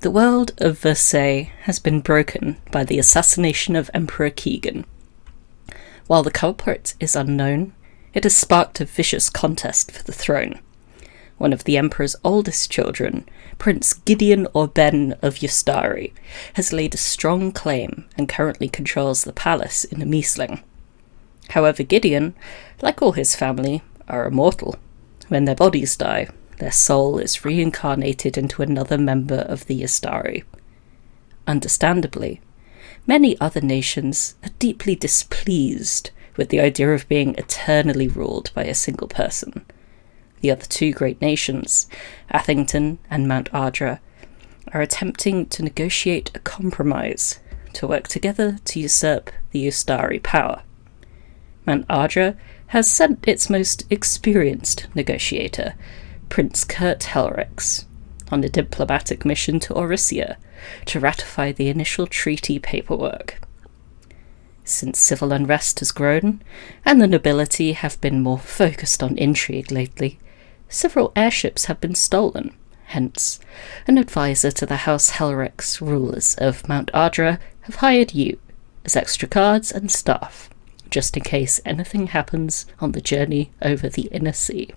The world of Versailles has been broken by the assassination of Emperor Keegan. While the culprit is unknown, it has sparked a vicious contest for the throne. One of the Emperor's oldest children, Prince Gideon Orben of Ystari, has laid a strong claim and currently controls the palace in Amiesling. However, Gideon, like all his family, are immortal. When their bodies die, their soul is reincarnated into another member of the Ystari. Understandably, many other nations are deeply displeased with the idea of being eternally ruled by a single person. The other two great nations, Athington and Mount Ardra, are attempting to negotiate a compromise to work together to usurp the Ystari power. Mount Ardra has sent its most experienced negotiator, Prince Kurt Helrix, on a diplomatic mission to Orisia to ratify the initial treaty paperwork. Since civil unrest has grown, and the nobility have been more focused on intrigue lately, several airships have been stolen. Hence, an advisor to the House Helrix rulers of Mount Ardra have hired you as extra guards and staff, just in case anything happens on the journey over the inner sea.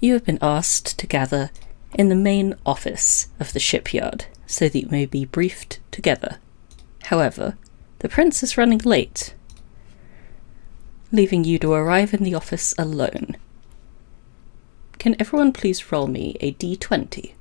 You have been asked to gather in the main office of the shipyard so that you may be briefed together. However, the prince is running late, leaving you to arrive in the office alone. Can everyone please roll me a d20?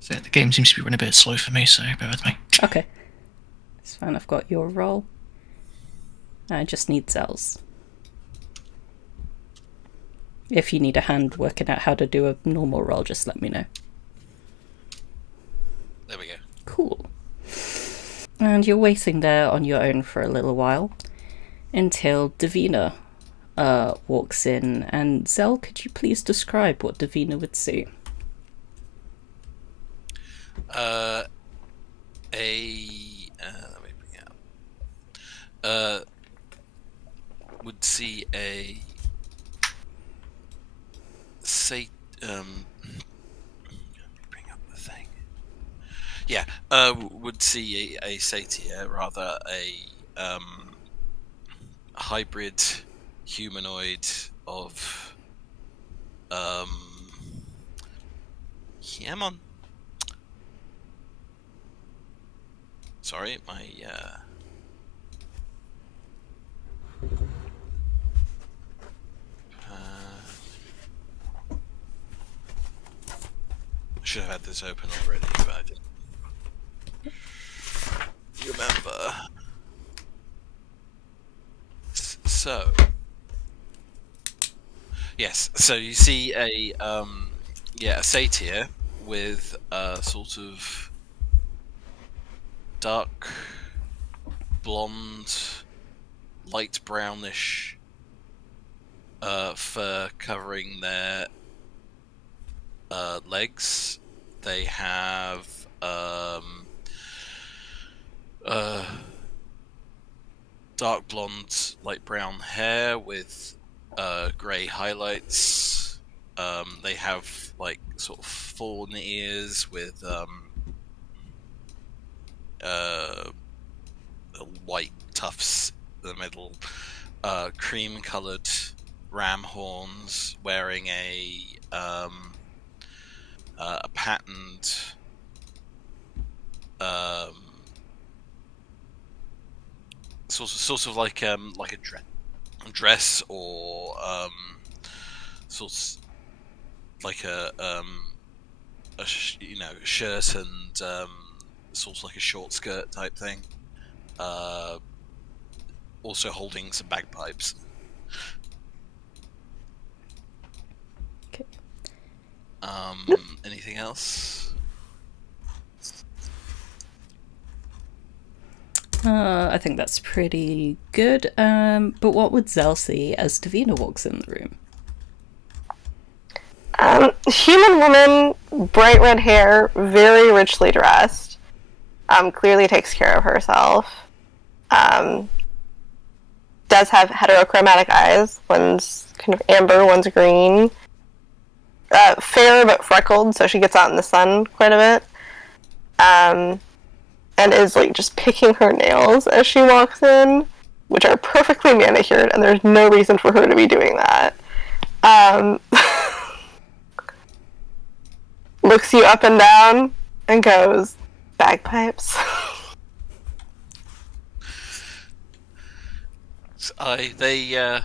So the game seems to be running a bit slow for me, so bear with me. Okay. It's fine, I've got your roll. I just need Zell's. If you need a hand working out how to do a normal roll, just let me know. There we go. Cool. And you're waiting there on your own for a little while until Davina walks in. And Zell, could you please describe what Davina would see? Let me bring it up. Would see a bring up the thing. Yeah, would see a satyr, rather a hybrid humanoid of yeah, man. Sorry, my I should have had this open already, but I didn't remember. So, yes. So you see a satyr with a sort of dark blonde, light brownish fur covering their legs. They have dark blonde, light brown hair with grey highlights. They have like sort of fawn ears with white tufts in the middle, cream-coloured ram horns, wearing a patterned sort of like a dress or sort of like a shirt and sort of like a short skirt type thing. Also holding some bagpipes. Okay. Anything else? I think that's pretty good. But what would Zell see as Davina walks in the room? Human woman, bright red hair, very richly dressed. Clearly takes care of herself. Does have heterochromatic eyes. One's kind of amber, one's green. Fair but freckled, so she gets out in the sun quite a bit. And is like just picking her nails as she walks in, which are perfectly manicured, and there's no reason for her to be doing that. Looks you up and down and goes, bagpipes. They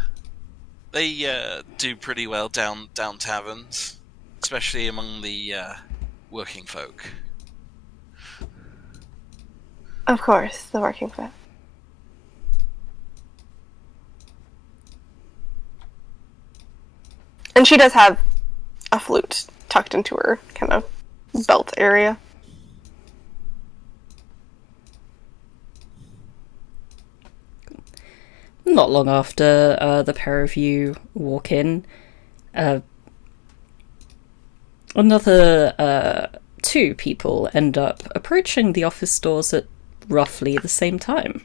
do pretty well down taverns, especially among the working folk. Of course, the working folk. And she does have a flute tucked into her kind of belt area. Not long after the pair of you walk in, another two people end up approaching the office doors at roughly the same time.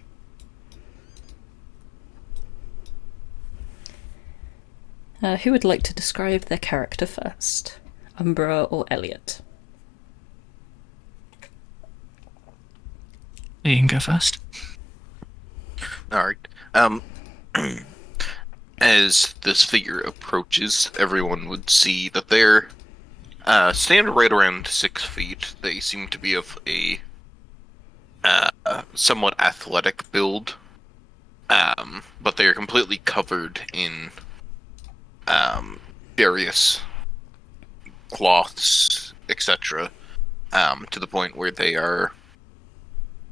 Who would like to describe their character first? Umbra or Elliot? You can go first. Alright. As this figure approaches, everyone would see that they're stand right around 6 feet. They seem to be of a somewhat athletic build, but they are completely covered in various cloths, etc., to the point where they are,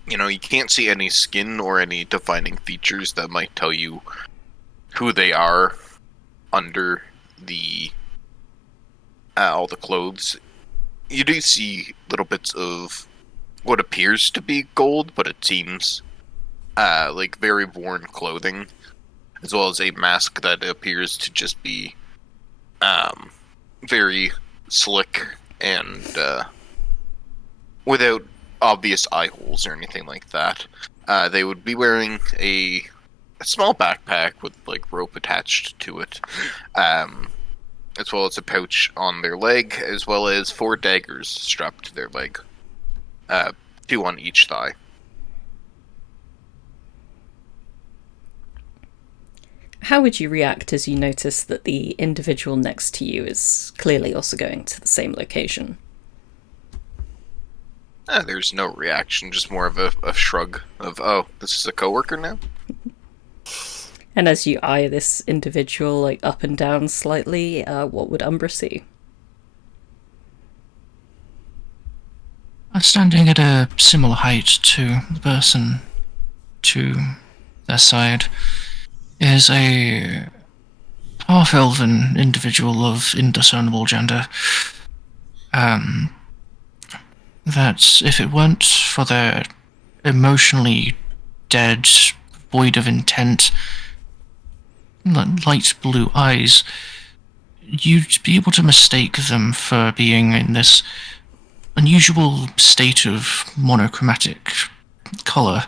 you can't see any skin or any defining features that might tell you who they are under the all the clothes. You do see little bits of what appears to be gold, but it seems like very worn clothing, as well as a mask that appears to just be very slick and without obvious eye holes or anything like that. They would be wearing a small backpack with like rope attached to it, as well as a pouch on their leg, as well as 4 daggers strapped to their leg, 2 on each thigh. How would you react as you notice that the individual next to you is clearly also going to the same location? There's no reaction, just more of a shrug of, oh, this is a coworker now? And as you eye this individual like up and down slightly, what would Umbra see? Standing at a similar height to the person to their side is a half-elven individual of indiscernible gender. That if it weren't for their emotionally dead, void of intent, light blue eyes, you'd be able to mistake them for being in this unusual state of monochromatic colour,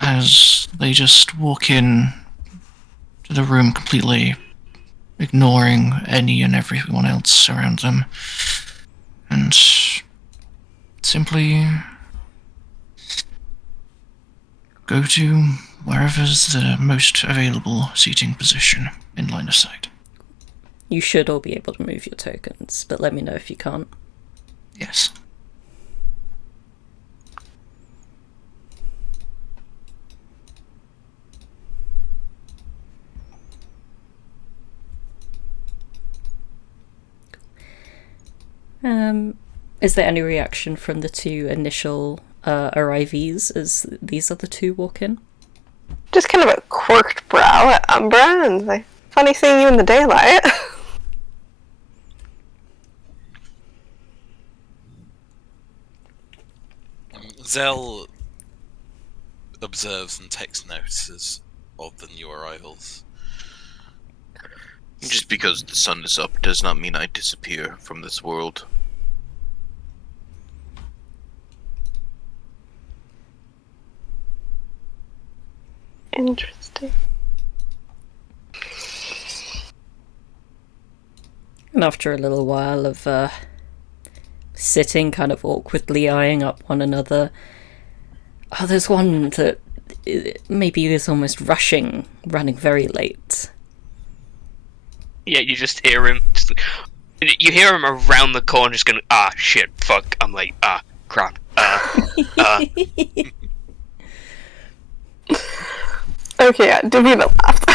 as they just walk in to the room completely ignoring any and everyone else around them, and simply go to wherever's the most available seating position in line of sight. You should all be able to move your tokens, but let me know if you can't. Yes. Is there any reaction from the two initial arrivees as these other two walk in? Just kind of a quirked brow at Umbra and like, funny seeing you in the daylight. Zell observes and takes notice of the new arrivals. Just because the sun is up does not mean I disappear from this world. Interesting. And after a little while of sitting, kind of awkwardly eyeing up one another, there's one that maybe is almost running very late. Yeah, you just hear him. You hear him around the corner, just going, shit, fuck, I'm late, crap, Okay, yeah, Davina laughed.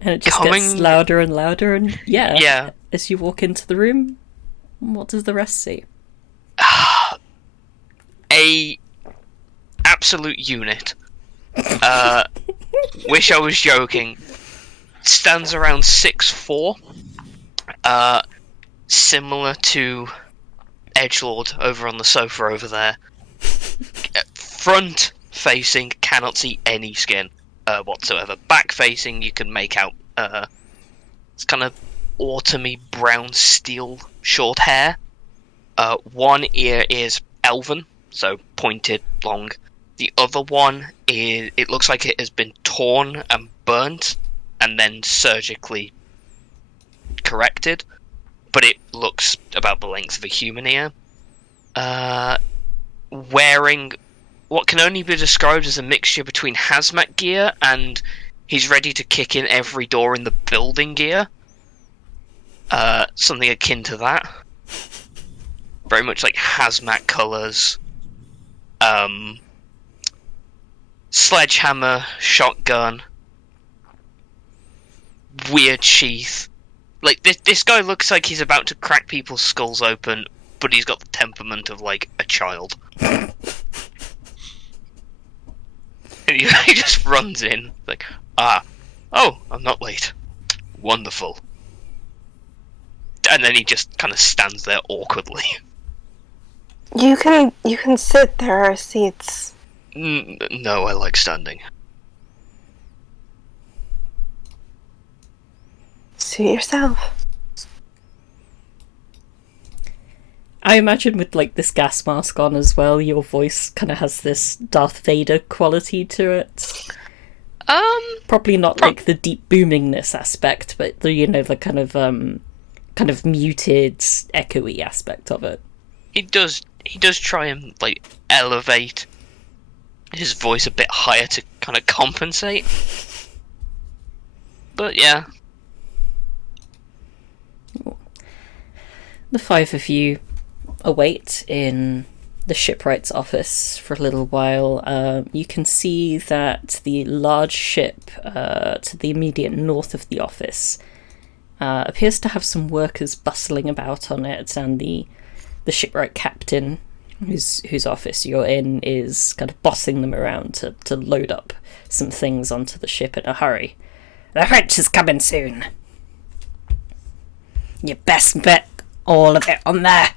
And it just gets louder and louder, and yeah. As you walk into the room, what does the rest see? A absolute unit. Wish I was joking. Stands around 6'4". Similar to Edgelord over on the sofa over there. Front facing, cannot see any skin whatsoever. Back facing, you can make out it's kind of autumny brown steel short hair. One ear is elven, so pointed, long. The other one is, it looks like it has been torn and burnt and then surgically corrected, but it looks about the length of a human ear. Wearing what can only be described as a mixture between hazmat gear and he's ready to kick in every door in the building gear. Something akin to that. Very much like hazmat colours. Sledgehammer, shotgun, weird sheath. Like, this guy looks like he's about to crack people's skulls open, but he's got the temperament of, like, a child. And he just runs in, like, oh, I'm not late. Wonderful. And then he just kind of stands there awkwardly. You can sit. There are seats. No, I like standing. Suit yourself. I imagine with, like, this gas mask on as well, your voice kind of has this Darth Vader quality to it. Probably not like the deep boomingness aspect, but the, the kind of muted, echoey aspect of it. He does try and, like, elevate his voice a bit higher to kind of compensate. But yeah. The five of you await in the shipwright's office for a little while. You can see that the large ship to the immediate north of the office appears to have some workers bustling about on it, and the shipwright captain, whose office you're in, is kind of bossing them around to load up some things onto the ship in a hurry. The French is coming soon. You best bet all of it on there.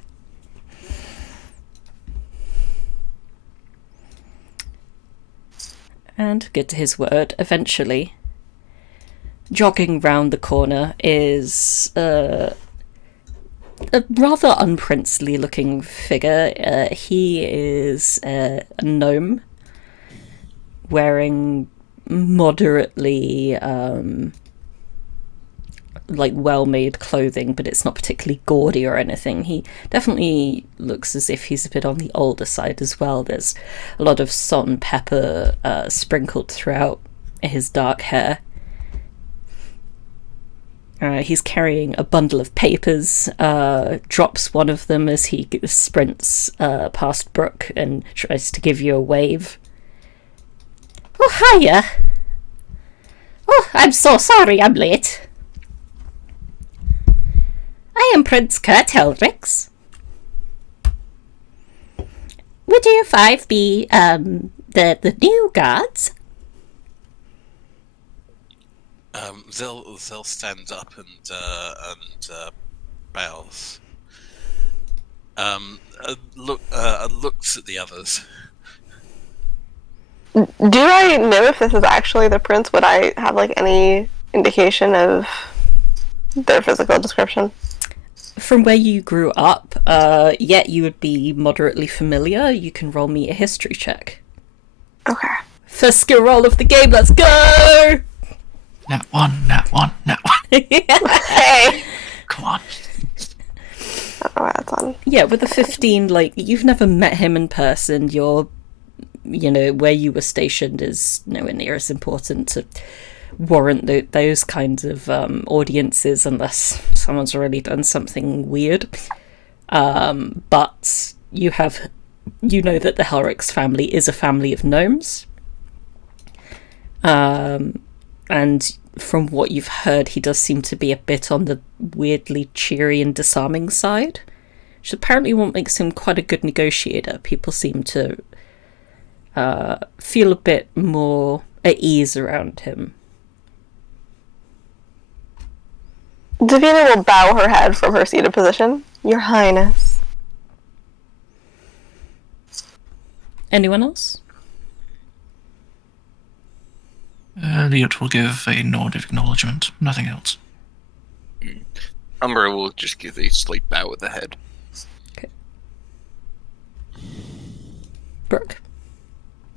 And, good to his word, eventually, jogging round the corner is a rather unprincely looking figure. He is a gnome wearing moderately like well-made clothing, but it's not particularly gaudy or anything. He definitely looks as if he's a bit on the older side as well. There's a lot of salt and pepper sprinkled throughout his dark hair. He's carrying a bundle of papers, drops one of them as he sprints past Brook and tries to give you a wave. Oh, hiya! Oh, I'm so sorry I'm late. I am Prince Kurt Heldrix. Would you five be the new guards? They'll stand up and bows. Looks at the others. Do I know if this is actually the prince? Would I have like any indication of their physical description? From where you grew up, you would be moderately familiar. You can roll me a history check. Okay. First skill roll of the game, let's go! Nat 1, nat 1, nat 1. Hey! Come on. I don't know why that's on. Yeah, with a 15, like, you've never met him in person, you're, where you were stationed is nowhere near as important to warrant those kinds of audiences unless someone's really done something weird. But you know that the Helrix family is a family of gnomes. And from what you've heard, he does seem to be a bit on the weirdly cheery and disarming side, which apparently what makes him quite a good negotiator. People seem to feel a bit more at ease around him. Davina will bow her head from her seated position. Your Highness. Anyone else? Elliot will give a nod of acknowledgement, nothing else. Umbra will just give a slight bow with the head. Okay. Brook?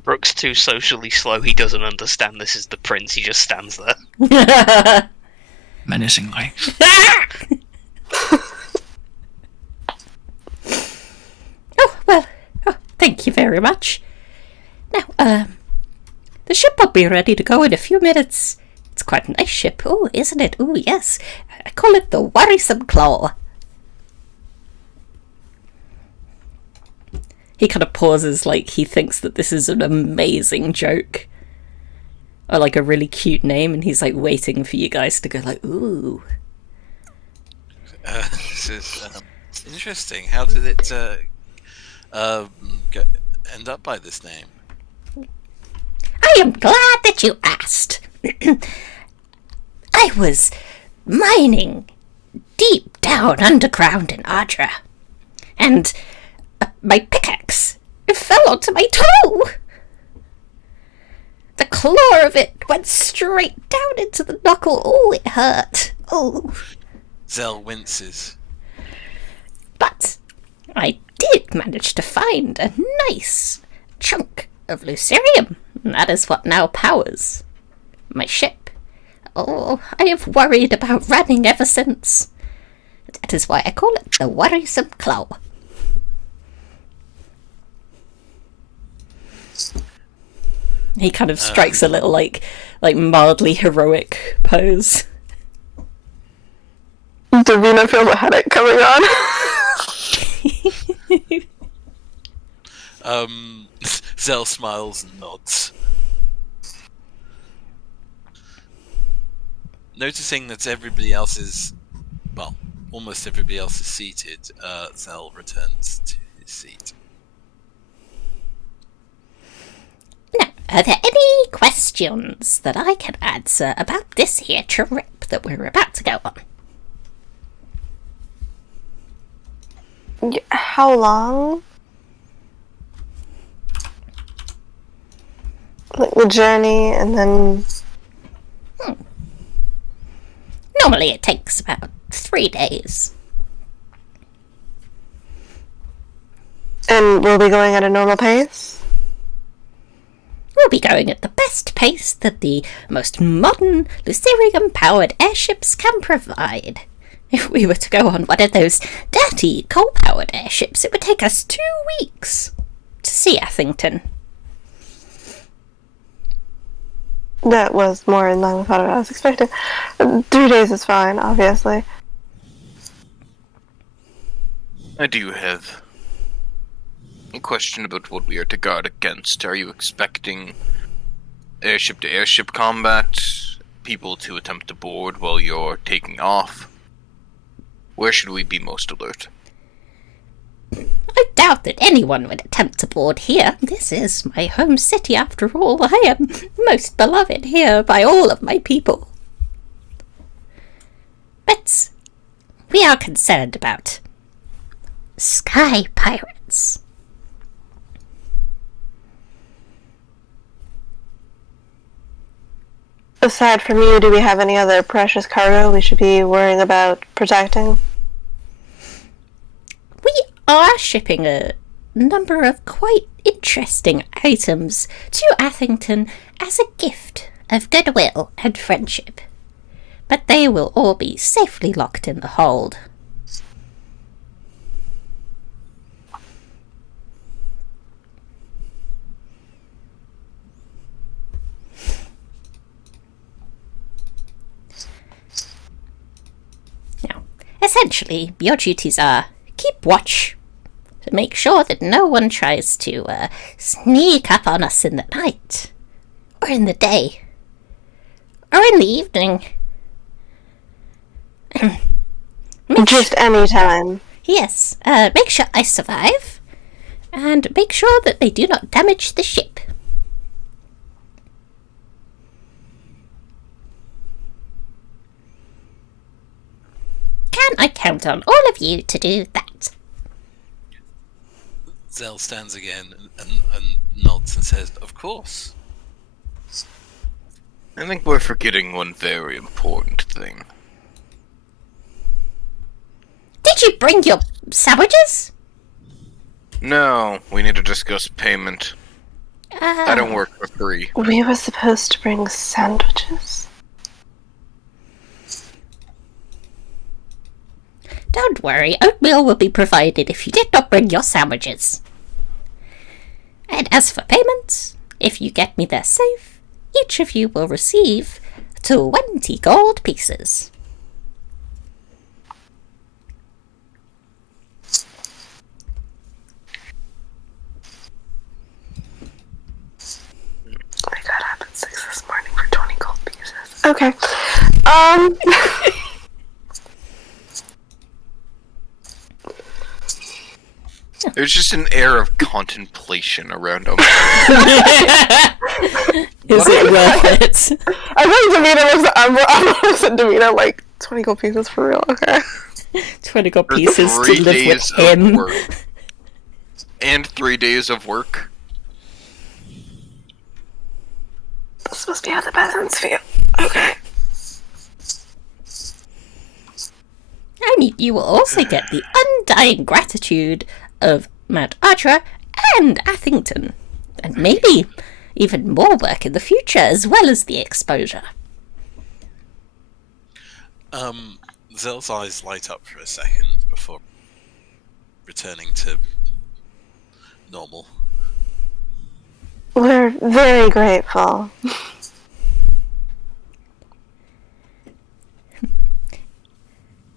Brook's too socially slow, he doesn't understand this is the prince, he just stands there. Menacingly. Oh, well, thank you very much. Now, the ship will be ready to go in a few minutes. It's quite a nice ship, oh, isn't it? Oh, yes. I call it the Worrisome Claw. He kind of pauses like he thinks that this is an amazing joke. Or like a really cute name, and he's like waiting for you guys to go like, ooh. This is interesting. How did it end up by this name? I am glad that you asked. I was mining deep down underground in Ardra, and my pickaxe fell onto my toe. The claw of it went straight down into the knuckle. Oh, it hurt. Oh. Zell winces. But I did manage to find a nice chunk of Lucirium. And that is what now powers my ship. Oh, I have worried about running ever since. That is why I call it the Worrisome Claw. He kind of strikes a little like mildly heroic pose. Davina feels a headache coming on. Zell smiles and nods. Noticing that everybody else is, well, almost everybody else is seated, Zell returns to his seat. Now, are there any questions that I can answer about this here trip that we're about to go on? How long? Like the journey, and then... Normally it takes about 3 days. And we'll be going at a normal pace? We'll be going at the best pace that the most modern Lucirium-powered airships can provide. If we were to go on one of those dirty coal-powered airships, it would take us 2 weeks to see Athington. That was more in line with what I was expecting. 3 days is fine, obviously. I do have a question about what we are to guard against. Are you expecting airship-to-airship combat? People to attempt to board while you're taking off? Where should we be most alert? I doubt that anyone would attempt to board here. This is my home city, after all. I am most beloved here by all of my people. But we are concerned about sky pirates. Aside from you, do we have any other precious cargo we should be worrying about protecting? We are shipping a number of quite interesting items to Athington as a gift of goodwill and friendship. But they will all be safely locked in the hold. Now, essentially, your duties are keep watch to make sure that no one tries to sneak up on us in the night, or in the day, or in the evening. Just any time. Yes, make sure I survive, and make sure that they do not damage the ship. Can I count on all of you to do that? Zell stands again and nods and says, "Of course." I think we're forgetting one very important thing. Did you bring your sandwiches? No, we need to discuss payment. I don't work for free. We were supposed to bring sandwiches. Don't worry, oatmeal will be provided if you did not bring your sandwiches. And as for payment, if you get me there safe, each of you will receive 20 gold pieces. I got up at 6 this morning for 20 gold pieces. Okay. There's just an air of contemplation around him. Is it worth it? I think Davina looks at Umbra looks at Davina like 20 gold pieces for real, okay. 20 gold For pieces to 3 live with days of him. work. And 3 days of work. That's supposed to be how the peasants feel. Okay. I mean, you will also get the undying gratitude of Mount Ardra and Athington, and maybe even more work in the future as well as the exposure. Zell's eyes light up for a second before returning to normal. We're very grateful.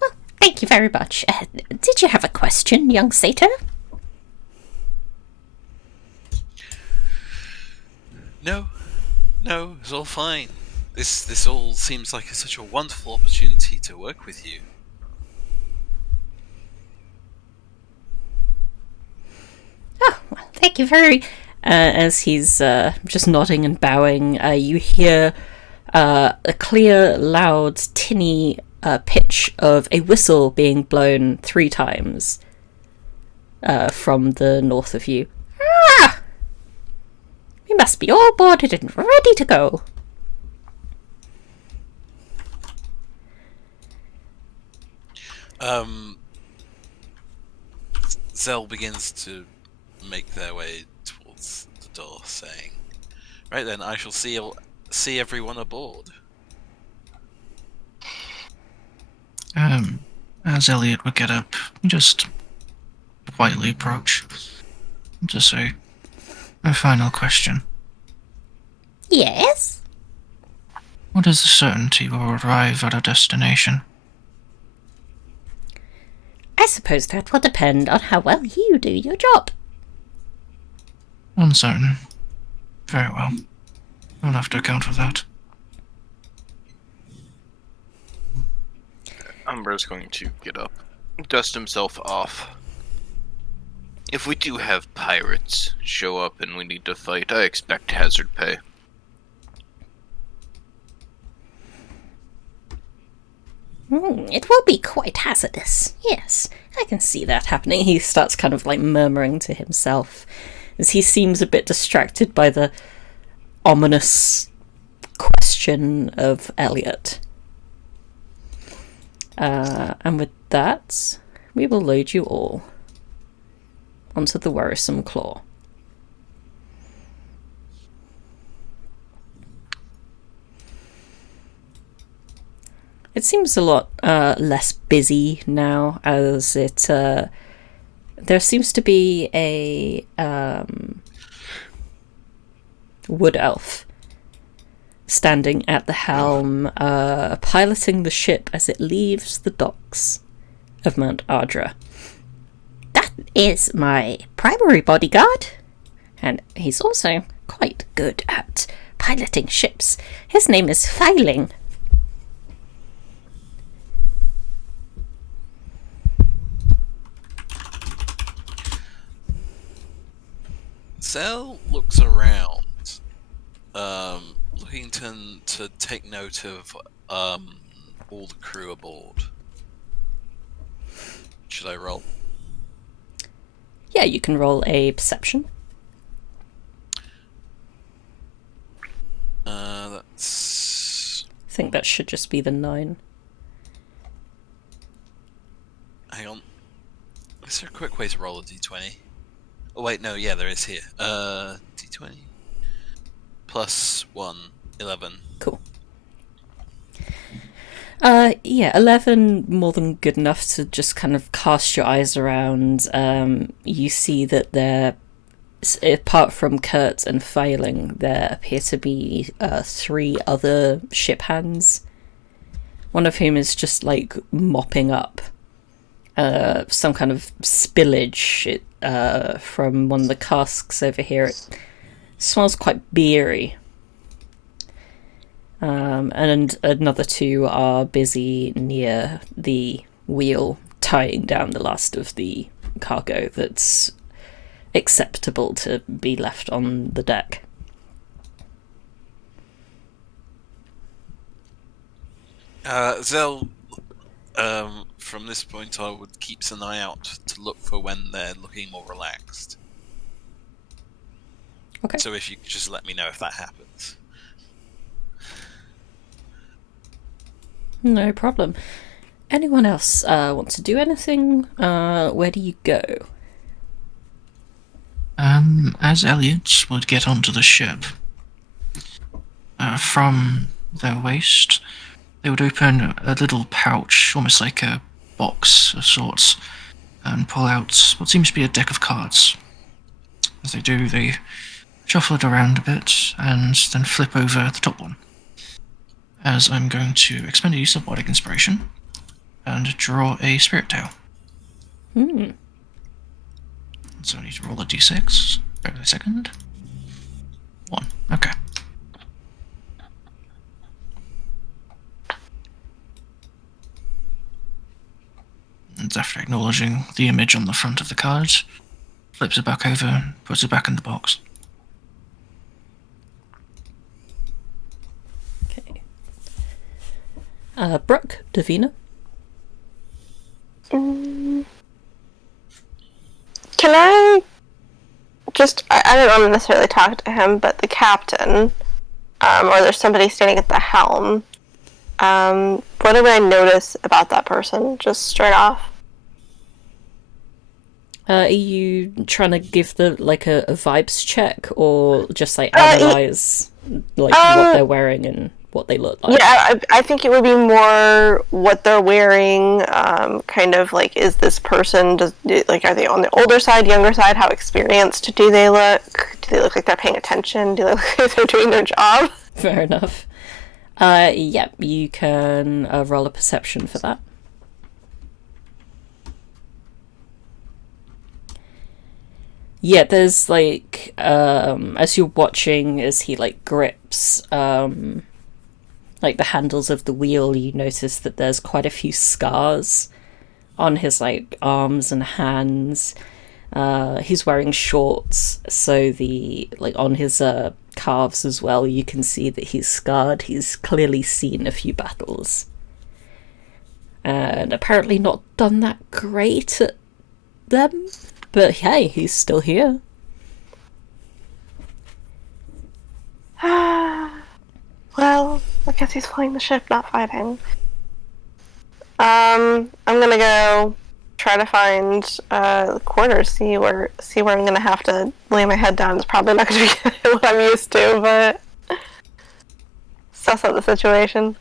Well, thank you very much. Did you have a question, young satyr? No, it's all fine. This all seems like such a wonderful opportunity to work with you. Oh, well, thank you very... As he's just nodding and bowing, you hear a clear, loud, tinny pitch of a whistle being blown 3 times from the north of you. Ah! We must be all boarded and ready to go. Zell begins to make their way towards the door, saying, "Right then, I shall see everyone aboard." As Elliot would get up, just quietly approach. Just say, a final question. Yes? What is the certainty we will arrive at our destination? I suppose that will depend on how well you do your job. Uncertain. Very well. We'll have to account for that. Umbra's going to get up, dust himself off. If we do have pirates show up and we need to fight, I expect hazard pay. It will be quite hazardous, yes. I can see that happening. He starts kind of like murmuring to himself as he seems a bit distracted by the ominous question of Elliot. And with that, we will load you all onto the Worrisome Claw. It seems a lot less busy now, as it there seems to be a wood elf standing at the helm, piloting the ship as it leaves the docks of Mount Ardra. That is my primary bodyguard, and he's also quite good at piloting ships. His name is Failing. Zell looks around, looking to take note of all the crew aboard. Should I roll? Yeah, you can roll a perception. That's... I think that should just be the 9. Hang on. Is there a quick way to roll a d20? Oh wait, no, yeah, there is here. D20 plus 1, 11. Cool. Yeah, 11 more than good enough to just kind of cast your eyes around. You see that there, apart from Kurt and Failing, there appear to be 3 other ship hands. One of whom is just like mopping up some kind of spillage from one of the casks over here. It smells quite beery. And another 2 are busy near the wheel, tying down the last of the cargo that's acceptable to be left on the deck. Zell, from this point onward, keeps an eye out to look for when they're looking more relaxed. Okay. So if you could just let me know if that happens. No problem. Anyone else want to do anything? Where do you go? As Elliot would get onto the ship, from their waist, they would open a little pouch, almost like a box of sorts, and pull out what seems to be a deck of cards. As they do, they shuffle it around a bit, and then flip over the top one. As I'm going to expend a use of Bardic Inspiration, and draw a Spirit Tale. So I need to roll a d6. Bear with a second. 1. Okay. And after acknowledging the image on the front of the card, flips it back over, puts it back in the box. Okay. Brook, Davina? Can I just... I don't want to necessarily talk to him, but the captain, or there's somebody standing at the helm, what do I notice about that person, just straight off? Are you trying to give the like a vibes check, or just like analyze like what they're wearing and what they look like? Yeah, I think it would be more what they're wearing, kind of like, is this person, are they on the older side, younger side, how experienced do they look like they're paying attention, do they look like they're doing their job? Fair enough. Yep, you can roll a perception for that. Yeah, there's like, as you're watching, as he like grips, like the handles of the wheel, you notice that there's quite a few scars on his like arms and hands. He's wearing shorts, so the like on his calves as well, you can see that he's scarred. He's clearly seen a few battles, and apparently not done that great at them. But hey, he's still here. Well, I guess he's flying the ship, not fighting. I'm gonna go try to find quarters, see where I'm gonna have to lay my head down. It's probably not gonna be what I'm used to, but suss out the situation.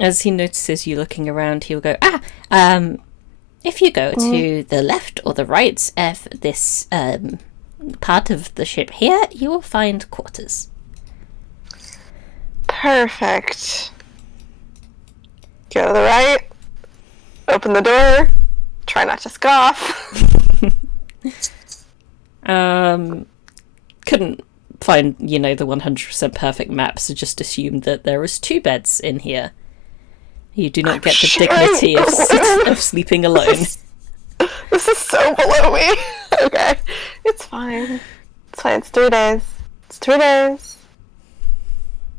As he notices you looking around, he'll go, if you go to the left or the right of this part of the ship here, you will find quarters. Perfect. Go to the right. Open the door. Try not to scoff. Couldn't find, the 100% perfect map, so just assumed that there was 2 beds in here. You do not get the dignity of sleeping alone. This is so below me. Okay. It's fine. It's fine. It's 3 days. It's 3 days.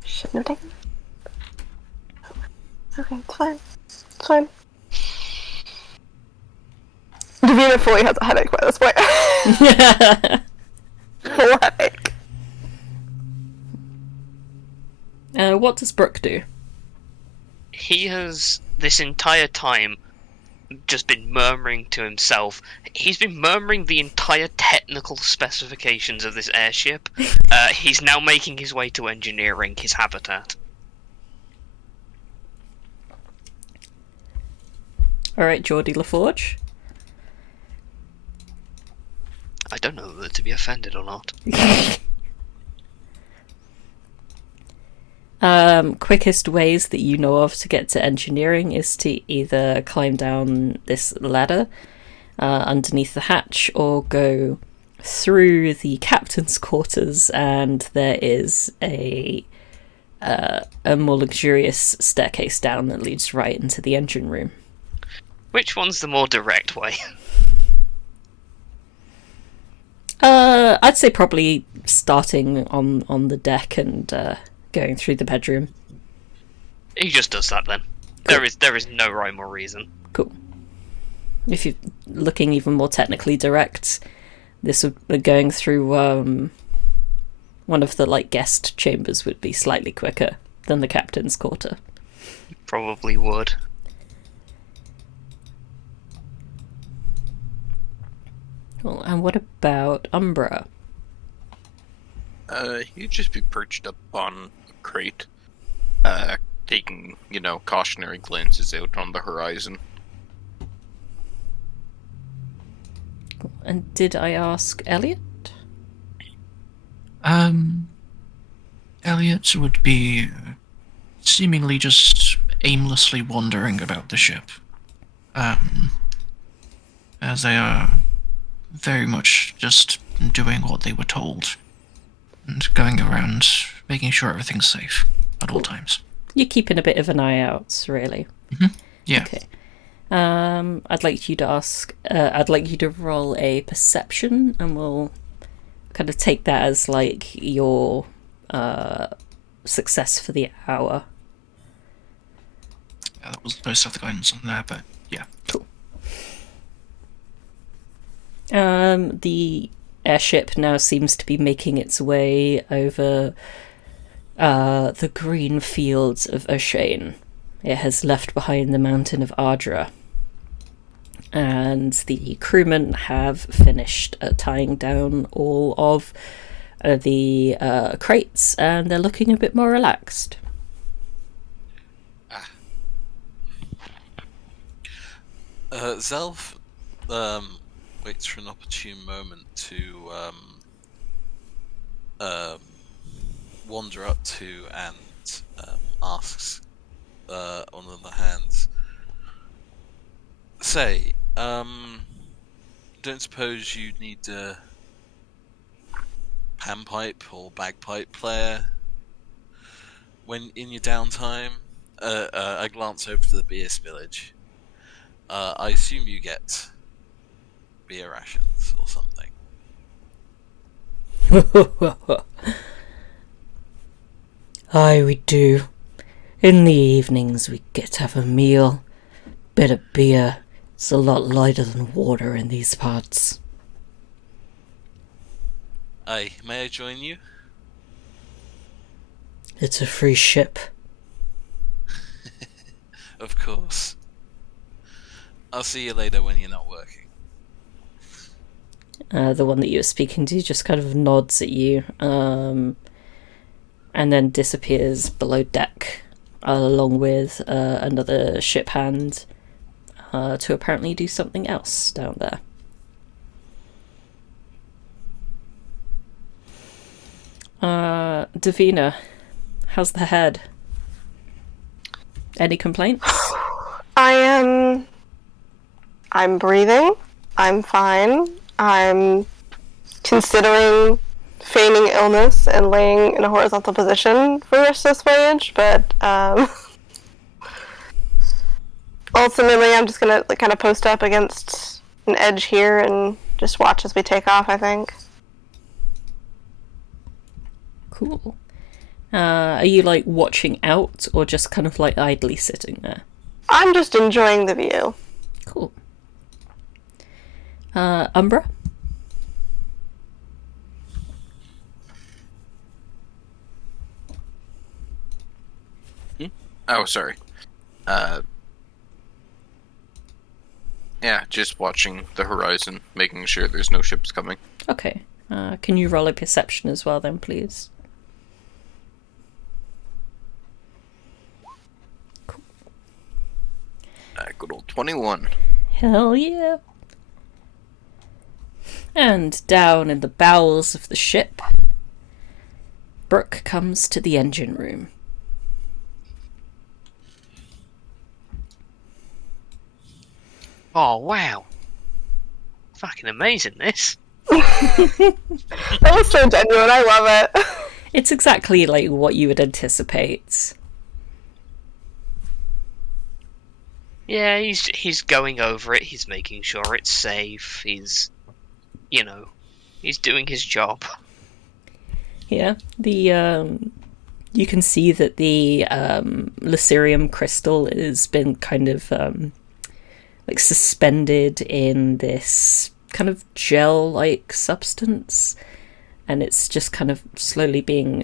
Shouldn't have taken it. Okay, it's fine. It's fine. Davina fully has a headache by this point. Full headache. What does Brook do? He has, this entire time, just been murmuring to himself. He's been murmuring the entire technical specifications of this airship. He's now making his way to engineering his habitat. Alright, Geordie LaForge. I don't know whether to be offended or not. Quickest ways that you know of to get to engineering is to either climb down this ladder underneath the hatch or go through the captain's quarters, and there is a more luxurious staircase down that leads right into the engine room. Which one's the more direct way? I'd say probably starting on the deck and going through the bedroom. He just does that then. Cool. There is no rhyme or reason. Cool. If you're looking even more technically direct, this would be going through one of the guest chambers would be slightly quicker than the captain's quarter. Probably would. Well, and what about Umbra? He'd just be perched up on a crate, taking, cautionary glances out on the horizon. And did I ask Elliot? Elliot would be seemingly just aimlessly wandering about the ship. As they are very much just doing what they were told. And going around, making sure everything's safe at all times. You're keeping a bit of an eye out, really. Mm-hmm. Yeah. Okay. I'd like you to I'd like you to roll a perception, and we'll kind of take that as your success for the hour. Yeah, that was supposed to have the guidance on there, but yeah. Cool. The airship now seems to be making its way over the green fields of O'Shane. It has left behind the mountain of Ardra, and the crewmen have finished tying down all of the crates, and they're looking a bit more relaxed. Zelf waits for an opportune moment to wander up to and asks one of the hands, say, don't suppose you need a panpipe or bagpipe player when in your downtime? I glance over to the beer spillage. I assume you get beer rations or something. Aye, we do. In the evenings we get to have a meal. Bit of beer. It's a lot lighter than water in these parts. Aye, may I join you? It's a free ship. Of course. I'll see you later when you're not working. The one that you were speaking to just kind of nods at you, and then disappears below deck along with another ship hand, to apparently do something else down there. Davina, how's the head? Any complaints? I'm breathing. I'm fine. I'm considering feigning illness and laying in a horizontal position for the rest of this voyage, but ultimately I'm just gonna kind of post up against an edge here and just watch as we take off, I think. Cool. Are you watching out or just kind of idly sitting there? I'm just enjoying the view. Cool. Umbra? Oh, sorry. Yeah, just watching the horizon, making sure there's no ships coming. Okay. Can you roll a perception as well then, please? Cool. Good old 21. Hell yeah. And down in the bowels of the ship, Brook comes to the engine room. Oh, wow. Fucking amazing, this. That was so genuine, I love it. It's exactly what you would anticipate. Yeah, he's going over it, he's making sure it's safe, he's doing his job. Yeah, you can see that the Lucirium crystal has been kind of suspended in this kind of gel-like substance, and it's just kind of slowly being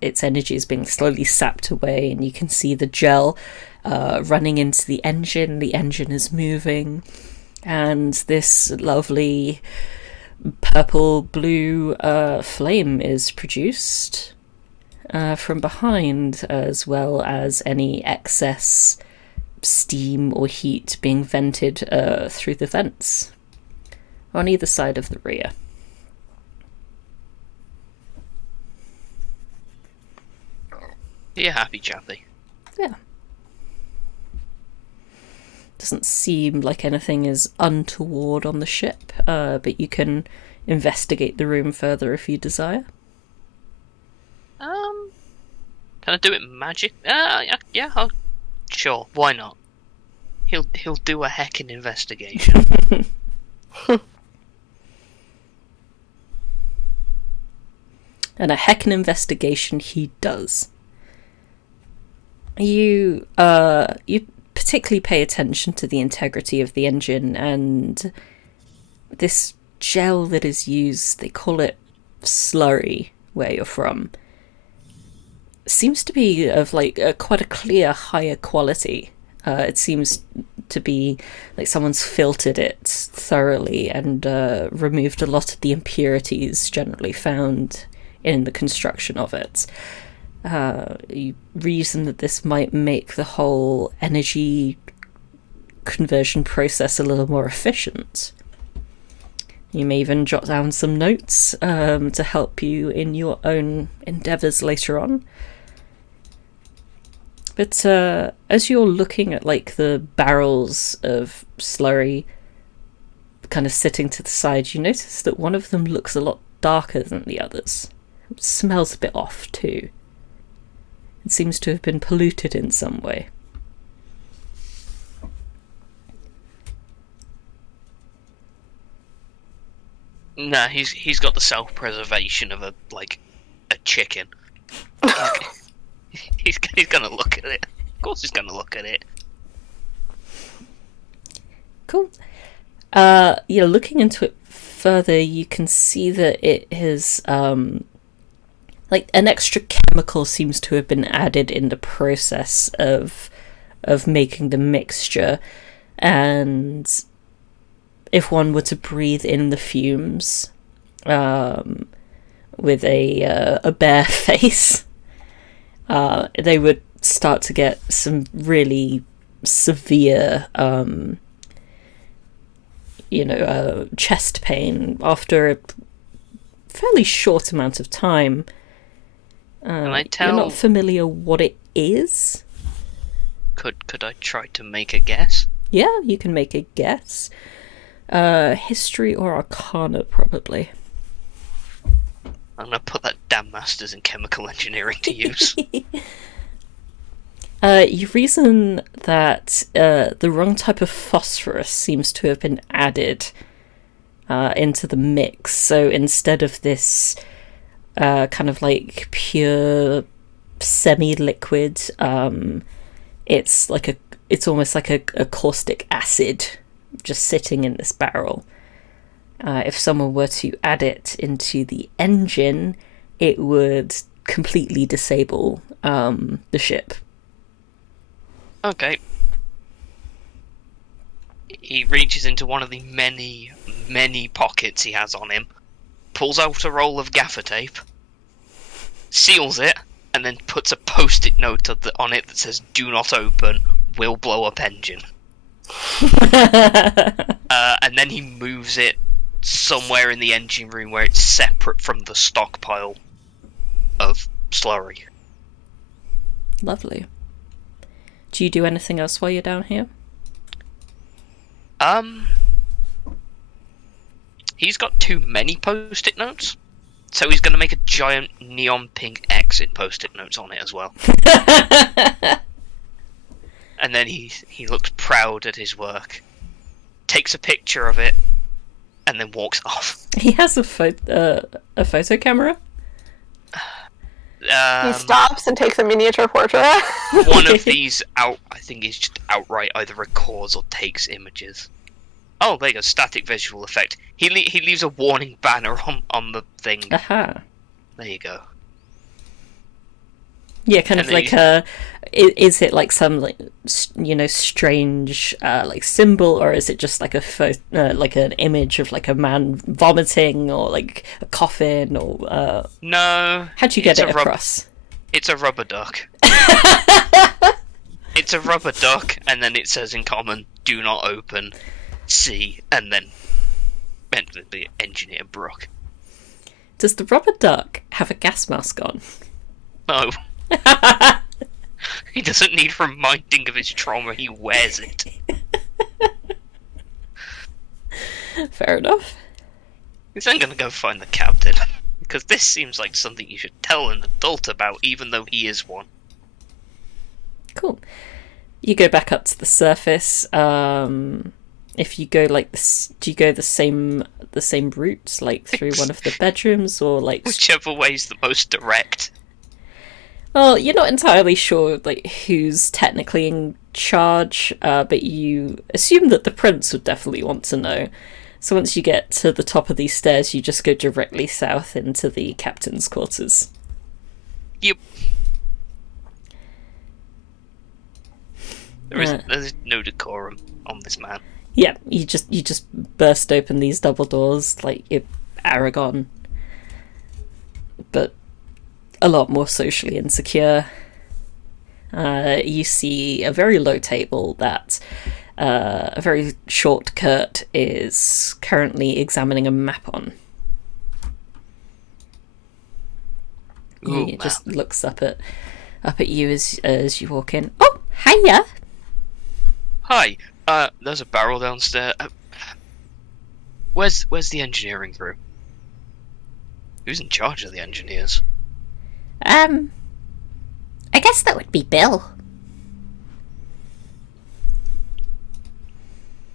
its energy is being slowly sapped away, and you can see the gel running into the engine. The engine is moving, and this lovely purple blue flame is produced from behind, as well as any excess steam or heat being vented through the vents on either side of the rear. You're happy, chappy. Yeah. Doesn't seem like anything is untoward on the ship, but you can investigate the room further if you desire. Can I do it magic? Yeah, sure, why not? He'll do a heckin' investigation. And a heckin' investigation he does. You particularly pay attention to the integrity of the engine, and this gel that is used, they call it slurry where you're from, seems to be of quite a clear, higher quality. It seems to be like someone's filtered it thoroughly and removed a lot of the impurities generally found in the construction of it. You reason that this might make the whole energy conversion process a little more efficient. You may even jot down some notes to help you in your own endeavours later on. But as you're looking at the barrels of slurry kind of sitting to the side, you notice that one of them looks a lot darker than the others. It smells a bit off too. It seems to have been polluted in some way. Nah, he's got the self-preservation of a chicken. He's gonna look at it. Of course, he's gonna look at it. Cool. Looking into it further, you can see that it has an extra chemical seems to have been added in the process of making the mixture, and if one were to breathe in the fumes with a bare face, they would start to get some really severe, chest pain after a fairly short amount of time. Can I tell? You're not familiar what it is? Could I try to make a guess? Yeah, you can make a guess. History or Arcana, probably. I'm gonna put that damn Masters in Chemical Engineering to use. You reason that the wrong type of phosphorus seems to have been added into the mix. So instead of this kind of like pure semi-liquid, it's almost like a caustic acid just sitting in this barrel. If someone were to add it into the engine, it would completely disable the ship. Okay. He reaches into one of the many, many pockets he has on him, pulls out a roll of gaffer tape, seals it, and then puts a post-it note on it that says, "Do not open, will blow up engine." And then he moves it somewhere in the engine room where it's separate from the stockpile of slurry. Lovely. Do you do anything else while you're down here? He's got too many post-it notes, so he's going to make a giant neon pink X in post-it notes on it as well. And then he looks proud at his work, takes a picture of it, and then walks off. He has a photo camera? He stops and takes a miniature portrait. One of these I think is just outright either records or takes images. Oh, there you go, static visual effect. He leaves a warning banner on the thing. Aha. There you go. Yeah, kind of like is it like some strange like symbol, or is it just like like an image of like a man vomiting or like a coffin or No. How'd you get it across? It's a rubber duck. It's a rubber duck, and then it says in common, "Do not open, C," and then the engineer Brook. Does the rubber duck have a gas mask on? No. He doesn't need reminding of his trauma, he wears it. Fair enough. He's then gonna go find the captain, because this seems like something you should tell an adult about, even though he is one. Cool. You go back up to the surface. If you go like this, do you go the same route, like through one of the bedrooms, or like whichever way's the most direct? Well, you're not entirely sure like who's technically in charge, but you assume that the prince would definitely want to know. So once you get to the top of these stairs, you just go directly south into the captain's quarters. Yep. There's no decorum on this man. Yeah, you just burst open these double doors like you're Aragon, but a lot more socially insecure. You see a very low table that a very short Kurt is currently examining a map on. Ooh, He just looks up at you as you walk in. Oh, hiya! Hi. There's a barrel downstairs. Where's the engineering crew? Who's in charge of the engineers? I guess that would be Bill.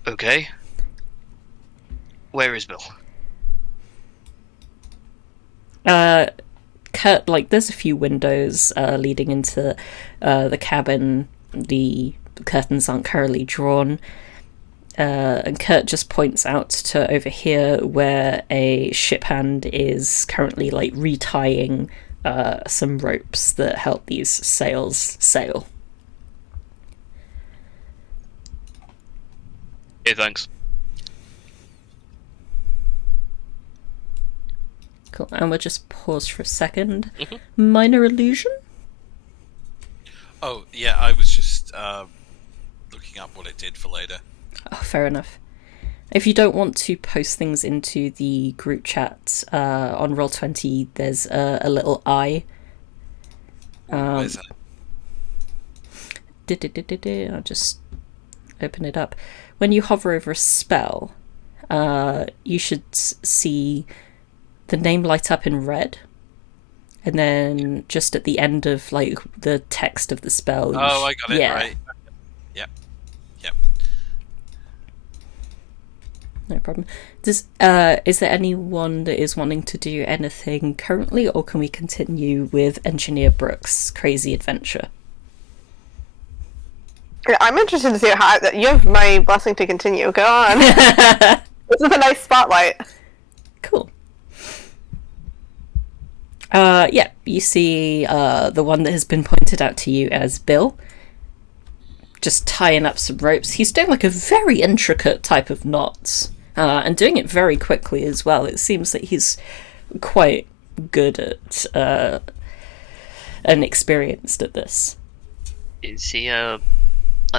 Okay. Where is Bill? Kurt, like, there's a few windows leading into the cabin. The curtains aren't currently drawn. And Kurt just points out to over here where a ship hand is currently, like, retying some ropes that help these sails sail. Okay, thanks. Cool, and we'll just pause for a second. Mhm. Minor illusion? Oh, yeah, I was just looking up what it did for later. Oh, fair enough. If you don't want to post things into the group chat on Roll20, there's a little eye. Where's that? I'll just open it up. When you hover over a spell, you should see the name light up in red. And then just at the end of like the text of the spell. Oh, I got it, right. Yep. No problem. Is there anyone that is wanting to do anything currently, or can we continue with Engineer Brook's crazy adventure? I'm interested to see how you have my blessing to continue. Go on. This is a nice spotlight. Cool. Yeah, you see the one that has been pointed out to you as Bill, just tying up some ropes. He's doing like a very intricate type of knots, and doing it very quickly as well. It seems that he's quite good at and experienced at this. Is he a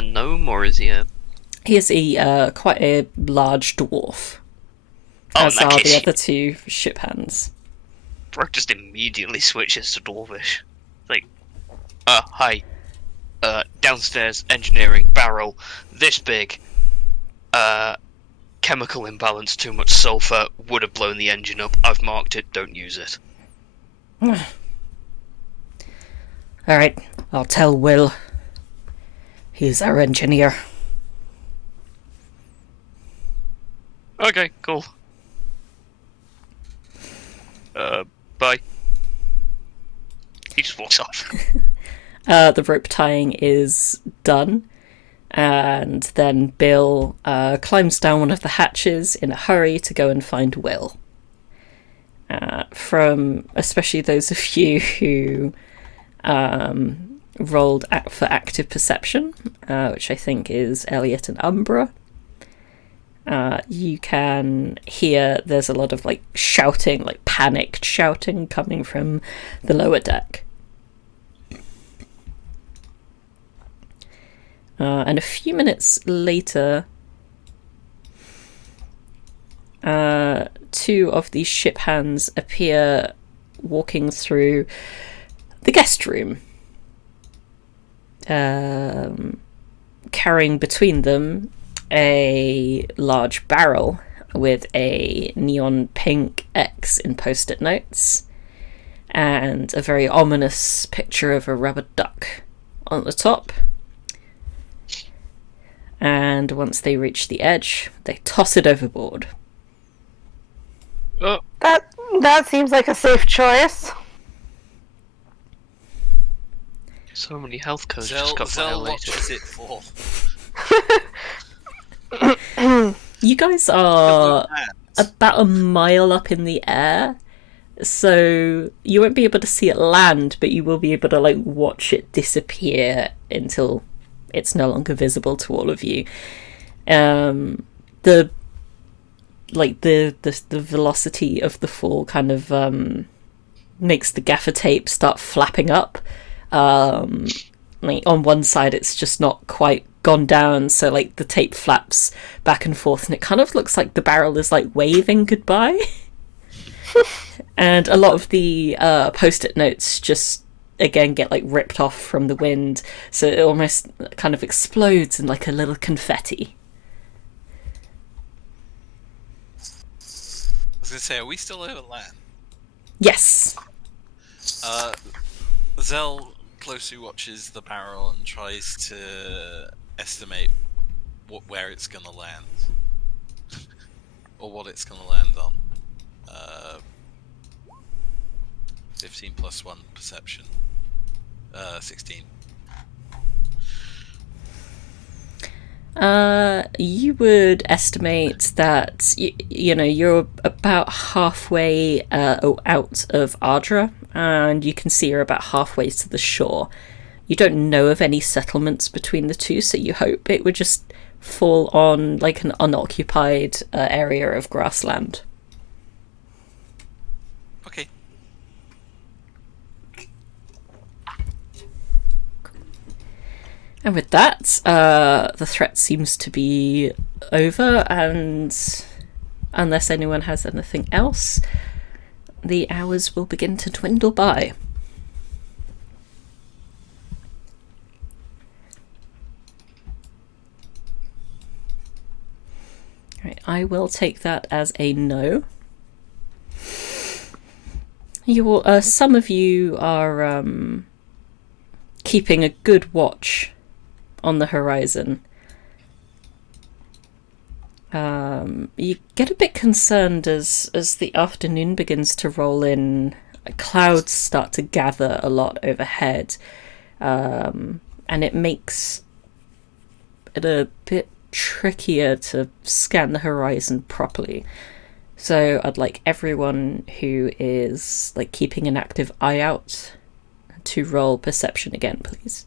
gnome or is he a... He is a quite a large dwarf, Oh, as in that are case, the other two ship hands. Brook just immediately switches to Dwarvish. Like, hi. Downstairs, engineering, barrel, this big. Chemical imbalance, too much sulfur, would have blown the engine up. I've marked it, don't use it. Alright, I'll tell Will. He's our engineer. Okay, cool. Bye. He just walks off. The rope tying is done, and then Bill climbs down one of the hatches in a hurry to go and find Will. From especially those of you who rolled for active perception, which I think is Elliot and Umbra, you can hear there's a lot of like shouting, like panicked shouting coming from the lower deck. And a few minutes later, two of these ship hands appear walking through the guest room, carrying between them a large barrel with a neon pink X in post-it notes and a very ominous picture of a rubber duck on the top. And once they reach the edge, they toss it overboard. Oh, That seems like a safe choice. so many health codes Zell, just got Zell violated. watches it fall. You guys are about a mile up in the air, so you won't be able to see it land, but you will be able to like watch it disappear until it's no longer visible to all of you. The velocity of the fall kind of makes the gaffer tape start flapping up. Like on one side it's just not quite gone down, so like the tape flaps back and forth and it kind of looks like the barrel is like waving goodbye. And a lot of the post-it notes just again get like ripped off from the wind, so it almost kind of explodes in like a little confetti. I was gonna say, are we still over land? Yes. Zell closely watches the barrel and tries to estimate where it's gonna land. Or what it's gonna land on. 15 plus 1 perception. 16. You would estimate that you're about halfway out of Ardra, and you can see you're about halfway to the shore. You don't know of any settlements between the two, so you hope it would just fall on like an unoccupied area of grassland. Okay. And with that, the threat seems to be over, and unless anyone has anything else, the hours will begin to dwindle by. Right, I will take that as a no. Some of you are keeping a good watch on the horizon. You get a bit concerned as the afternoon begins to roll in. Clouds start to gather a lot overhead, and it makes it a bit trickier to scan the horizon properly. So I'd like everyone who is keeping an active eye out to roll perception again, please.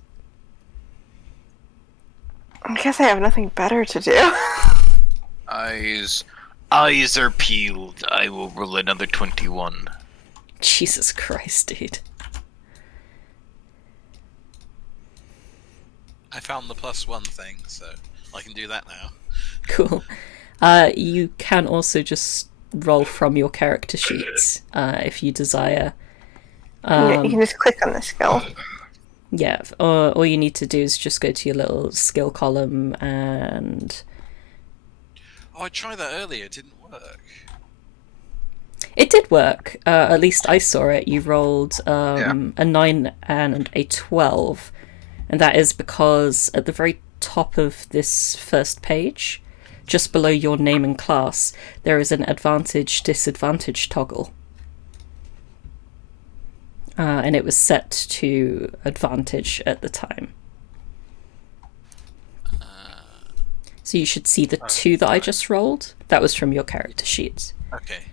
I guess I have nothing better to do. Eyes are peeled. I will roll another 21. Jesus Christ, dude. I found the +1 thing, so I can do that now. Cool. You can also just roll from your character sheets if you desire. You can just click on the skill. Yeah, all you need to do is just go to your little skill column and... Oh, I tried that earlier, it didn't work. It did work. At least I saw it. You rolled a 9 and a 12. And that is because at the very top of this first page, just below your name and class, there is an advantage-disadvantage toggle. And it was set to advantage at the time. So you should see the 2 that I just rolled. That was from your character sheet. Okay.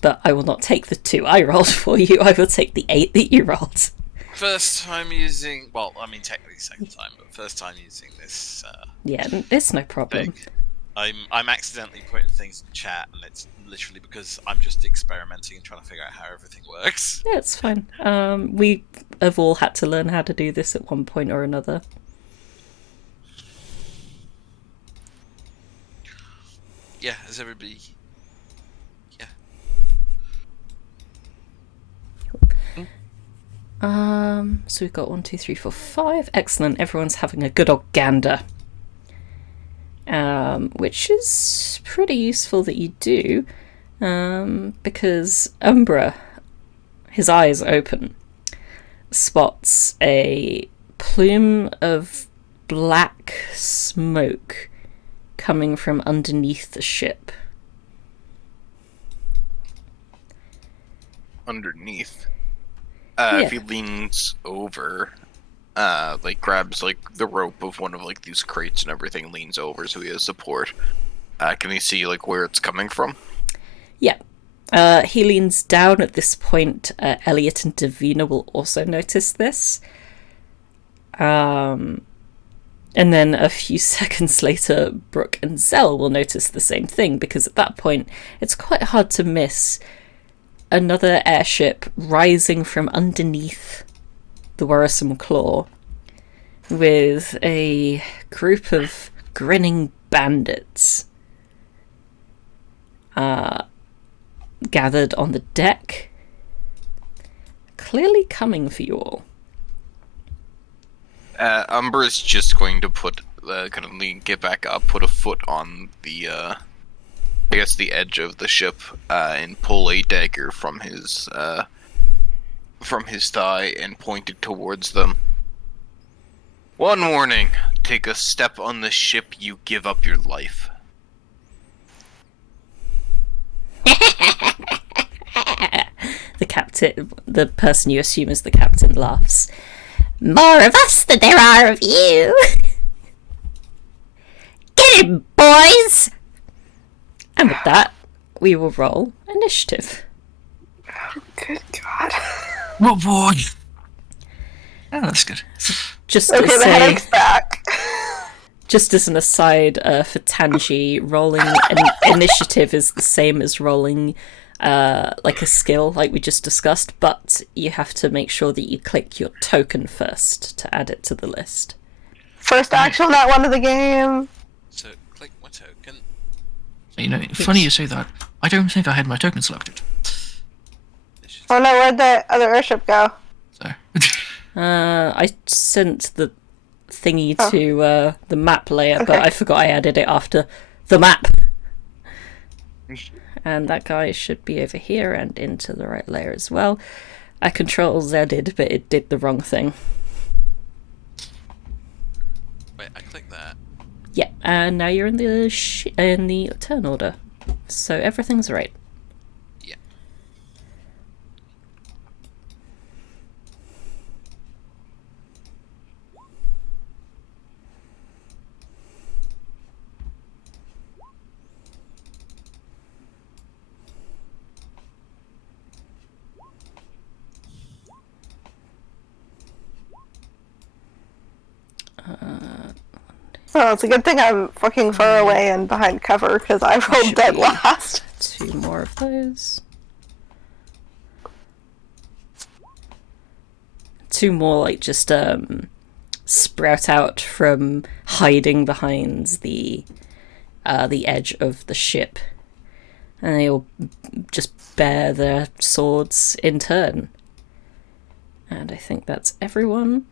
But I will not take the 2 I rolled for you. I will take the 8 that you rolled. First time using... Well, I mean, technically second time, but first time using this... Yeah, it's no problem. thing. I'm accidentally putting things in chat, and it's literally because I'm just experimenting and trying to figure out how everything works. Yeah, it's fine. We have all had to learn how to do this at one point or another. Yeah, has everybody... Yeah. So we've got 1, 2, 3, 4, 5. Excellent. Everyone's having a good old gander. Which is pretty useful that you do, because Umbra, his eyes open, spots a plume of black smoke coming from underneath the ship. Underneath? Yeah. If he leans over, grabs the rope of one of these crates and everything, leans over so he has support. Can he see where it's coming from? Yeah. He leans down at this point. Elliot and Davina will also notice this. And then a few seconds later, Brook and Zell will notice the same thing, because at that point, it's quite hard to miss another airship rising from underneath the worrisome claw with a group of grinning bandits gathered on the deck, clearly coming for you all. Umbra's just going to get back up, put a foot on the, the edge of the ship, and pull a dagger from his thigh and point it towards them. One warning: take a step on the ship, you give up your life. The captain, the person you assume is the captain, laughs. More of us than there are of you. Get him, boys! And with that, we will roll initiative. Good God. Oh boy! Oh, that's good. Just Okay, to the say, headache's back. just as an aside, for Tanji, rolling an initiative is the same as rolling like a skill, like we just discussed, but you have to make sure that you click your token first to add it to the list. First action, that one of the game. So click my token. You know, funny you say that. I don't think I had my token selected. Oh no, where'd the other airship go? So. I sent the thingy to the map layer, but I forgot I added it after the map. And that guy should be over here and into the right layer as well. I Control-Z'd, but it did the wrong thing. Wait, I clicked that. Yeah, and now you're in the turn order, so everything's right. Yeah. Oh, it's a good thing I'm fucking far away and behind cover, because I rolled dead last. 2 more of those. 2 more, like, just sprout out from hiding behind the edge of the ship. And they all just bear their swords in turn. And I think that's everyone.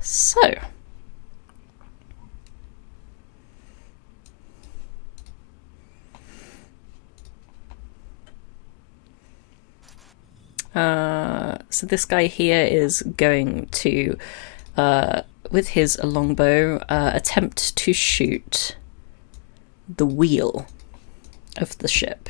So... so this guy here is going to, with his longbow, attempt to shoot the wheel of the ship.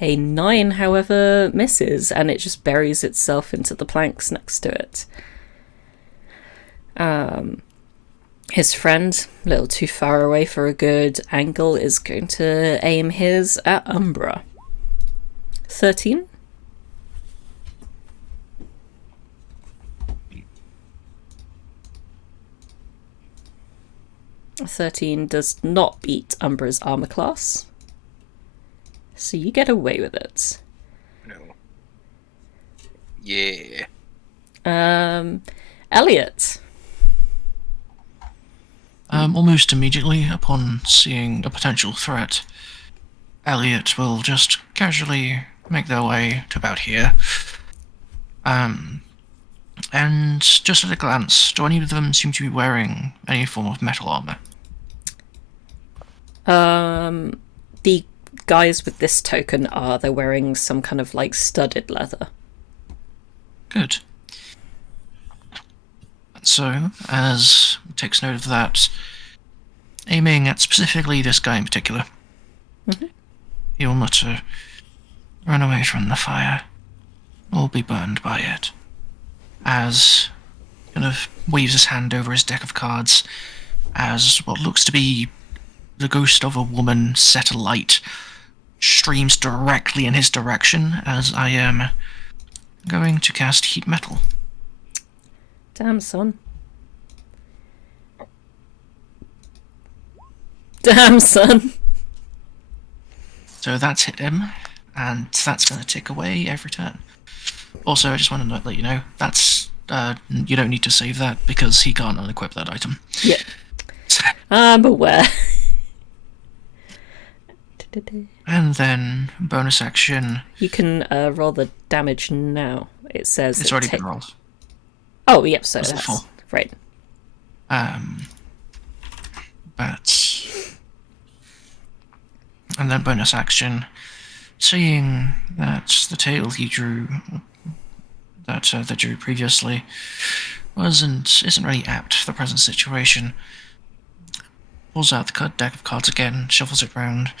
A 9, however, misses, and it just buries itself into the planks next to it. His friend, a little too far away for a good angle, is going to aim his at Umbra. 13. A 13 does not beat Umbra's armor class, so you get away with it. No. Yeah. Elliot. Almost immediately upon seeing a potential threat, Elliot will just casually make their way to about here. And just at a glance, do any of them seem to be wearing any form of metal armor? The guys with this token they're wearing some kind of like studded leather. Good. So, as takes note of that, aiming at specifically this guy in particular, he will mutter, "Run away from the fire, or be burned by it," as kind of waves his hand over his deck of cards as what looks to be the ghost of a woman set alight streams directly in his direction as I am going to cast Heat Metal. Damn, son. Damn, son. So that's hit him, and that's going to tick away every turn. Also, I just want to let you know, that's you don't need to save that because he can't unequip that item. Yeah. I'm aware. And then, bonus action. You can roll the damage now. It says It's already been rolled. Oh, yep, so That's that's full. right. And then bonus action, seeing that the tale he drew, that drew previously, isn't really apt for the present situation, pulls out the deck of cards again, shuffles it round,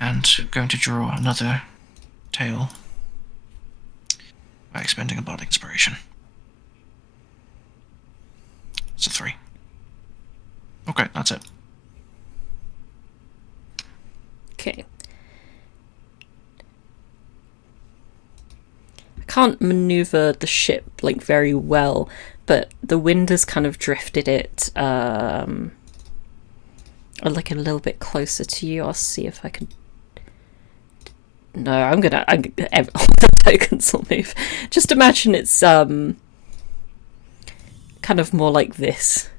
and going to draw another tale by expending a bardic inspiration. It's a 3. Okay, that's it. Okay. I can't maneuver the ship like very well, but the wind has kind of drifted it like a little bit closer to you. I'll see if I can. No, all the tokens will move. Just imagine it's kind of more like this.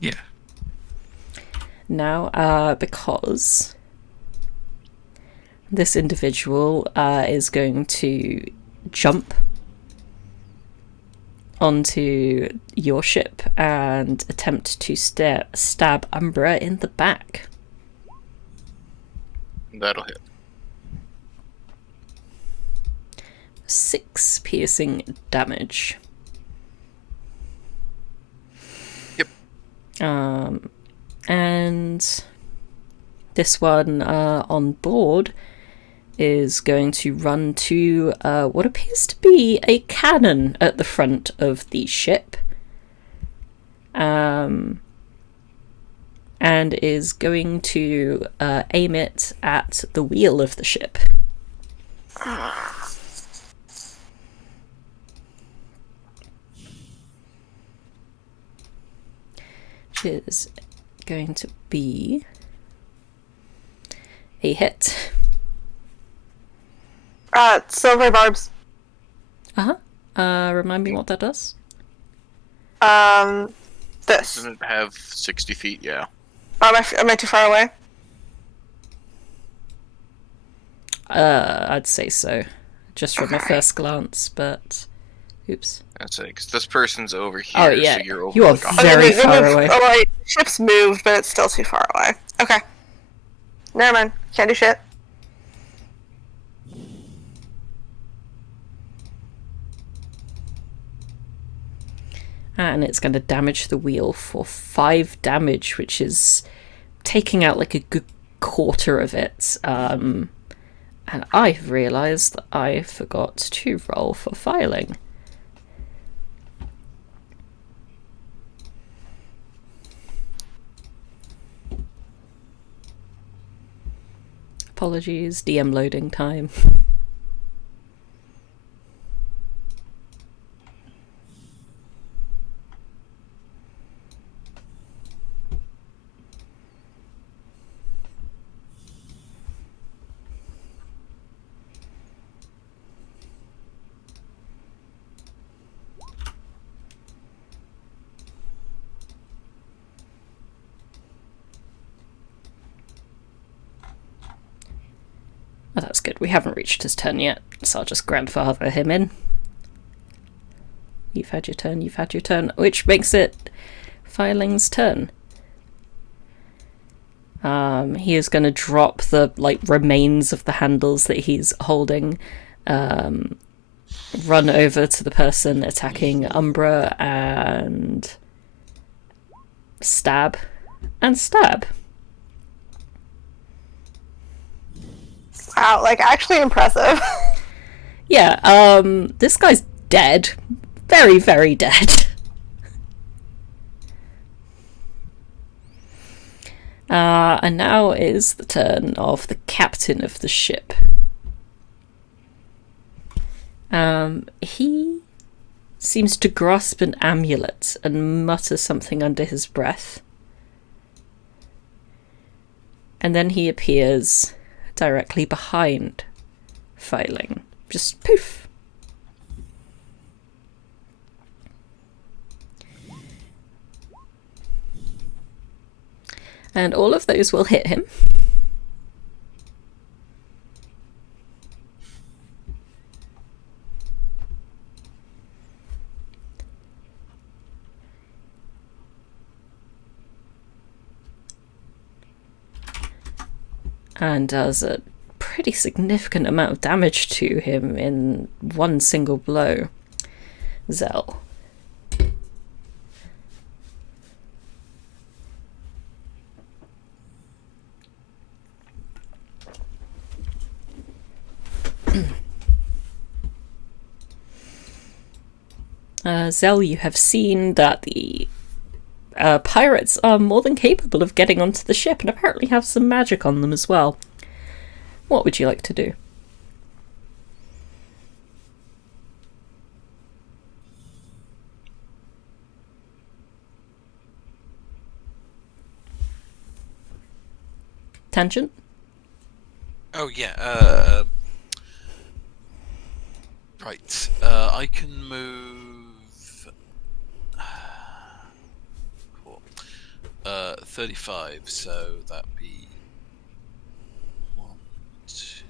Yeah. Now, because this individual is going to jump onto your ship and attempt to stab Umbra in the back. That'll hit. 6 piercing damage. Yep. And this one on board is going to run to what appears to be a cannon at the front of the ship. And is going to aim it at the wheel of the ship. Which is going to be a hit. Silver barbs. Remind me what that does? This. Doesn't it have 60 feet? Yeah. Am I too far away? I'd say so. Just from my first glance, but... Oops. That's it, because this person's over here, Oh, yeah. so you're over You are like very far moved. away. Oh, wait. The ship's moved, but it's still too far away. Okay. Never mind. Can't do shit. And it's going to damage the wheel for 5 damage, which is taking out like a good quarter of it. And I've realised that I forgot to roll for filing. Apologies, DM loading time. Oh, that's good. We haven't reached his turn yet, so I'll just grandfather him in. You've had your turn, which makes it Filing's turn. He is going to drop the remains of the handles that he's holding, run over to the person attacking Umbra and stab. Wow, actually impressive. Yeah, this guy's dead. Very, very dead. And now is the turn of the captain of the ship. He seems to grasp an amulet and mutter something under his breath. And then he appears directly behind Filing. Just poof. And all of those will hit him. And does a pretty significant amount of damage to him in one single blow. Zell. Zell, you have seen that the pirates are more than capable of getting onto the ship and apparently have some magic on them as well. What would you like to do? tangent? Oh yeah. Right. I can move. Cool. 35. So that'd be 1, 2.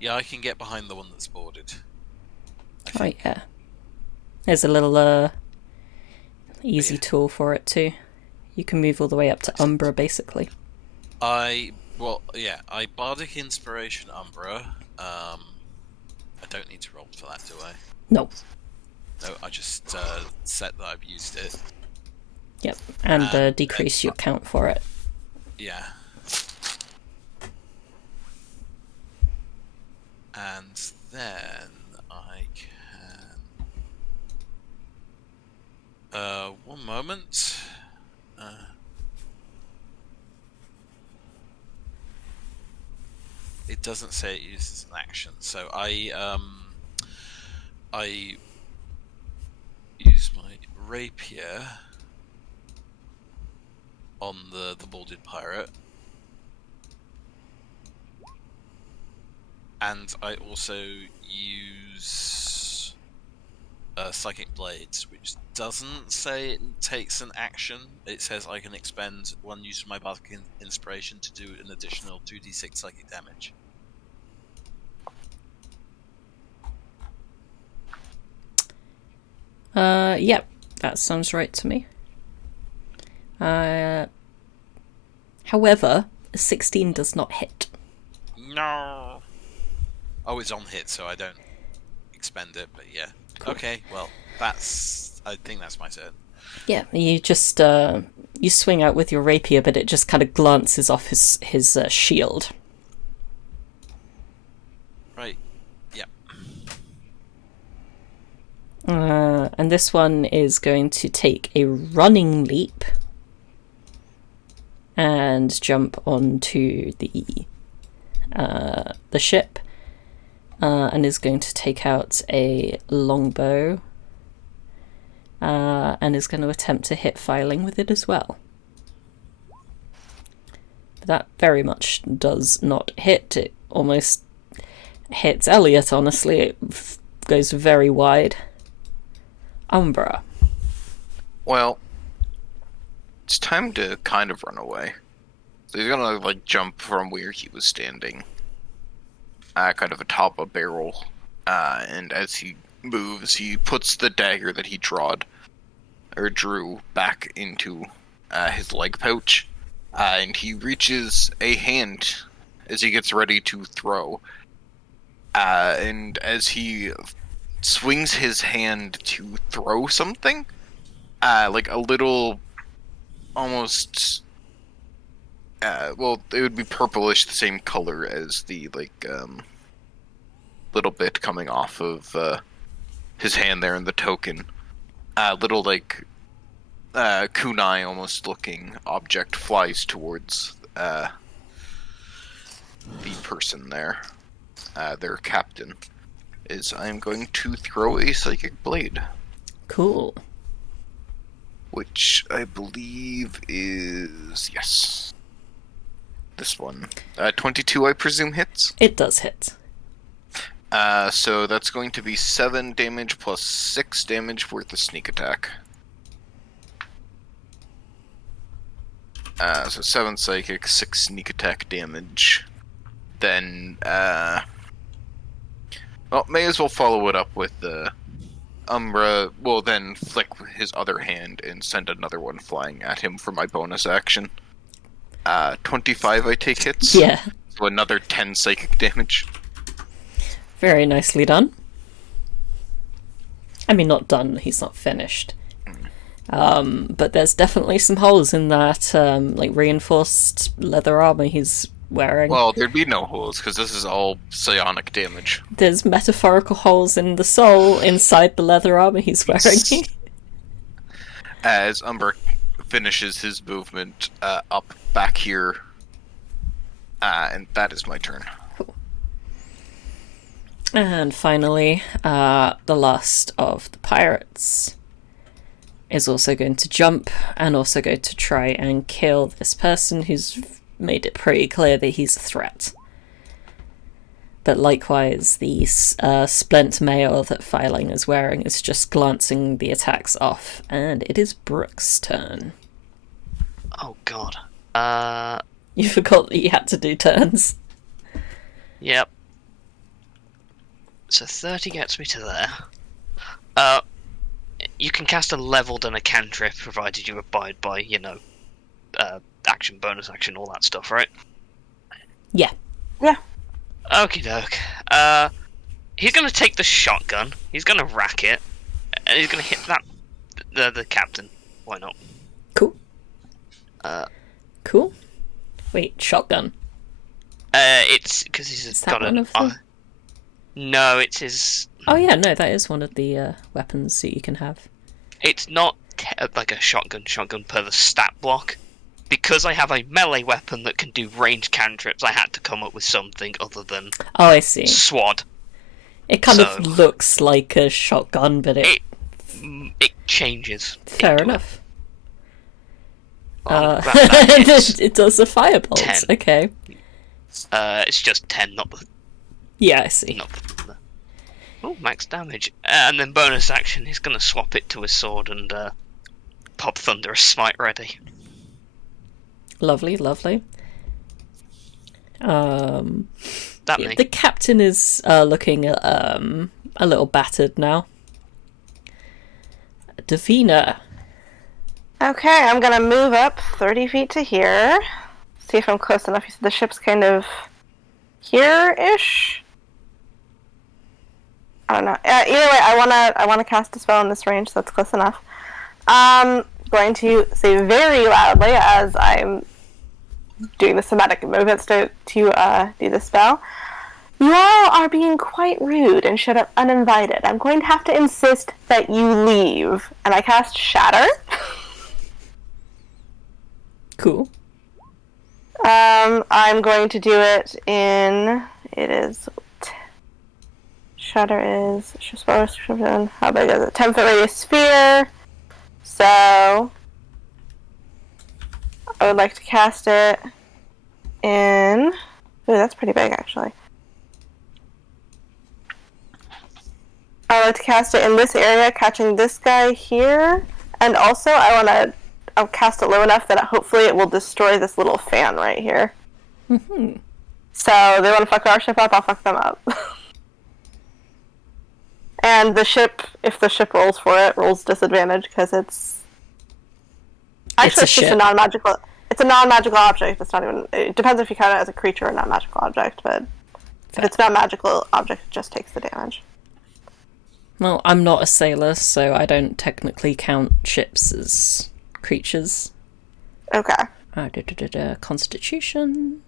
Yeah, I can get behind the one that's boarded. Oh yeah. There's a little easy Yeah. tool for it too. You can move all the way up to Umbra, basically. I bardic inspiration Umbra. I don't need to roll for that, do I? No. No, I just set that I've used it. Yep, and And, decrease your count for it. Yeah. And then I can. One moment. It doesn't say it uses an action, so I use my rapier on the boarded pirate, and I also use psychic blades, which doesn't say it takes an action. It says I can expend one use of my bardic inspiration to do an additional 2d6 psychic damage. Yep, that sounds right to me. However, a 16 does not hit. No. Oh, it's on hit, so I don't expend it. But yeah. Cool. Okay. Well, I think that's my turn. Yeah, you just you swing out with your rapier, but it just kind of glances off his shield. Right. Yep. And this one is going to take a running leap and jump onto the ship, and is going to take out a longbow, and is going to attempt to hit Filing with it as well. But that very much does not hit. It almost hits Elliot, honestly. It goes very wide. Umbra. Well, it's time to kind of run away. So he's gonna like jump from where he was standing, kind of atop a barrel, and as he moves, he puts the dagger that he drew back into his leg pouch, and he reaches a hand as he gets ready to throw. And as he swings his hand to throw something, like a little, almost, well, it would be purplish, the same color as the, like, little bit coming off of his hand there in the token. Little, like, kunai almost looking object flies towards the person there, their captain. I'm going to throw a psychic blade. Cool. Which I believe is, yes, this one. 22, I presume, hits? It does hit. So that's going to be 7 damage plus 6 damage worth of sneak attack. So 7 psychic, 6 sneak attack damage. Then, well, may as well follow it up with the Umbra will then flick his other hand and send another one flying at him for my bonus action. 25 I take hits. Yeah. So another 10 psychic damage. Very nicely done. I mean, not done, he's not finished. But there's definitely some holes in that, like, reinforced leather armor he's wearing. Well, there'd be no holes, because this is all psionic damage. There's metaphorical holes in the soul inside the leather armor he's wearing. As Umbra finishes his movement up back here, and that is my turn. Cool. And finally, the last of the pirates is also going to jump and also go to try and kill this person who's made it pretty clear that he's a threat. But likewise, the splint mail that Filing is wearing is just glancing the attacks off, and it is Brook's turn. Oh god. You forgot that you had to do turns. Yep. So 30 gets me to there. You can cast a leveled and a cantrip, provided you abide by, action, bonus action, all that stuff, right? Yeah. Yeah. Okie doke. He's gonna take the shotgun, he's gonna rack it, and he's gonna hit the captain. Why not? Cool. Cool. Wait, shotgun? It's because he's that got one an... of them? No, it's his... Oh yeah, no, that is one of the weapons that you can have. It's not like a shotgun per the stat block. Because I have a melee weapon that can do range cantrips, I had to come up with something other than Oh, I see. SWAD. It kind of looks like a shotgun, but it changes. fair into enough. that hits. It does the firebolt. 10. Okay. It's just 10, not the... Yeah, I see. Not the oh, max damage. And then bonus action, he's going to swap it to his sword and pop Thunderous Smite ready. Lovely, lovely. Me. The captain is looking a little battered now. Davina. Okay, I'm gonna move up 30 feet to here. See if I'm close enough. You said the ship's kind of here-ish? I don't know. Either way, I wanna cast a spell in this range, so that's close enough. Going to say very loudly as I'm doing the somatic movements to do the spell. You all are being quite rude and showed up uninvited. I'm going to have to insist that you leave. And I cast Shatter. Cool. I'm going to do it in... It is... Shatter is... How big is it? 10-foot radius sphere. So... I would like to cast it in... Ooh, that's pretty big, actually. I would like to cast it in this area, catching this guy here. And also, I'll cast it low enough that hopefully it will destroy this little fan right here. Mm-hmm. So, they want to fuck our ship up, I'll fuck them up. And the ship, if the ship rolls for it, rolls disadvantage, because it's... Actually, it's just a non-magical... It's a non-magical object. It's not even... It depends if you count it as a creature or not magical object, but if it's not magical object, it just takes the damage. Well, I'm not a sailor, so I don't technically count ships as creatures. Okay. Constitution.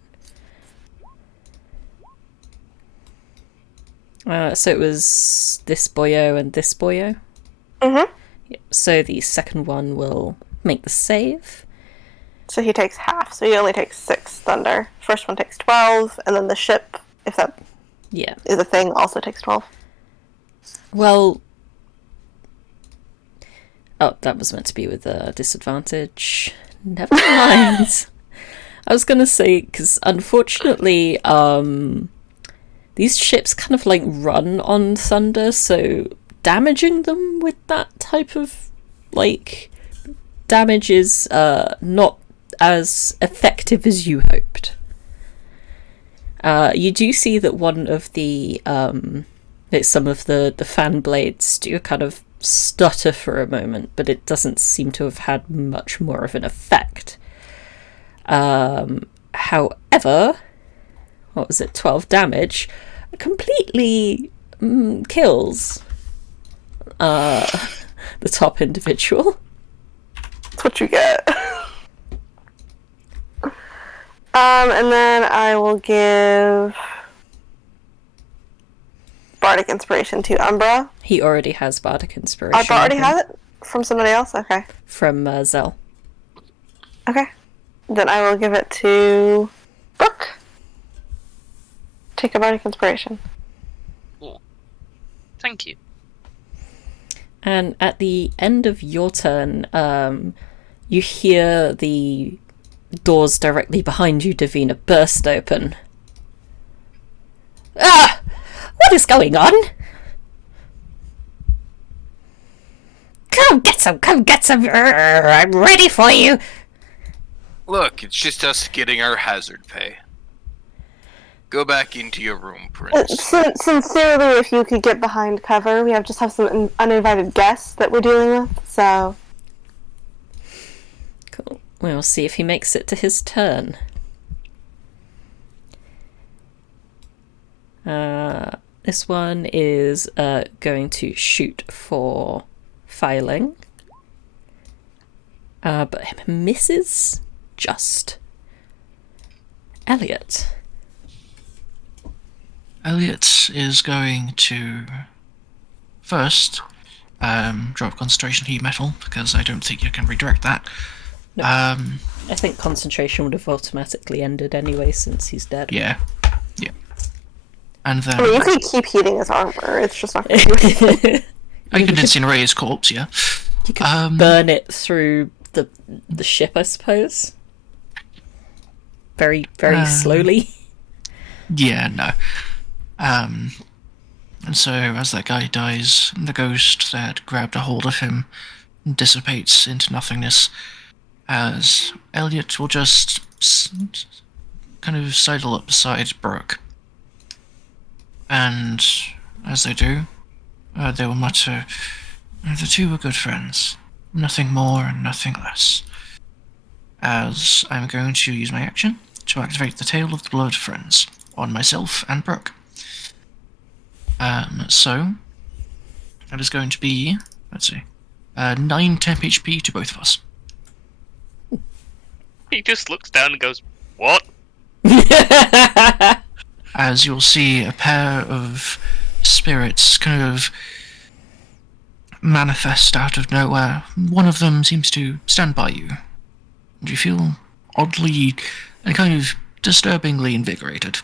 So it was this boyo and this boyo. Mm-hmm. Yep. So the second one will make the save. So he takes half, so he only takes 6 thunder. First one takes 12, and then the ship, if that is a thing, also takes 12. Well... Oh, that was meant to be with a disadvantage. Never mind. I was going to say, because unfortunately, these ships kind of, run on thunder, so damaging them with that type of, damage is not as effective as you hoped. You do see that one of the, some of the fan blades do kind of stutter for a moment, but it doesn't seem to have had much more of an effect. However, what was it, 12 damage, completely kills the top individual. That's what you get. And then I will give Bardic Inspiration to Umbra. He already has Bardic Inspiration. Umbra already has it? From somebody else? Okay. From Zell. Okay. Then I will give it to Brook. Take a Bardic Inspiration. Cool. Thank you. And at the end of your turn, you hear the doors directly behind you, Davina, burst open. Ah! What is going on? Come get some, come get some. I'm ready for you. Look, it's just us getting our hazard pay. Go back into your room, Prince. Sincerely, if you could get behind cover, we just have some uninvited guests that we're dealing with, so... Cool. We'll see if he makes it to his turn. This one is going to shoot for filing. But misses just. Elliot. Elliot is going to first drop concentration heat metal, because I don't think you can redirect that. No. I think concentration would have automatically ended anyway since he's dead. Yeah. And then... I mean, you could keep heating his armor, it's just not going to be... I could incinerate his corpse, yeah. You could burn it through the ship, I suppose. Very, very slowly. Yeah, no. And so as that guy dies, the ghost that grabbed a hold of him dissipates into nothingness, as Elliot will just kind of sidle up beside Brook. And as they do, they will mutter, "The two were good friends. Nothing more and nothing less." As I'm going to use my action to activate the Tale of the Blood Friends on myself and Brook. So, that is going to be, let's see, 9 temp HP to both of us. He just looks down and goes, "What?" As you'll see a pair of spirits kind of manifest out of nowhere. One of them seems to stand by you, and you feel oddly and kind of disturbingly invigorated.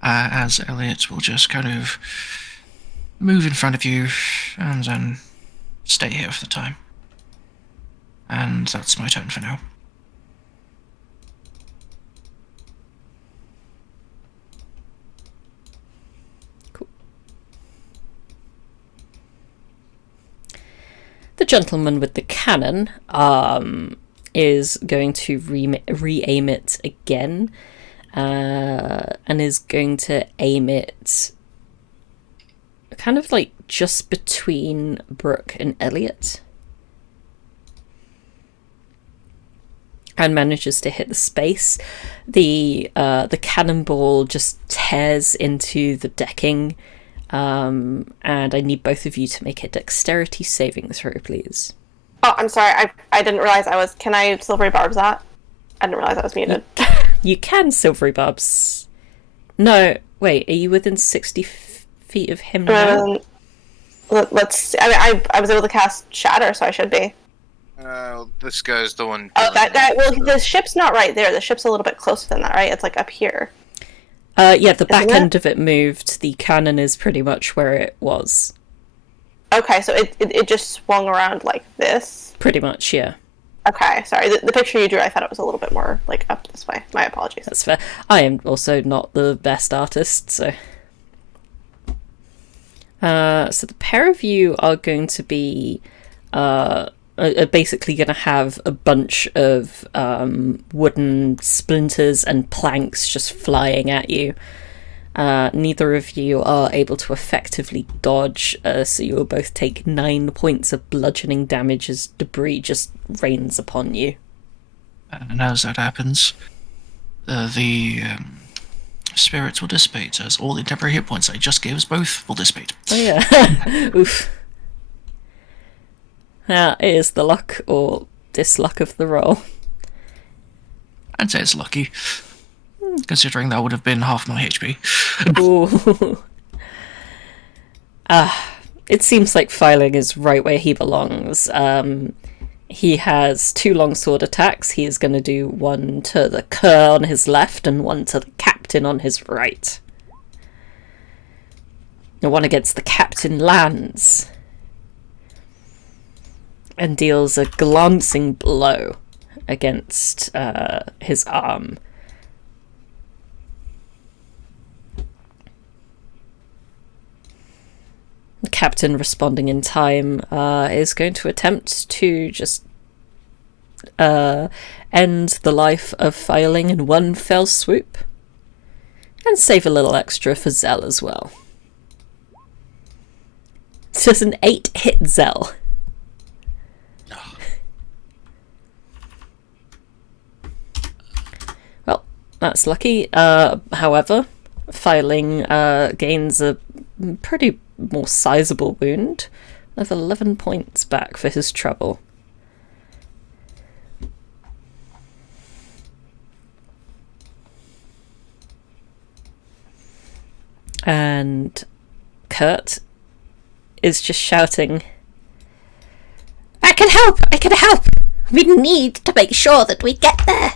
As Elliot will just kind of move in front of you and then stay here for the time. And that's my turn for now. The gentleman with the cannon is going to re-aim it again, and is going to aim it kind of like just between Brook and Elliot, and manages to hit the space. The cannonball just tears into the decking. And I need both of you to make a dexterity saving throw, please. Oh, I'm sorry. I didn't realize I was... Can I silvery barbs that? I didn't realize I was muted. You can silvery barbs. No, wait. Are you within 60 feet of him now? Let's... I mean, I was able to cast Shatter, so I should be. This guy's the one... Oh, that guy... Well, the ship's not right there. The ship's a little bit closer than that, right? It's like up here. Yeah, the back end of it moved. The cannon is pretty much where it was. Okay, so it just swung around like this? Pretty much, yeah. Okay, sorry. The picture you drew, I thought it was a little bit more like up this way. My apologies. That's fair. I am also not the best artist, so... So the pair of you are going to be... are basically going to have a bunch of wooden splinters and planks just flying at you. Neither of you are able to effectively dodge, so you will both take 9 points of bludgeoning damage as debris just rains upon you. And as that happens, the spirits will dissipate, as all the temporary hit points I just gave us both will dissipate. Oh yeah. Oof. That is the luck or disluck of the roll. I'd say it's lucky, considering that would have been half my HP. Ooh. It seems like Filing is right where he belongs. He has 2 longsword attacks. He is going to do one to the cur on his left and one to the captain on his right. The one against the captain lands and deals a glancing blow against his arm. The captain, responding in time, is going to attempt to just end the life of Filing in one fell swoop, and save a little extra for Zell as well. So it's an 8-hit Zell. Well, that's lucky. However, Filing gains a pretty more sizable wound of 11 points back for his trouble. And Kurt is just shouting, I can help! I can help! We need to make sure that we get there!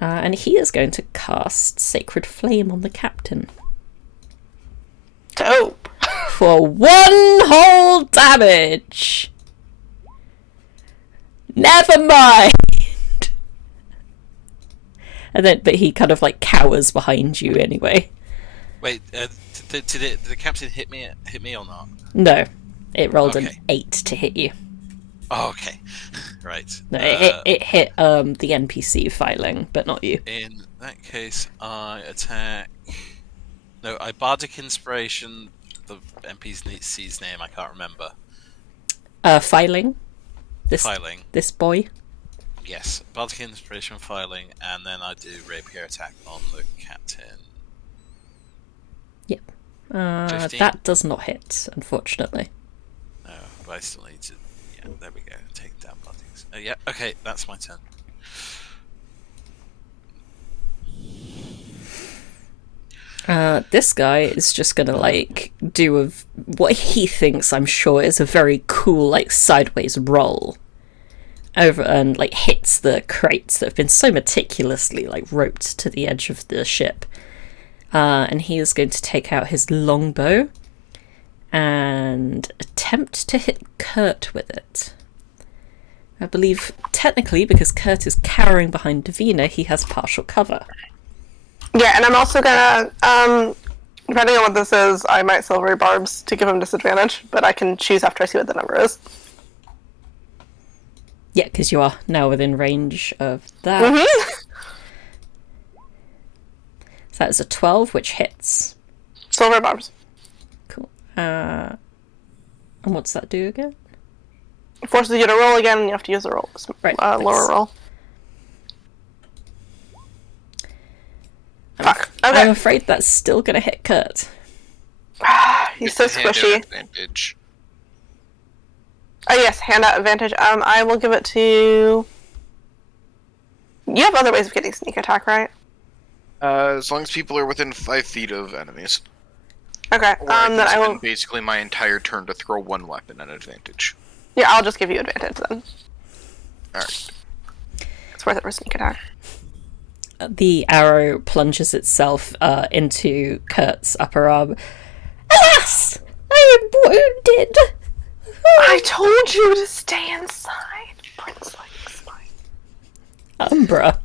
And he is going to cast Sacred Flame on the captain. Dope. For 1 whole damage! Never mind! And then, but he kind of like cowers behind you anyway. Wait, did the captain hit me or not? No, it rolled an Okay. 8 to hit you. Oh, okay. Right. No, it hit the NPC Filing, but not you. In that case, I attack. No, I bardic inspiration. The NPC's name I can't remember. Filing. Filing. This boy. Yes, bardic inspiration, Filing, and then I do rapier attack on the captain. Yep. 15? That does not hit, unfortunately. No, but I still need to. Yeah, there we go. Take down bodies. Yeah, okay, that's my turn. This guy is just gonna like do what he thinks, I'm sure, is a very cool like sideways roll over and like hits the crates that have been so meticulously like roped to the edge of the ship. And he is going to take out his longbow and attempt to hit Kurt with it. I believe technically, because Kurt is cowering behind Davina, he has partial cover. Yeah, and I'm also gonna, depending on what this is, I might silvery barbs to give him disadvantage, but I can choose after I see what the number is. Yeah, because you are now within range of that. Mm-hmm. So that is a 12, which hits. Silver barbs. Cool. And what's that do again? It forces you to roll again, and you have to use the roll. Right, Lower thanks. roll. Fuck. Okay. I'm afraid that's still going to hit Kurt. He's so Hand out squishy. advantage. Oh yes, handout advantage. I will give it to... You have other ways of getting sneak attack, right? As long as people are within 5 feet of enemies. Okay, Or I then can I will... spend basically my entire turn to throw one weapon at advantage. Yeah, I'll just give you advantage then. Alright. It's worth it for sneak attack. The arrow plunges itself into Kurt's upper arm. Alas! I am wounded! I told you to stay inside, Prince like spine. Umbra.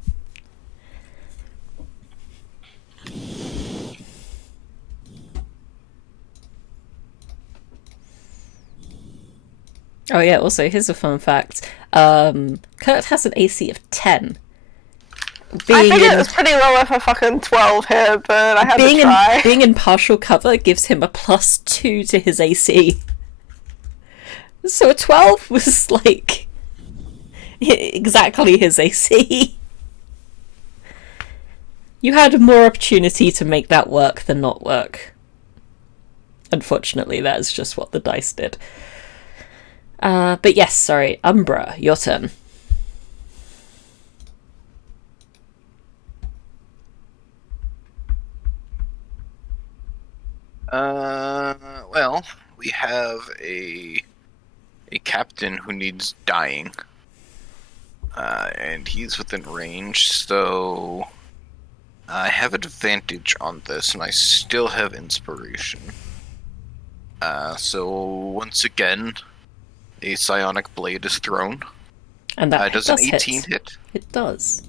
Oh yeah, also here's a fun fact. Kurt has an AC of 10. I think it was pretty low if a fucking 12 hit, but I had to try. Being in partial cover gives him a +2 to his AC. So a 12 was like exactly his AC. You had more opportunity to make that work than not work. Unfortunately, that is just what the dice did. But yes, sorry, Umbra, your turn. Well, we have a captain who needs dying. And he's within range, so I have advantage on this, and I still have inspiration. So once again, a psionic blade is thrown. And that does an 18 hit? It does.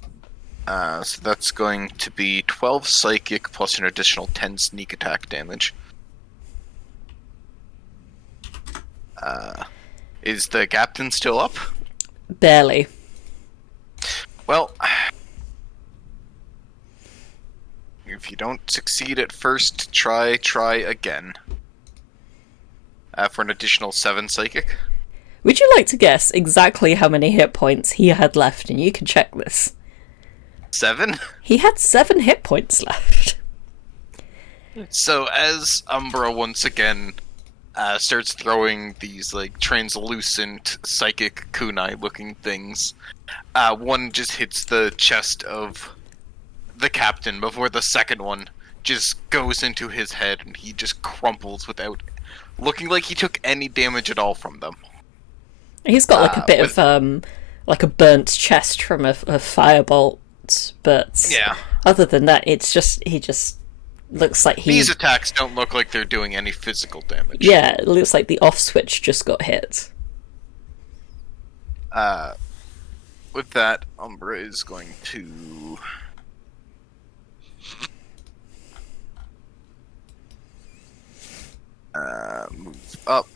So that's going to be 12 psychic plus an additional 10 sneak attack damage. Is the captain still up? Barely. Well, if you don't succeed at first, try again. For an additional 7 psychic. Would you like to guess exactly how many hit points he had left? And you can check this. 7? He had 7 hit points left. So as Umbra once again starts throwing these like translucent psychic kunai looking things, one just hits the chest of the captain before the second one just goes into his head, and he just crumples without looking like he took any damage at all from them. He's got like a bit of like a burnt chest from a firebolt, but yeah. Other than that, it's just he just looks like he. These attacks don't look like they're doing any physical damage. Yeah, it looks like the off switch just got hit. With that, Umbra is going to move up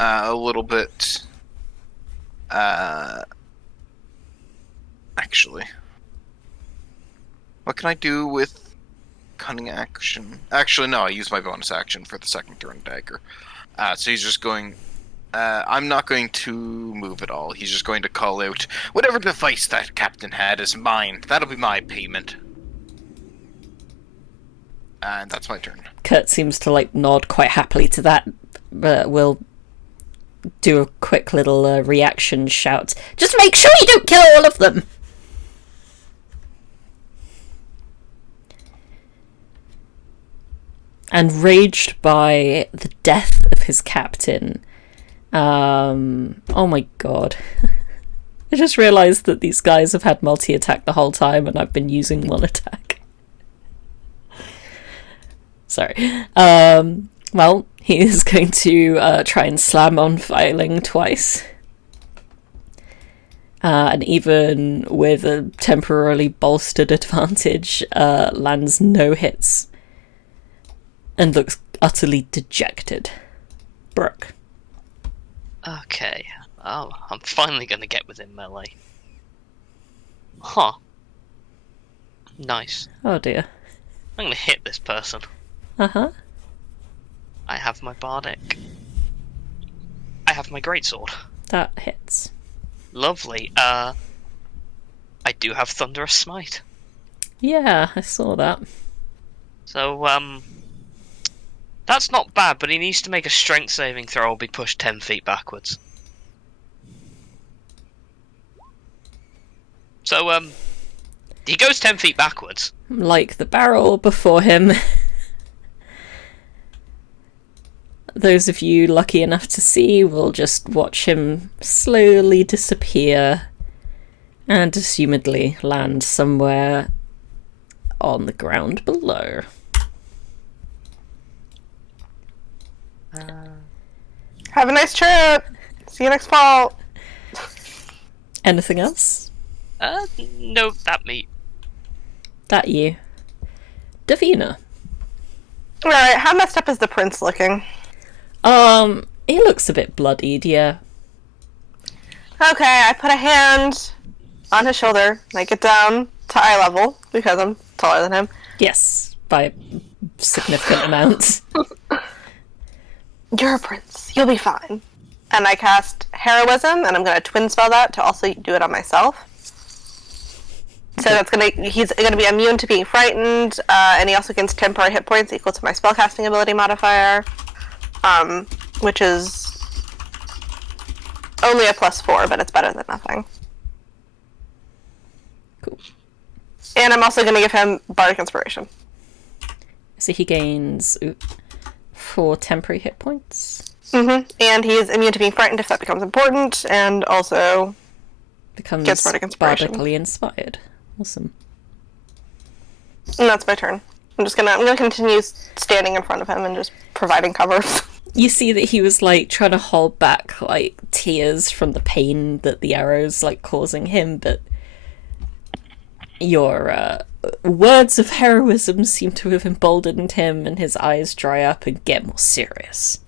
a little bit. Actually, what can I do with cunning action? Actually, no, I use my bonus action for the second turn dagger. So he's just going. I'm not going to move at all. He's just going to call out, whatever device that captain had is mine. That'll be my payment. And that's my turn. Kurt seems to like nod quite happily to that, but we'll do a quick little reaction shout. Just make sure you don't kill all of them! And raged by the death of his captain, oh my god. I just realised that these guys have had multi-attack the whole time and I've been using one attack. Sorry. Well, he is going to try and slam on Filing twice. And even with a temporarily bolstered advantage, lands no hits. And looks utterly dejected. Brook. Okay. Oh, I'm finally going to get within melee. Huh. Nice. Oh dear. I'm going to hit this person. Uh-huh. I have my bardic. I have my greatsword. That hits. Lovely. I do have Thunderous Smite. Yeah, I saw that. So, that's not bad, but he needs to make a strength saving throw or be pushed 10 feet backwards. So, he goes 10 feet backwards. Like the barrel before him. Those of you lucky enough to see will just watch him slowly disappear and assumedly land somewhere on the ground below. Have a nice trip. See you next fall. Anything else? No, that me. That you. Davina. Alright, how messed up is the prince looking? He looks a bit bloodied, yeah. Okay, I put a hand on his shoulder, and I get down to eye level, because I'm taller than him. Yes, by a significant amount. You're a prince. You'll be fine. And I cast Heroism, and I'm going to twin spell that to also do it on myself. So he's gonna be immune to being frightened, and he also gains temporary hit points equal to my spellcasting ability modifier, which is only a +4, but it's better than nothing. Cool. And I'm also gonna give him Bardic Inspiration. So he gains 4 temporary hit points. Mm-hmm. And he's immune to being frightened if that becomes important, and also Becomes gets Bardic Inspiration. bardically inspired. Awesome. And that's my turn. I'm gonna continue standing in front of him and just providing cover. You see that he was like trying to hold back like tears from the pain that the arrows like causing him, but your words of heroism seem to have emboldened him, and his eyes dry up and get more serious.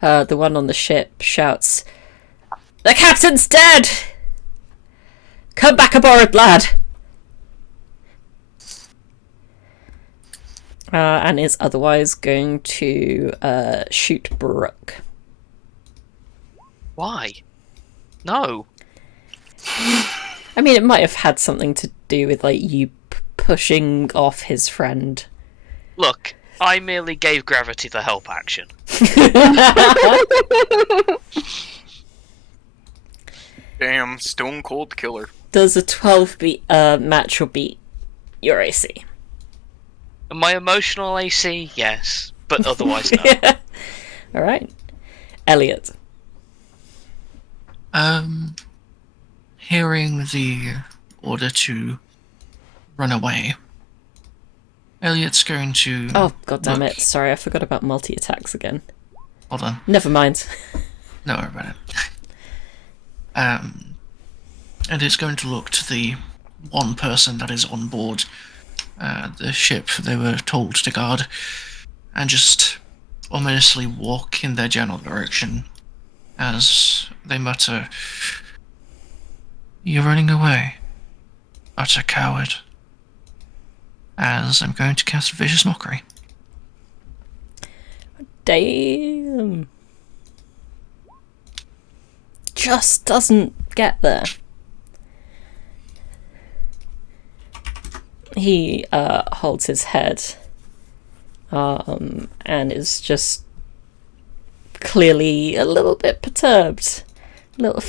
The one on the ship shouts, "The captain's dead! Come back aboard, lad!" And is otherwise going to shoot Brook. Why? No. I mean, it might have had something to do with like you pushing off his friend. Look, I merely gave gravity the help action. Damn, stone cold killer. Does a 12 match or beat your AC? My emotional AC, yes, but otherwise no. All right, Elliot. Hearing the order to run away, Elliot's going to... Oh, god damn it. Sorry, I forgot about multi-attacks again. Hold on. Never mind. Don't worry about it. And it's going to look to the one person that is on board the ship they were told to guard, and just ominously walk in their general direction as they mutter, "You're running away, utter coward," as I'm going to cast Vicious Mockery. Damn. Just doesn't get there. He holds his head and is just clearly a little bit perturbed.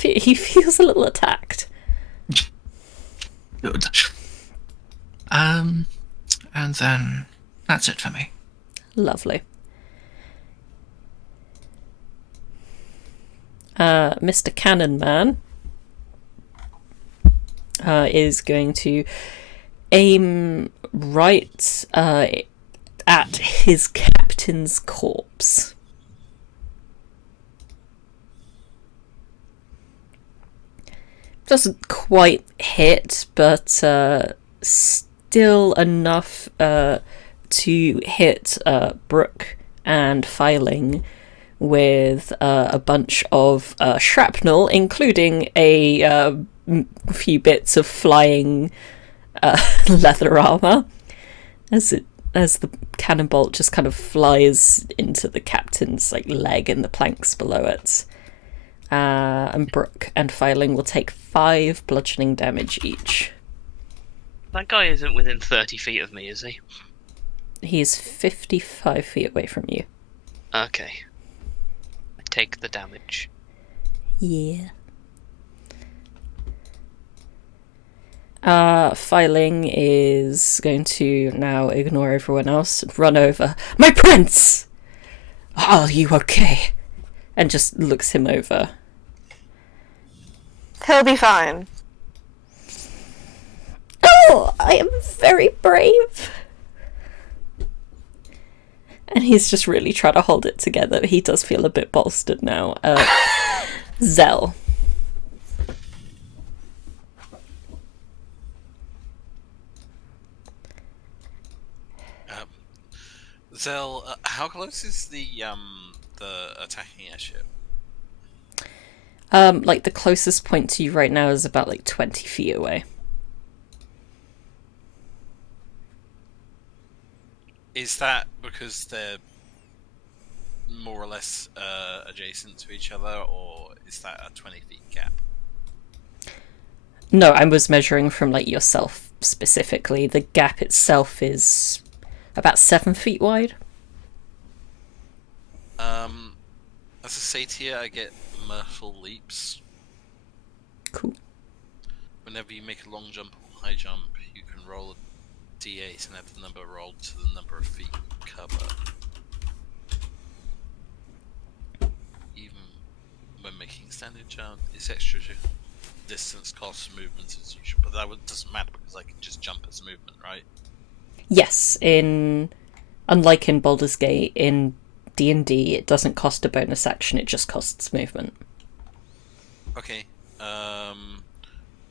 He feels a little attacked. Good. And then that's it for me. Lovely. Mr. Cannon Man is going to aim right at his captain's corpse. Doesn't quite hit, but still enough to hit Brook and Filing with a bunch of shrapnel, including a few bits of flying leather armor, as the cannon bolt just kind of flies into the captain's like leg and the planks below it. And Brook and Filing will take 5 bludgeoning damage each. That guy isn't within 30 feet of me, is he? He's 55 feet away from you. Okay. I take the damage. Yeah. Filing is going to now ignore everyone else and run over. "My prince! Are you okay?" And just looks him over. He'll be fine. "Oh, I am very brave." And he's just really trying to hold it together. He does feel a bit bolstered now. Zell. Zell, how close is the attacking airship? Like the closest point to you right now is about like 20 feet away. Is that because they're more or less adjacent to each other, or is that a 20 feet gap? No, I was measuring from like yourself specifically. The gap itself is about 7 feet wide. As a satyr, I get mirthful leaps. Cool. Whenever you make a long jump or high jump, you can roll a d8 and add the number rolled to the number of feet you cover. Even when making standard jump, it's extra distance costs movement as usual, but that doesn't matter because I can just jump as movement, right? Yes, unlike in Baldur's Gate, in D&D, it doesn't cost a bonus action, it just costs movement. Okay.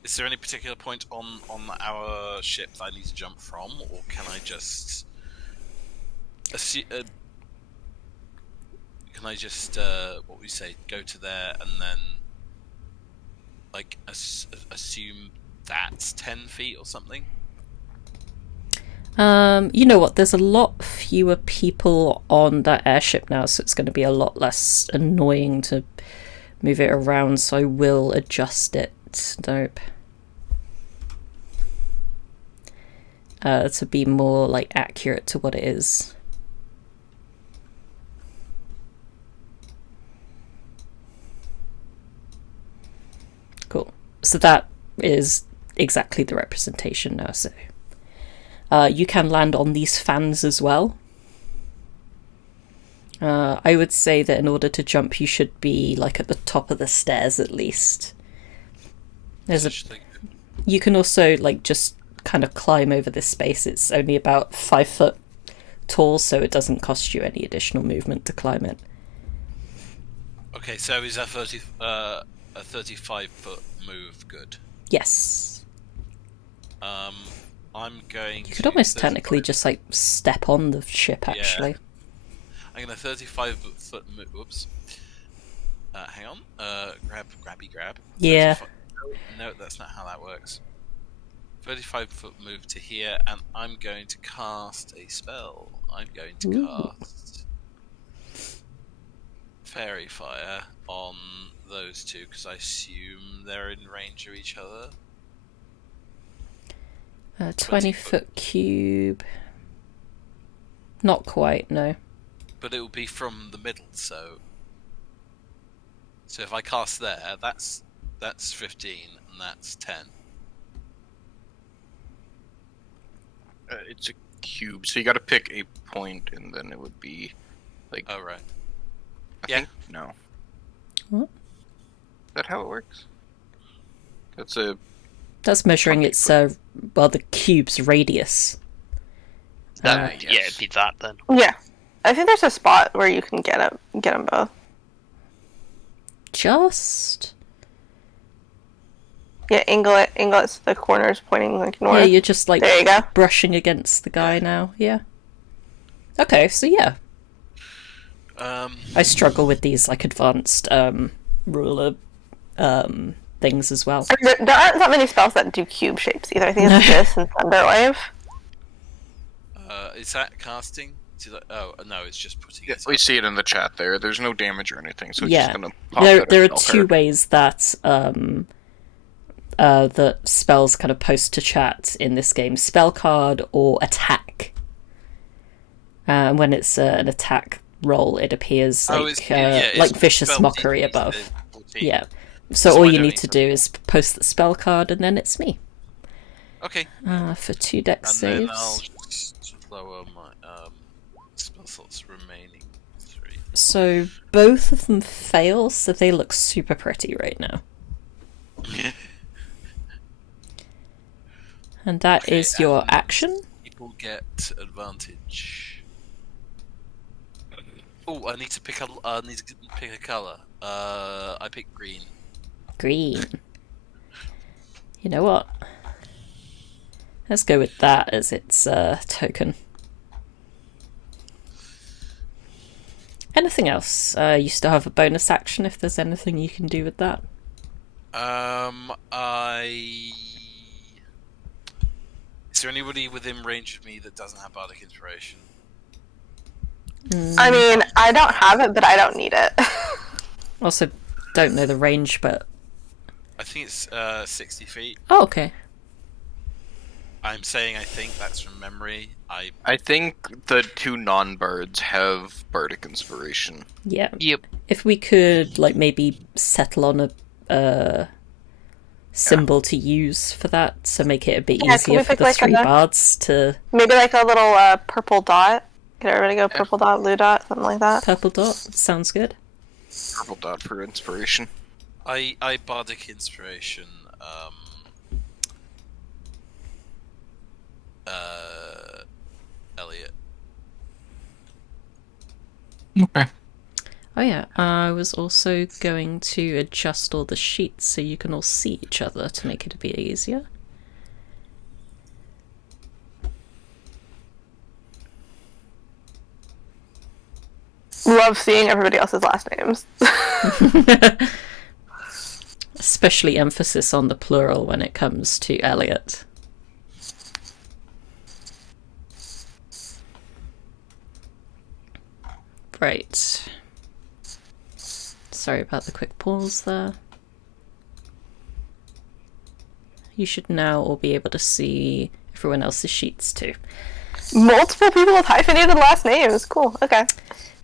Is there any particular point on our ship that I need to jump from, or can I just what we say, go to there and then like assume that's 10 feet or something? You know what, there's a lot fewer people on that airship now, so it's going to be a lot less annoying to move it around, so I will adjust it. Nope. To be more like accurate to what it is. Cool. So that is exactly the representation now, so you can land on these fans as well. I would say that in order to jump, you should be like at the top of the stairs at least. You can also like just kind of climb over this space. It's only about 5 foot tall, so it doesn't cost you any additional movement to climb it. Okay, so is a 35-foot move good? Yes. I'm going. You could almost technically just like step on the ship, actually. Yeah. I'm gonna 35-foot move. Whoops. Hang on. Grab. Yeah. No, that's not how that works. 35-foot move to here, and I'm going to cast a spell. I'm going to cast Fairy Fire on those two, because I assume they're in range of each other. 20-foot cube. Not quite, no. But it will be from the middle, so if I cast there, that's 15, and that's 10. It's a cube, so you got to pick a point, and then it would be like. Oh right. I think, no. What? Is that how it works? That's measuring its the cube's radius. Yeah, yes. it'd be that then. Yeah, I think there's a spot where you can get them both. Just. Yeah, Inglet's the corners pointing like north. Yeah, you're just like there you go. brushing against the guy now. Yeah. Okay, so yeah. I struggle with these like advanced ruler things as well. There aren't that many spells that do cube shapes either. I think it's this and Thunderwave. Is that casting? Oh no, it's just putting. Yeah, we see it in the chat there. There's no damage or anything, so it's yeah. just gonna pop There are out two ways that the spells kind of post to chat in this game: spell card or attack. When it's an attack roll, it appears like vicious mockery above. Yeah. So all you need to do is post the spell card, and then it's me. Okay. For 2 dex saves. And then I'll just lower my spell slots remaining 3. So both of them fail, so they look super pretty right now. And that is your action. People get advantage. Oh, I need to pick a color. I pick green. Green. You know what? Let's go with that as its token. Anything else? You still have a bonus action if there's anything you can do with that. Is there anybody within range of me that doesn't have Bardic Inspiration? I mean, I don't have it, but I don't need it. Also, don't know the range, but... I think it's 60 feet. Oh, okay. I'm saying I think that's from memory. I think the 2 non-bards have Bardic Inspiration. Yeah. Yep. If we could, like, maybe settle on a symbol to use for that, to make it a bit easier for the 3 bards to... Maybe like a little purple dot. Could everybody go purple dot, blue dot, something like that? Purple dot, sounds good. Purple dot for inspiration. I Bardic Inspiration Elliot. Okay. Oh yeah, I was also going to adjust all the sheets so you can all see each other to make it a bit easier. Love seeing everybody else's last names. Especially emphasis on the plural when it comes to Elliot. Right. Sorry about the quick pause there. You should now all be able to see everyone else's sheets too. Multiple people with hyphenated last names. Cool. Okay.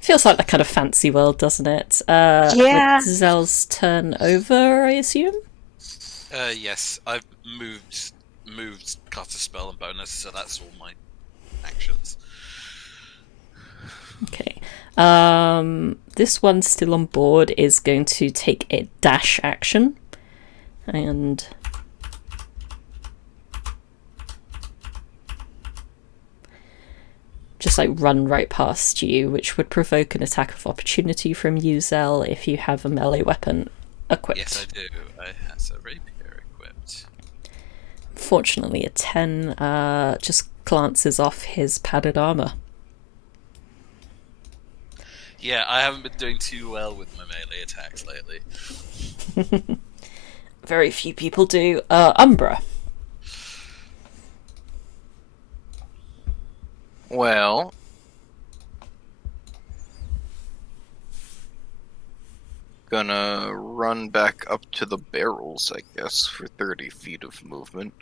Feels like that kind of fancy world, doesn't it? Yeah. With Zell's turn over, I assume? Yes, I've moved cast a spell and bonus, so that's all my actions. Okay. This one still on board is going to take a dash action. And just like run right past you, which would provoke an attack of opportunity from you, Zell, if you have a melee weapon equipped. Yes, I do. I have a rapier equipped. Fortunately, a 10 just glances off his padded armor. Yeah, I haven't been doing too well with my melee attacks lately. Very few people do. Umbra. Well, gonna run back up to the barrels, I guess, for 30 feet of movement.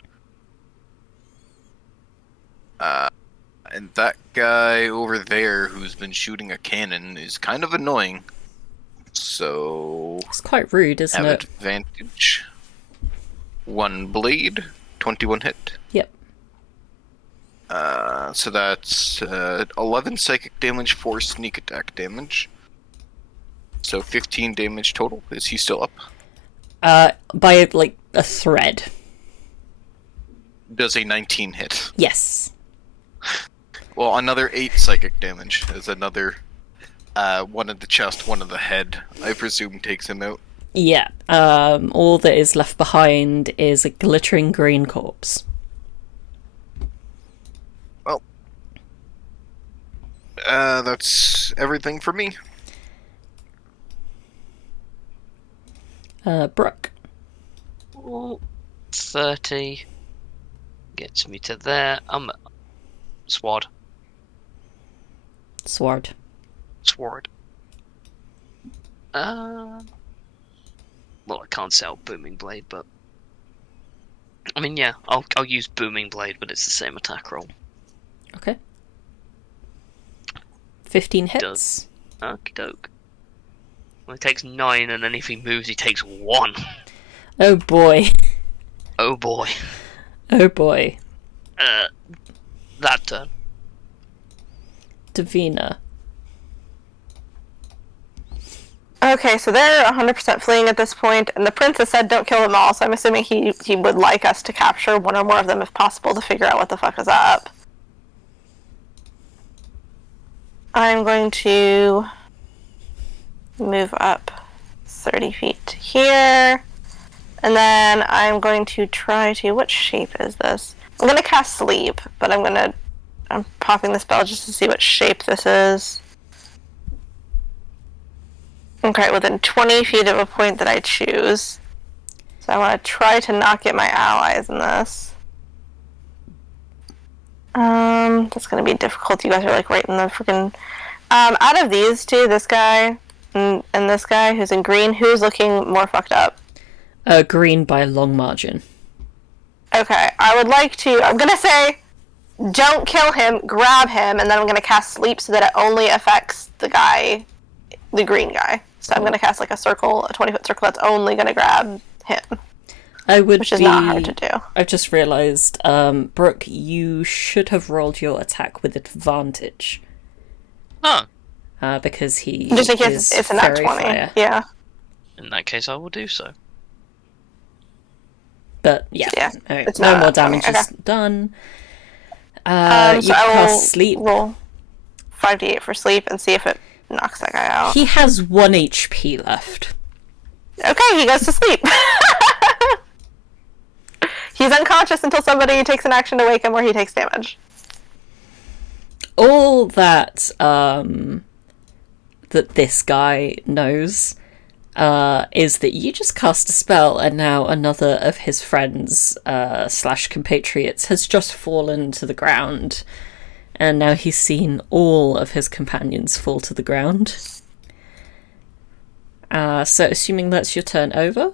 And that guy over there who's been shooting a cannon is kind of annoying. So It's quite rude, isn't have it? advantage. 1 blade, 21 hit. Yep. So that's 11 psychic damage, 4 sneak attack damage. So 15 damage total. Is he still up? By like a thread. Does a 19 hit? Yes. Well, another 8 psychic damage is another one in the chest, one in the head. I presume takes him out. Yeah. All that is left behind is a glittering green corpse. Well, that's everything for me. Brooke. Ooh, 30 gets me to there. Sword. Sword. Well, I can't sell Booming Blade, but I mean, yeah, I'll use Booming Blade, but it's the same attack roll. Okay. 15 hits. Okie doke. Well, he takes 9, and then if he moves, he takes 1. Oh boy. Oh boy. Oh boy. That turn. Davina. Okay, so they're 100% fleeing at this point, and the princess said don't kill them all, so I'm assuming he would like us to capture one or more of them if possible to figure out what the fuck is up. I'm going to move up 30 feet here, and then I'm going to try to... What shape is this? I'm going to cast Sleep, but I'm popping the spell just to see what shape this is. Okay, within 20 feet of a point that I choose. So I want to try to not get my allies in this. That's going to be difficult. You guys are like right in the freaking... out of these two, this guy and this guy who's in green, who's looking more fucked up? Green by a long margin. Okay, I would like to... I'm going to say, don't kill him, grab him, and then I'm going to cast Sleep so that it only affects the guy, the green guy. So I'm going to cast like a circle, a 20-foot circle that's only going to grab him. Which is not hard to do. I've just realised, Brooke, you should have rolled your attack with advantage. Oh. Because he just in case it's a nat 20. Fire. Yeah. In that case, I will do so. But yeah, Yeah, alright, it's no not more upcoming, damage is okay. done. So You I will cast sleep. roll 5d8 for sleep and see if it knocks that guy out. He has 1 HP left. Okay, he goes to sleep. He's unconscious until somebody takes an action to wake him or he takes damage. All that that this guy knows is that you just cast a spell and now another of his friends / compatriots has just fallen to the ground, and now he's seen all of his companions fall to the ground. So assuming that's your turn over,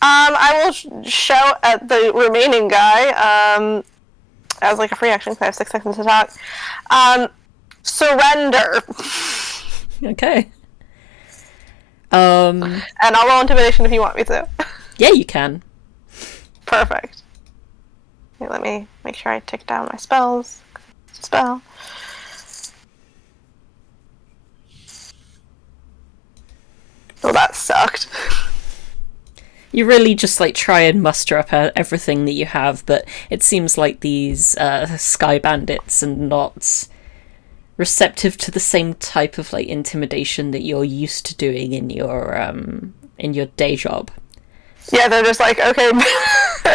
I will shout at the remaining guy as like a free action because I have 6 seconds to talk. Surrender. okay. And I'll roll intimidation if you want me to. Yeah, you can. Perfect. Okay, let me make sure I tick down my spells. Spell. Well, that sucked. You really just like try and muster up everything that you have, but it seems like these sky bandits are not receptive to the same type of like intimidation that you're used to doing in your day job. Yeah, they're just like, okay,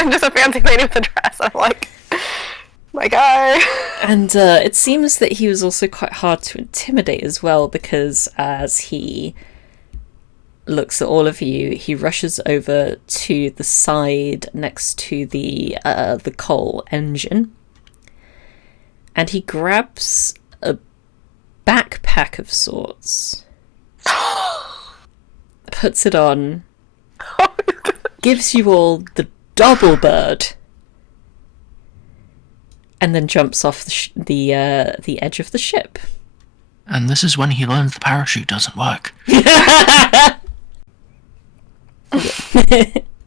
just a fancy lady with a dress. I'm like, my guy. And it seems that he was also quite hard to intimidate as well, because as he looks at all of you, he rushes over to the side next to the coal engine, and he grabs a backpack of sorts, puts it on, gives you all the double bird, and then jumps off the edge of the ship. And this is when he learns the parachute doesn't work.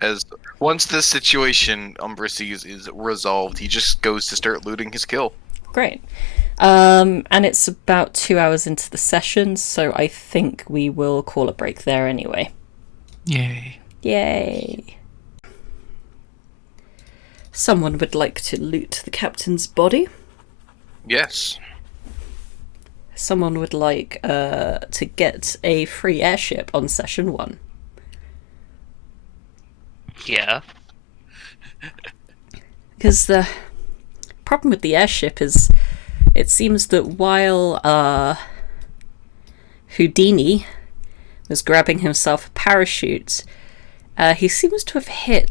As once this situation Umbra sees is resolved, he just goes to start looting his kill. Great. And it's about 2 hours into the session, so I think we will call a break there anyway. Yay. Yay. Someone would like to loot the captain's body. Yes. Someone would like to get a free airship on session 1. Yeah. Because the problem with the airship is it seems that while Houdini was grabbing himself a parachute, he seems to have hit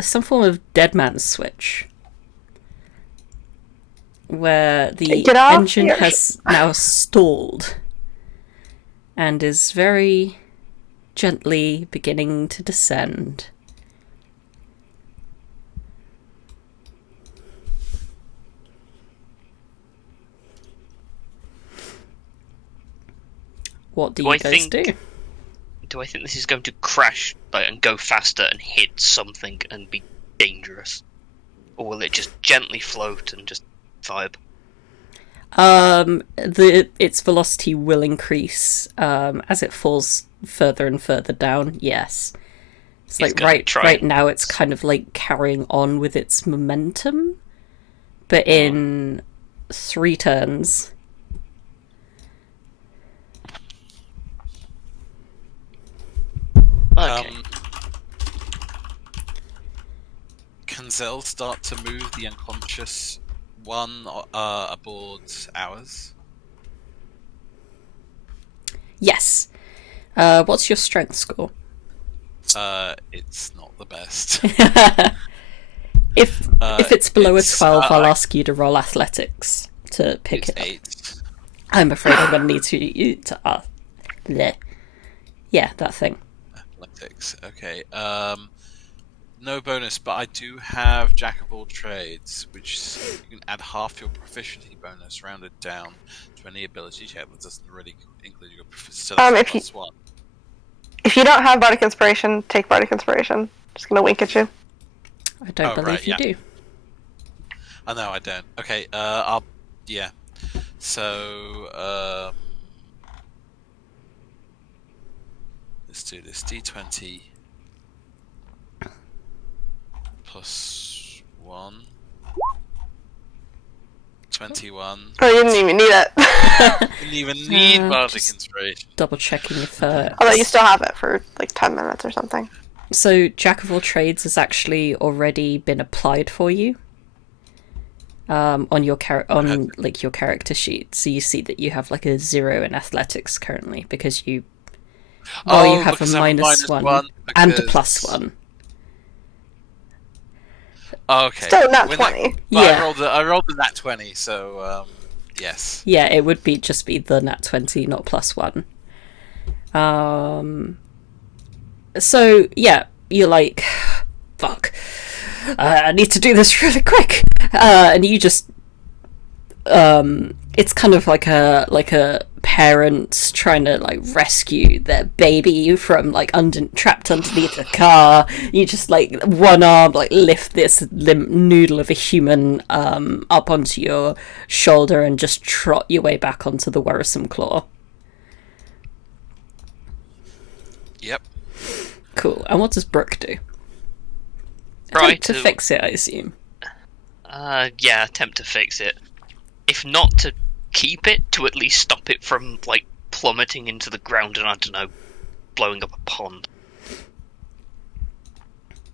some form of dead man's switch, where the engine has now stalled and is very gently beginning to descend. What do you guys do? Do I think this is going to crash and go faster and hit something and be dangerous? Or will it just gently float and just vibe? Its velocity will increase as it falls further and further down, yes. It's like right now it's kind of like carrying on with its momentum, but in 3 turns... Okay. Can Zell start to move the unconscious one aboard ours? Yes. What's your strength score? It's not the best. If it's below a 12, I'll ask you to roll athletics to pick it up. 8. I'm afraid I'm going to need you to yeah, that thing. Athletics. Okay. No bonus, but I do have Jack of all trades, which you can add half your proficiency bonus rounded down to any ability check that doesn't really include your proficiency. If you don't have Bardic Inspiration, take Bardic Inspiration. Just gonna wink at you. I don't believe you do. Oh, no, I don't. Okay, yeah. So, let's do this. D20. plus 1. 21. Oh, you didn't even need it. Didn't even need bardic just inspiration. double checking if Although you still have it for like 10 minutes or something. So Jack of all trades has actually already been applied for you. On your like your character sheet, so you see that you have like a 0 in athletics currently because you you have a minus one and a plus 1. Oh, okay. Still not 20. Yeah. I rolled the nat 20, so yes. Yeah, it would just be the nat 20, not plus 1. So yeah, you're like, fuck. I need to do this really quick, and you just it's kind of like a parent trying to like rescue their baby from like trapped underneath a car. You just like one arm like lift this limp noodle of a human up onto your shoulder and just trot your way back onto the worrisome claw. Yep. Cool. And what does Brook do? Right to fix it, I assume. Yeah, attempt to fix it. If not to keep it, to at least stop it from, like, plummeting into the ground and, I don't know, blowing up a pond.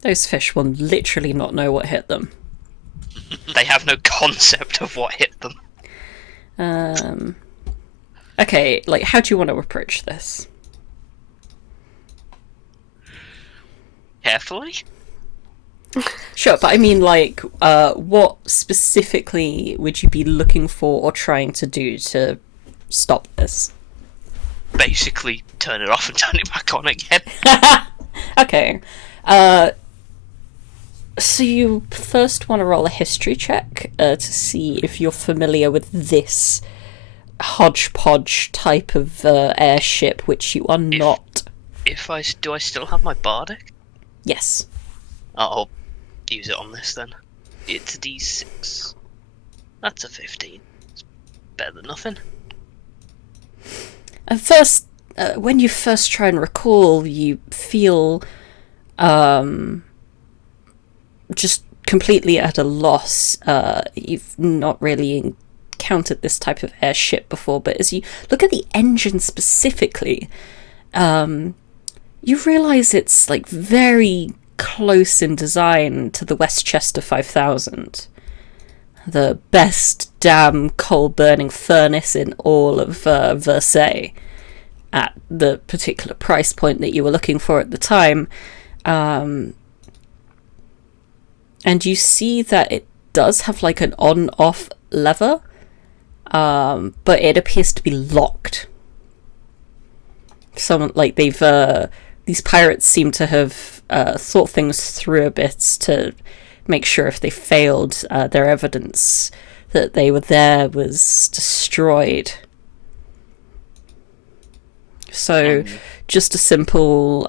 Those fish will literally not know what hit them. They have no concept of what hit them. Okay, like, how do you want to approach this? Carefully? Sure, but I mean, like, what specifically would you be looking for or trying to do to stop this? Basically, turn it off and turn it back on again. Okay. So you first want to roll a history check to see if you're familiar with this hodgepodge type of airship, which you are not. Do I still have my bardic? Yes. I'll use it on this then. It's a d6. That's a 15. It's better than nothing. At first, when you first try and recall, you feel just completely at a loss. You've not really encountered this type of airship before, but as you look at the engine specifically, you realise it's like very close in design to the Westchester 5000. The best damn coal-burning furnace in all of Versailles at the particular price point that you were looking for at the time. And you see that it does have like an on-off lever, but it appears to be locked. Someone like these pirates seem to have thought things through a bit to make sure if they failed, their evidence that they were there was destroyed. So just a simple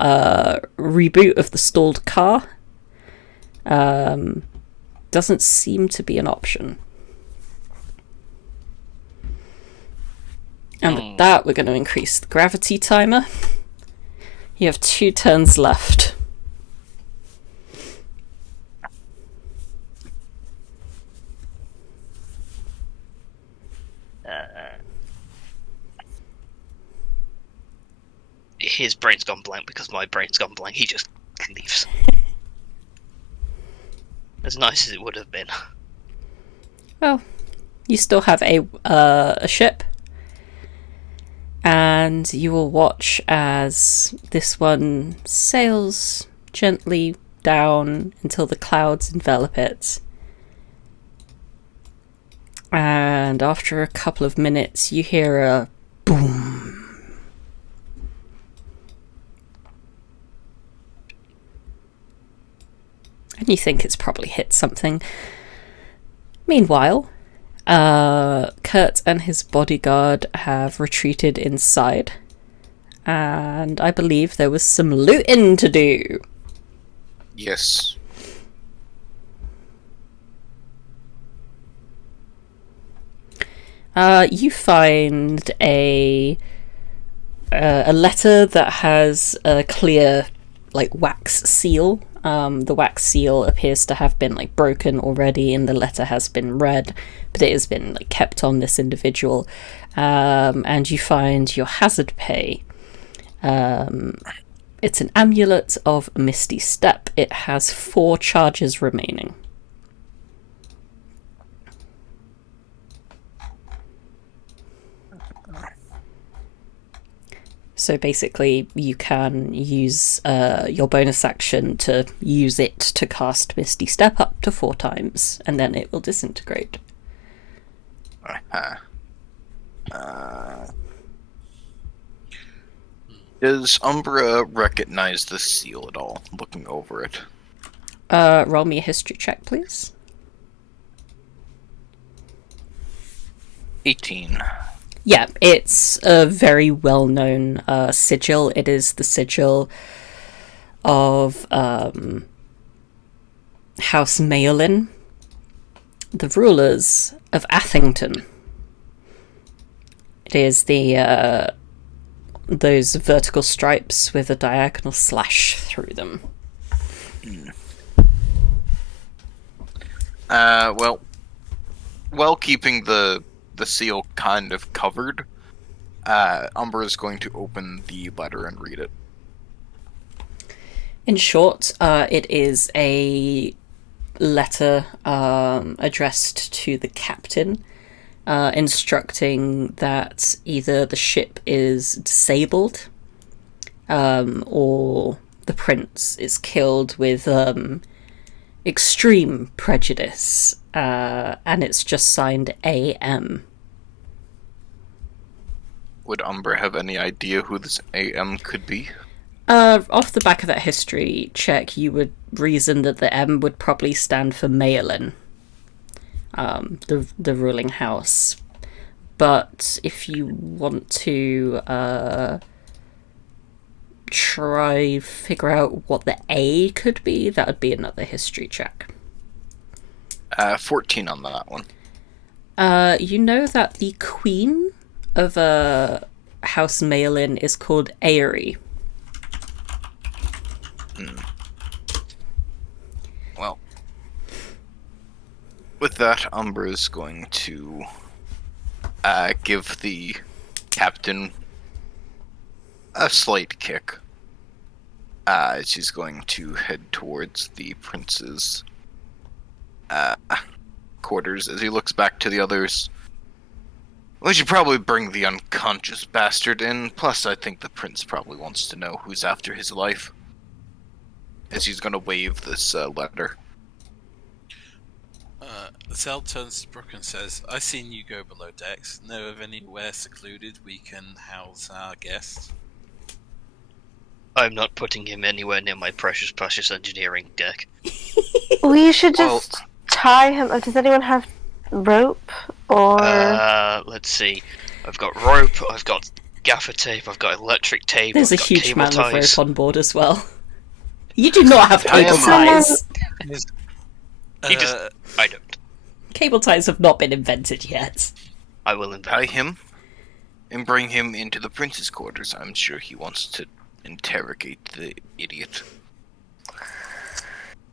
reboot of the stalled car doesn't seem to be an option. And with that, we're going to increase the gravity timer. You have 2 turns left. His brain's gone blank because my brain's gone blank. He just leaves. As nice as it would have been. Well, you still have a ship. And you will watch as this one sails gently down until the clouds envelop it. And after a couple of minutes, you hear a boom. And you think it's probably hit something. Meanwhile, Kurt and his bodyguard have retreated inside, and I believe there was some looting to do. Yes. You find a letter that has a clear, like, wax seal The wax seal appears to have been broken already, and the letter has been read, but it has been kept on this individual. And you find your hazard pay. It's an amulet of Misty Step. It has 4 charges remaining. So basically, you can use your bonus action to use it to cast Misty Step up to 4 times, and then it will disintegrate. Does Umbra recognize the seal at all, looking over it? Roll me a history check, please. 18. Yeah, it's a very well-known sigil. It is the sigil of House Maelin, the rulers of Athington. It is the those vertical stripes with a diagonal slash through them. While keeping the seal kind of covered, Umbra is going to open the letter and read it. In short, it is a letter addressed to the captain, instructing that either the ship is disabled or the prince is killed with extreme prejudice, and it's just signed AM. Would Umbra have any idea who this AM could be? Off the back of that history check, you would reason that the M would probably stand for Maelin, the ruling house. But if you want to try figure out what the A could be, that would be another history check. 14 on that one. You know that the queen of House Maelin is called Aerie. Well, with that, Umbra is going to give the captain a slight kick. She's going to head towards the prince's quarters as he looks back to the others. We should probably bring the unconscious bastard in, plus I think the prince probably wants to know who's after his life. As he's going to wave this letter. Zell turns to Brook and says, "I seen you go below decks. Know of anywhere secluded we can house our guest?" I'm not putting him anywhere near my precious engineering deck. We should just tie him. Does anyone have rope or? Let's see. I've got rope. I've got gaffer tape. I've got electric tape. There's I've a got huge cable amount of ties. rope on board as well. You do not have I cable am- ties. I don't. Cable ties have not been invented yet. I will invent. Tie him and bring him into the prince's quarters. I'm sure he wants to interrogate the idiot.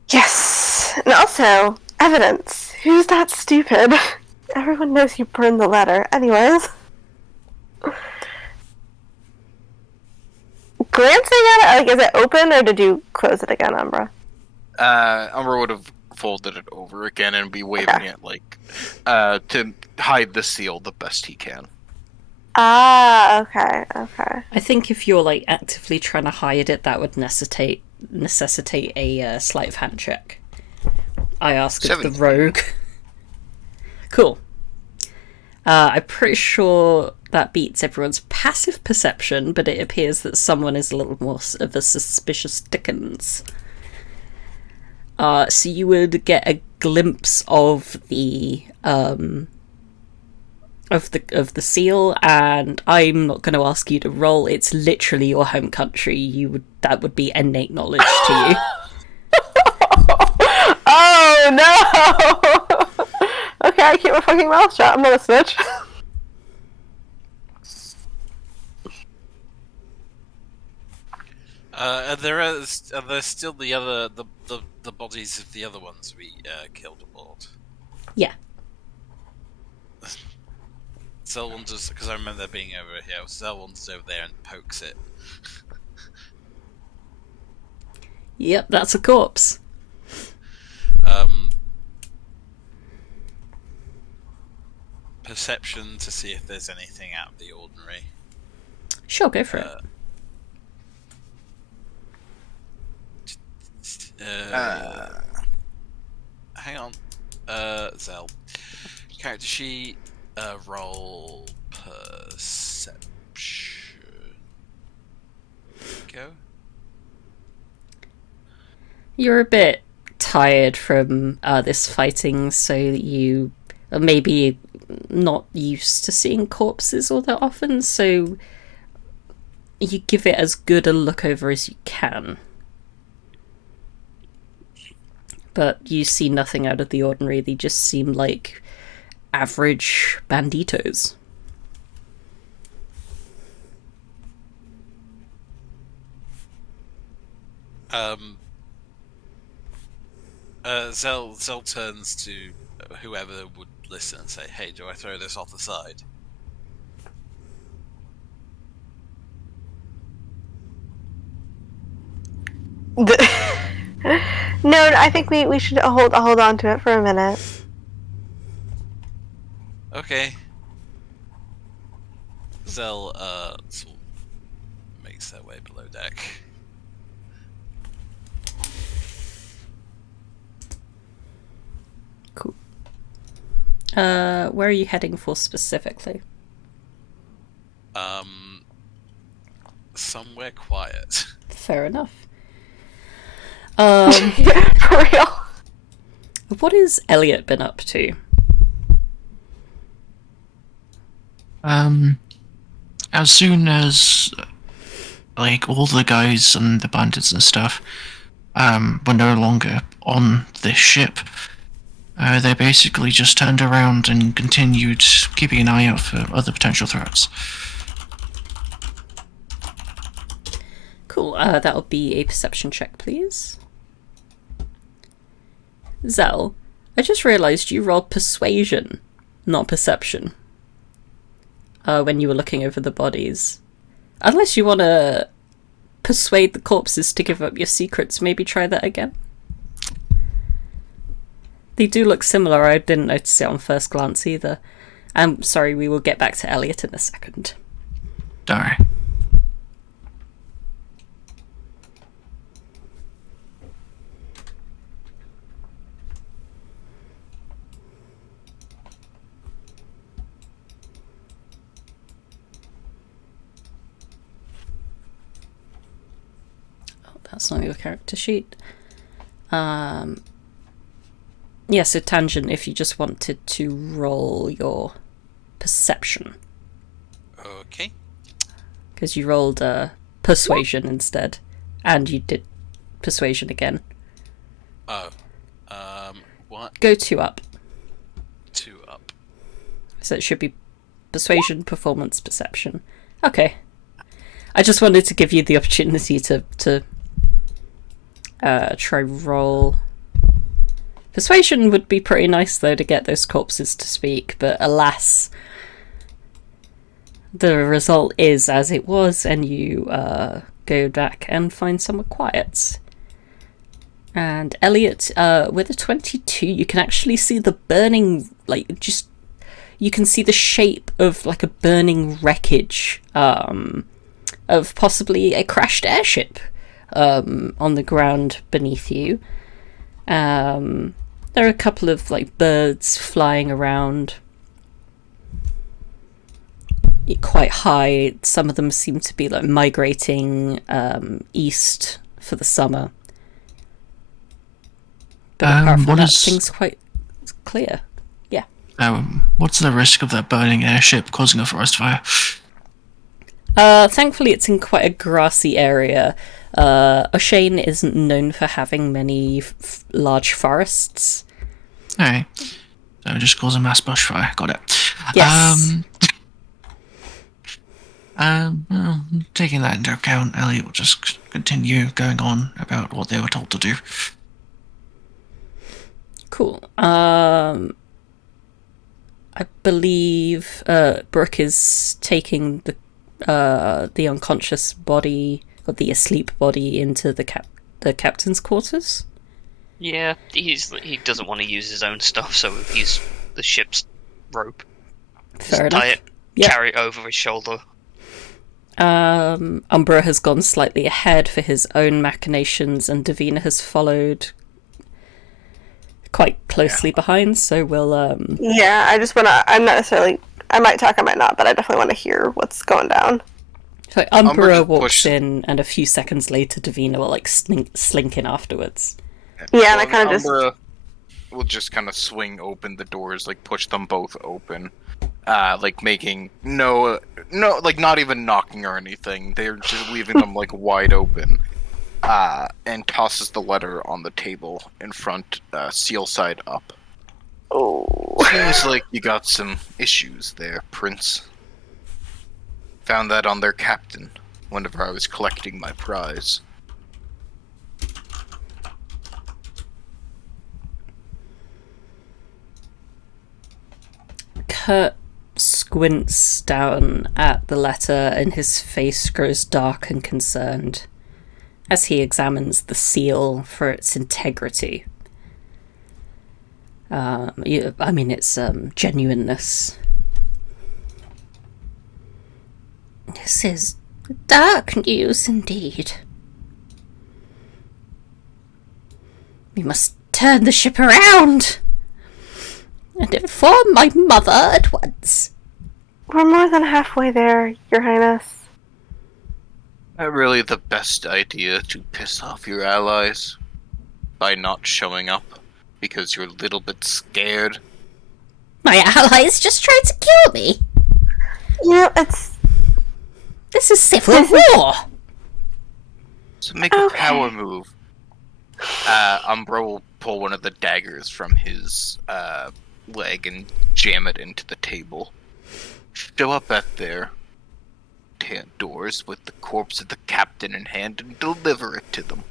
Yes. And also, evidence. Who's that stupid? Everyone knows you burned the letter. Anyways. Glancing at it, is it open or did you close it again, Umbra? Umbra would have folded it over again and be waving it to hide the seal the best he can. Ah, okay. I think if you're actively trying to hide it, that would necessitate a sleight of hand check. I ask of the 17. rogue. Cool. I'm pretty sure that beats everyone's passive perception, but it appears that someone is a little more of a suspicious Dickens. So you would get a glimpse of the seal, and I'm not going to ask you to roll. It's literally your home country. That would be innate knowledge to you. Oh no! Okay, I keep my fucking mouth shut. I'm gonna switch. Are there still the bodies of the other ones we killed aboard? Yeah. Zell wanders, because I remember there being over here. Zell wanders over there and pokes it. Yep, that's a corpse. Perception to see if there's anything out of the ordinary. Sure, go for it. Hang on. Zell. Character sheet, roll perception. Go. You're a bit tired from this fighting, so you are maybe not used to seeing corpses all that often, so you give it as good a look over as you can. But you see nothing out of the ordinary. They just seem like average banditos. Zell turns to whoever would listen and say, "Hey, do I throw this off the side?" No, I think we should hold on to it for a minute. Okay. Zell sort of makes their way below deck. Cool. Where are you heading for specifically? Somewhere quiet. Fair enough. For real. What has Elliot been up to? As soon as like all the guys and the bandits and stuff were no longer on this ship, they basically just turned around and continued keeping an eye out for other potential threats. Cool. That'll be a perception check, please. Zell, I just realised you rolled persuasion, not perception, when you were looking over the bodies. Unless you want to persuade the corpses to give up your secrets, maybe try that again. They do look similar. I didn't notice it on first glance either. I'm sorry, we will get back to Elliot in a second. Alright. That's not your character sheet. Yeah, so Tangent, if you just wanted to roll your perception. Okay. Because you rolled persuasion instead. And you did persuasion again. Oh. What? Go 2 up. 2 up. So it should be persuasion, performance, perception. Okay. I just wanted to give you the opportunity to try roll. Persuasion would be pretty nice though to get those corpses to speak, but alas, the result is as it was, and you go back and find somewhere quiet. And Elliot, with a 22, you can actually see the burning, you can see the shape of like a burning wreckage of possibly a crashed airship on the ground beneath you. There are a couple of like birds flying around quite high. Some of them seem to be like migrating east for the summer. But apart from that, things quite clear. Yeah. What's the risk of that burning airship causing a forest fire? Thankfully, it's in quite a grassy area. O'Shane isn't known for having many large forests. Alright. So just cause a mass bushfire. Got it. Yes. Well, taking that into account, Elliot will just continue going on about what they were told to do. Cool. I believe Brooke is taking the unconscious body or the asleep body into the captain's quarters. Yeah, he doesn't want to use his own stuff, so he's the ship's rope. Fair Just tie enough. it, Yeah. carry it over his shoulder. Umbra has gone slightly ahead for his own machinations, and Davina has followed quite closely behind, so we'll Yeah, I just wanna. I'm not necessarily. I might talk, I might not, but I definitely want to hear what's going down. so Umbra Umbra just walks pushes- in, and a few seconds later Davina will like slink in afterwards. Yeah, and I kind of just. Umbra will just kind of swing open the doors, like push them both open, like making no, like not even knocking or anything. They're just leaving them like wide open, and tosses the letter on the table in front, seal side up. Oh. Seems like you got some issues there, Prince. Found that on their captain whenever I was collecting my prize. Kurt squints down at the letter, and his face grows dark and concerned as he examines the seal for its integrity. Its genuineness. This is dark news indeed. We must turn the ship around and inform my mother at once. We're more than halfway there, Your Highness. Not really the best idea to piss off your allies by not showing up because you're a little bit scared. My allies just tried to kill me. You know, it's. This is civil war. So make a Okay. power move. Umbra will pull one of the daggers from his leg and jam it into the table. Show up at their doors with the corpse of the captain in hand and deliver it to them.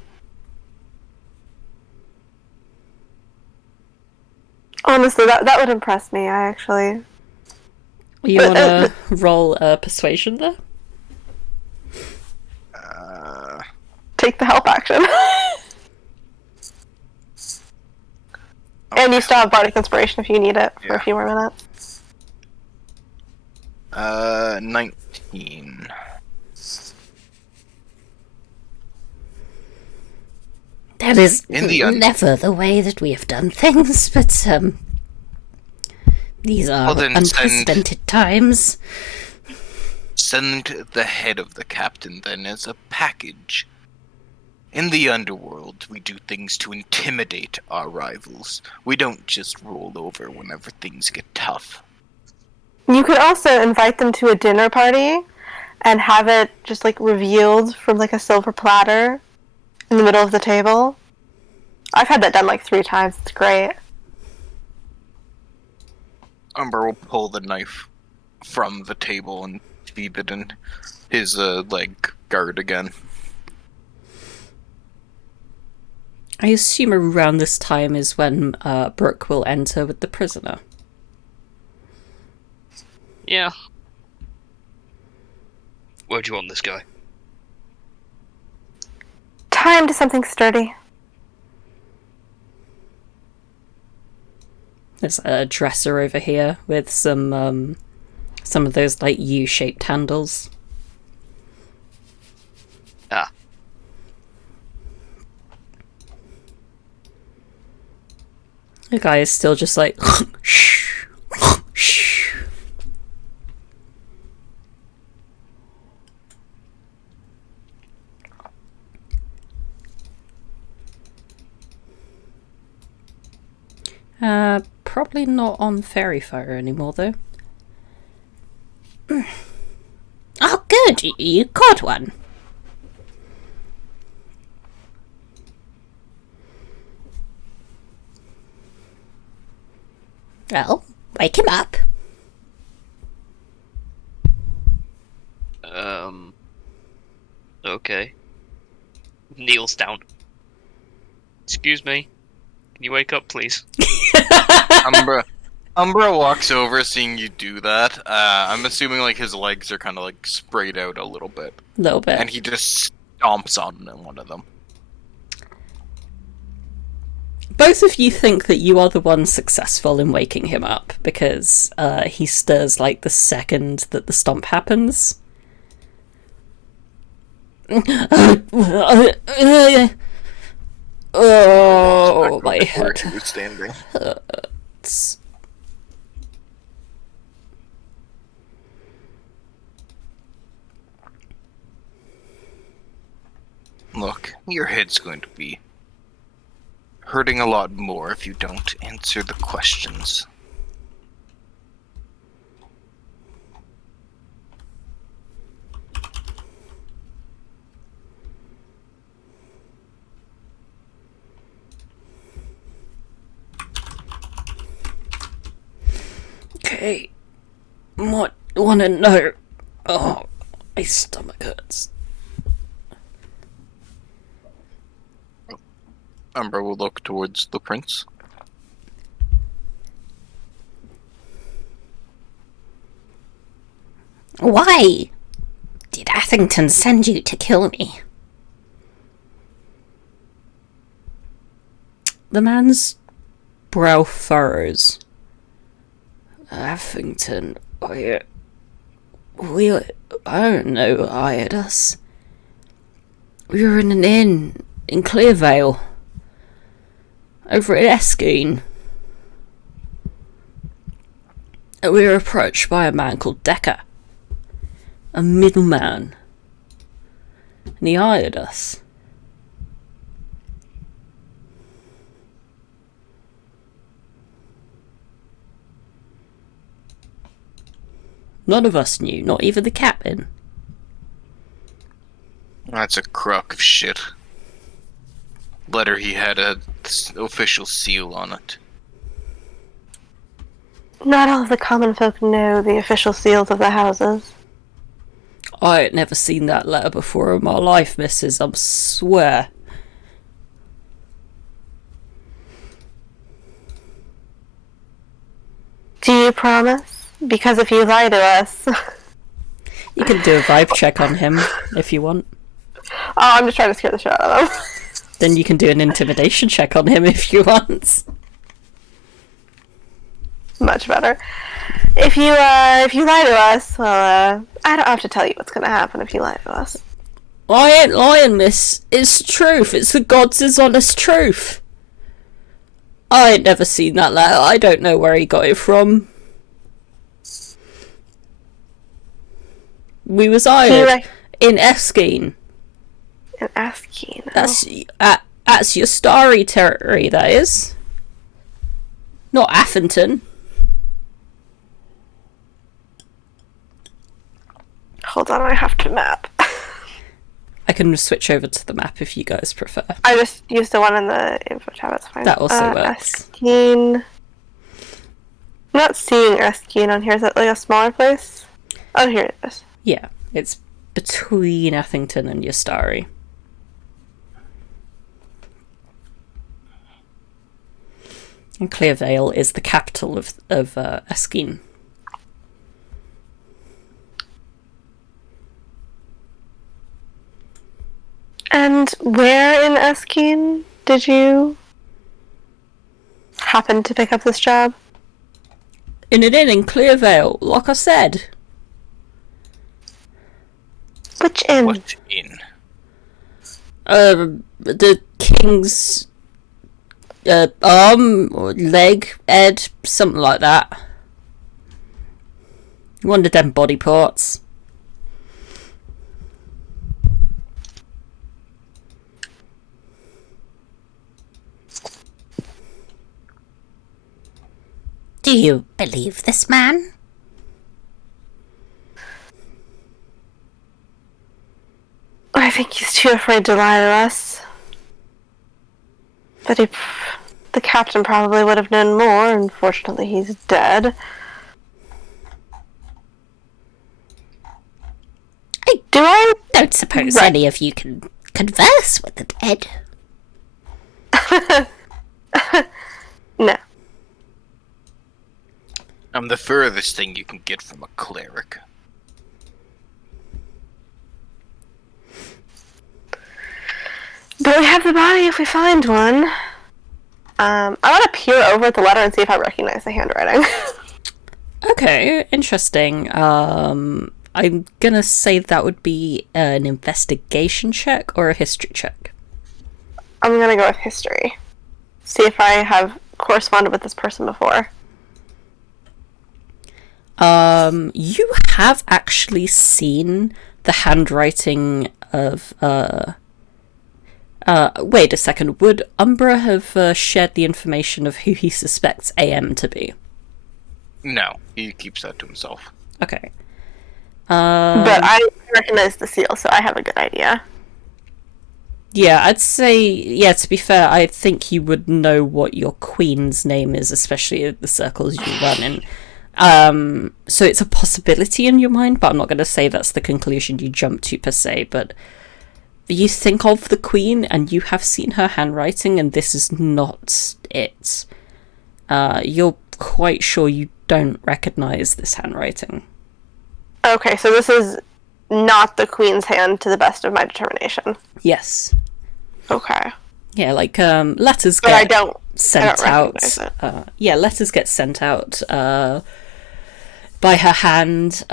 Honestly, that would impress me, I actually. You want to roll persuasion there? Take the help action. And you still have Bardic Inspiration if you need it for a Yeah. few more minutes. 19. That is In the end- never the way that we have done things, but these are Well, then unprecedented times. Send the head of the captain then as a package. In the underworld, we do things to intimidate our rivals. We don't just roll over whenever things get tough. You could also invite them to a dinner party and have it just like revealed from like a silver platter in the middle of the table. I've had that done like 3 times. It's great. Umbra will pull the knife from the table and feed it in his leg guard again. I assume around this time is when Brooke will enter with the prisoner. Yeah. Where do you want this guy? Time to something sturdy. There's a dresser over here with some of those like U-shaped handles. Ah. The guy is still just like shh, shh. Probably not on fairy fire anymore though. Oh, good, you caught one. Well, wake him up. kneels down. Excuse me. Can you wake up, please? Umbra walks over, seeing you do that. I'm assuming like his legs are kind of like sprayed out a little bit. And he just stomps on one of them. Both of you think that you are the one successful in waking him up, because he stirs like the second that the stomp happens. Oh, my head. Standing. Look, your head's going to be hurting a lot more if you don't answer the questions. Okay. What wanna know? Oh, my stomach hurts. Umbra will look towards the prince. Why did Atherton send you to kill me? The man's brow furrows. Atherton, I don't know, hired us. We were in an inn in Clearvale, over at Eskeen. We were approached by a man called Decker, a middleman, and he hired us. None of us knew, not even the captain. That's a crock of shit. Letter he had a official seal on it. Not all of the common folk know the official seals of the houses. I had never seen that letter before in my life, missus, I swear. Do you promise? Because if you lie to us... You can do a vibe check on him, if you want. Oh, I'm just trying to scare the shit out of him. Then you can do an intimidation check on him if you want. Much better. If you lie to us, well, I don't have to tell you what's gonna happen if you lie to us. I ain't lying, miss. It's the truth. It's the God's honest truth. I ain't never seen that letter. I don't know where he got it from. We was hired in Eskeen. In Eskeen? That's your starry territory, that is. Not Atherton. Hold on, I have to map. I can switch over to the map if you guys prefer. I just used the one in the info tab, that's fine. That also works. Eskeen. I'm not seeing Eskeen on here. Is it like a smaller place? Oh, here it is. Yeah, it's between Atherton and Yastari. And Clearvale is the capital of Eskeen. And where in Eskeen did you happen to pick up this job? In an inn in Clearvale, like I said. Which inn? What inn? The king's arm or leg, head, something like that. One of them body parts. Do you believe this man? I think he's too afraid to lie to us. But the captain probably would have known more. Unfortunately, he's dead. I don't suppose any of you can converse with the dead? No. I'm the furthest thing you can get from a cleric. But we have the body if we find one. I want to peer over at the letter and see if I recognize the handwriting. Okay, interesting. I'm gonna say that would be an investigation check or a history check. I'm gonna go with history. See if I have corresponded with this person before. You have actually seen the handwriting of, wait a second, would Umbra have shared the information of who he suspects AM to be? No, he keeps that to himself. Okay. But I recognize the seal, so I have a good idea. Yeah, I'd say, yeah, to be fair, I think you would know what your queen's name is, especially in the circles you run in. So it's a possibility in your mind, but I'm not going to say that's the conclusion you jump to per se, but you think of the queen and you have seen her handwriting and this is not it. You're quite sure you don't recognize this handwriting. Okay, so this is not the queen's hand to the best of my determination. Yes. Okay. Yeah, like, letters But get I don't sent out. recognize it. Yeah, letters get sent out by her hand.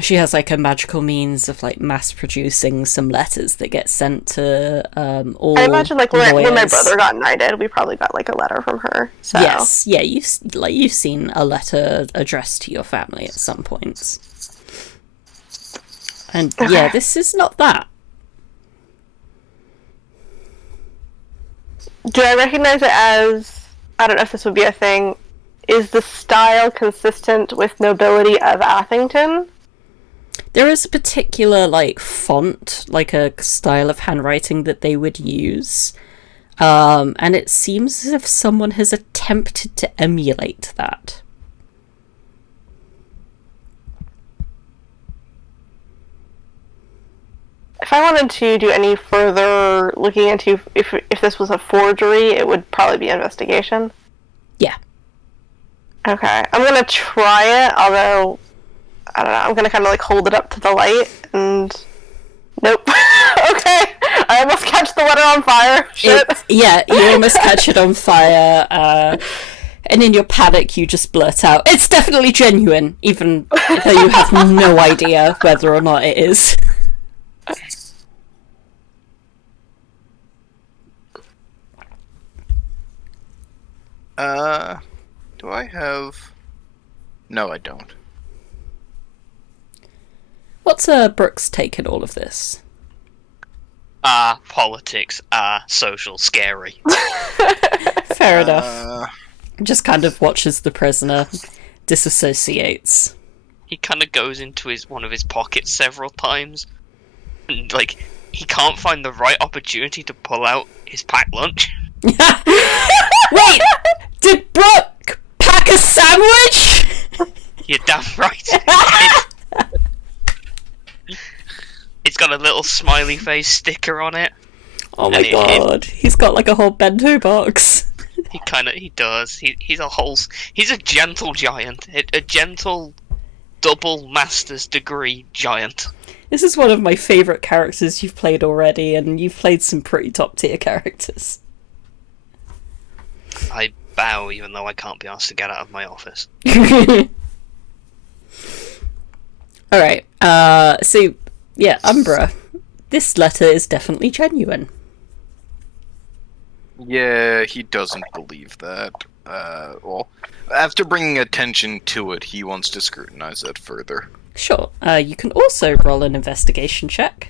She has like a magical means of like mass producing some letters that get sent to all. I imagine like when my lawyers. brother got knighted, we probably got like a letter from her. So. Yes, yeah, you've seen a letter addressed to your family at some point. And yeah, this is not that. Do I recognize it as, I don't know if this would be a thing, is the style consistent with nobility of Athington? There is a particular, like, font, like a style of handwriting that they would use. And it seems as if someone has attempted to emulate that. If I wanted to do any further looking into if this was a forgery, it would probably be investigation. Yeah. Okay, I'm gonna try it, although, I don't know, I'm gonna kind of like hold it up to the light, and nope. Okay, I almost catch the letter on fire. Shit. Yeah, you almost catch it on fire, and in your panic you just blurt out, "It's definitely genuine," even though you have no idea whether or not it is. Do I have... No, I don't. What's Brooke's take in all of this? Politics, social, scary. Fair enough. Just kind of watches the prisoner, disassociates. He kind of goes into one of his pockets several times, and like he can't find the right opportunity to pull out his packed lunch. Wait! Did Brooke pack a sandwich? You're damn right. It's got a little smiley face sticker on it. Oh my god, he's got like a whole bento box. He does. He's a gentle giant. A gentle double master's degree giant. This is one of my favourite characters you've played already, and you've played some pretty top tier characters. I bow even though I can't be asked to get out of my office. Alright, so, yeah, Umbra. This letter is definitely genuine. Yeah, he doesn't believe that. Well, after bringing attention to it, he wants to scrutinize it further. Sure, you can also roll an investigation check.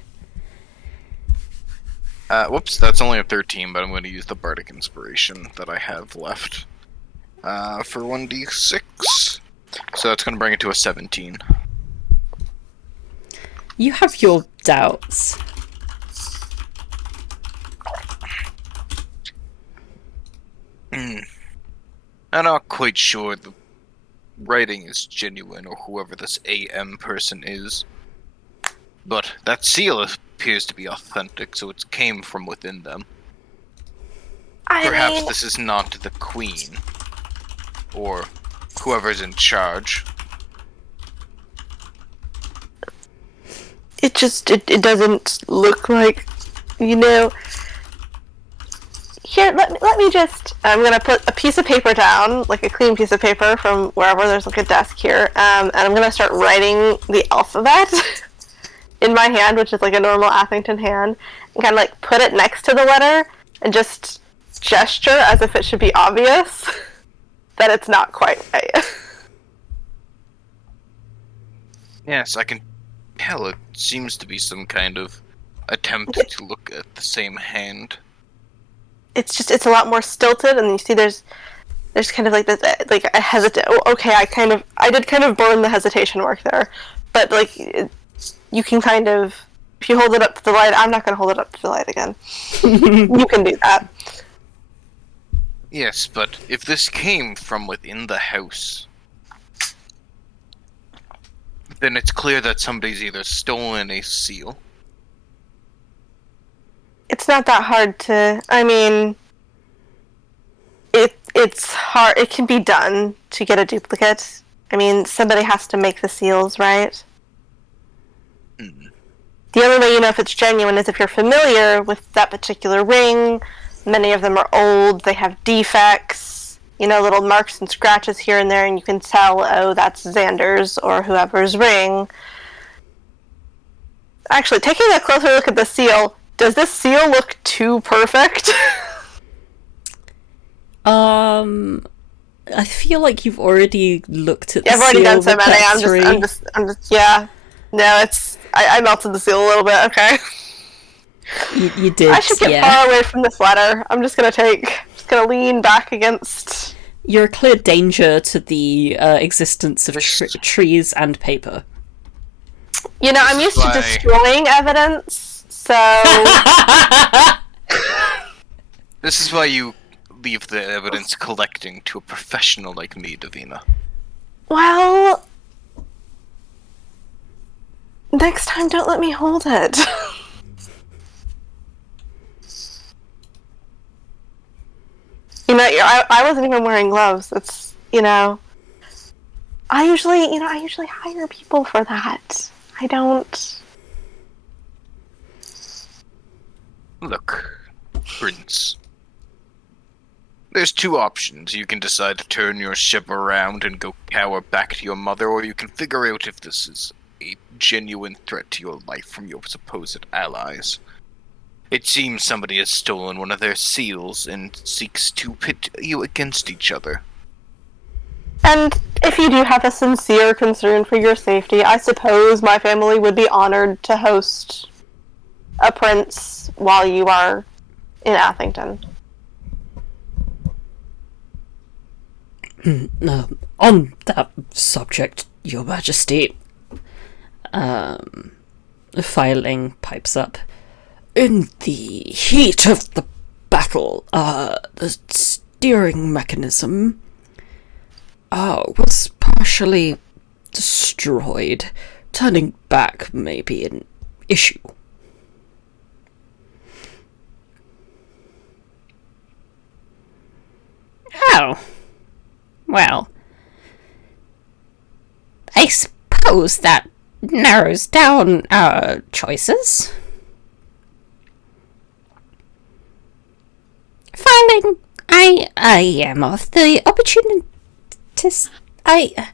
Whoops, that's only a 13, but I'm going to use the Bardic Inspiration that I have left for 1d6. So that's going to bring it to a 17. You have your doubts. I'm not quite sure the writing is genuine or whoever this AM person is. But that seal appears to be authentic, so it came from within them. I Perhaps mean, this is not the queen, or whoever's in charge. it just it doesn't look like, you know. Here, let me just. I'm gonna put a piece of paper down, like a clean piece of paper from wherever. There's like a desk here, and I'm gonna start writing the alphabet in my hand, which is like a normal Athington hand, and kind of like put it next to the letter, and just gesture as if it should be obvious that it's not quite right. Yes, I can tell it seems to be some kind of attempt to look at the same hand. It's a lot more stilted, and you see there's kind of like this, like a hesitate. Oh, okay, I did kind of burn the hesitation work there, but like you can kind of, if you hold it up to the light. I'm not going to hold it up to the light again. You can do that. Yes, but if this came from within the house, then it's clear that somebody's either stolen a seal. It's not that hard to. I mean, it's hard. It can be done to get a duplicate. I mean, somebody has to make the seals, right? Mm. The only way you know if it's genuine is if you're familiar with that particular ring. Many of them are old. They have defects. You know, little marks and scratches here and there, and you can tell, oh, that's Xander's or whoever's ring. Actually, taking a closer look at the seal. Does this seal look too perfect? I feel like you've already looked at the I've already seal done so with many. that I'm just, yeah. No, it's, I melted the seal a little bit, okay. You did, I should get yeah. far away from this ladder. I'm just gonna lean back against... You're a clear danger to the existence of trees and paper. You know, I'm used to destroying evidence. So this is why you leave the evidence collecting to a professional like me, Davina. Well, next time don't let me hold it. You know, I wasn't even wearing gloves. It's, you know, I usually hire people for that. I don't. Look, Prince. There's two options. You can decide to turn your ship around and go cower back to your mother, or you can figure out if this is a genuine threat to your life from your supposed allies. It seems somebody has stolen one of their seals and seeks to pit you against each other. And if you do have a sincere concern for your safety, I suppose my family would be honored to host a prince while you are in Athington. On that subject, Your Majesty, Filing pipes up. In the heat of the battle, the steering mechanism was partially destroyed. Turning back may be an issue. Oh. Well, I suppose that narrows down our choices. Filing, I am of the opportunist. I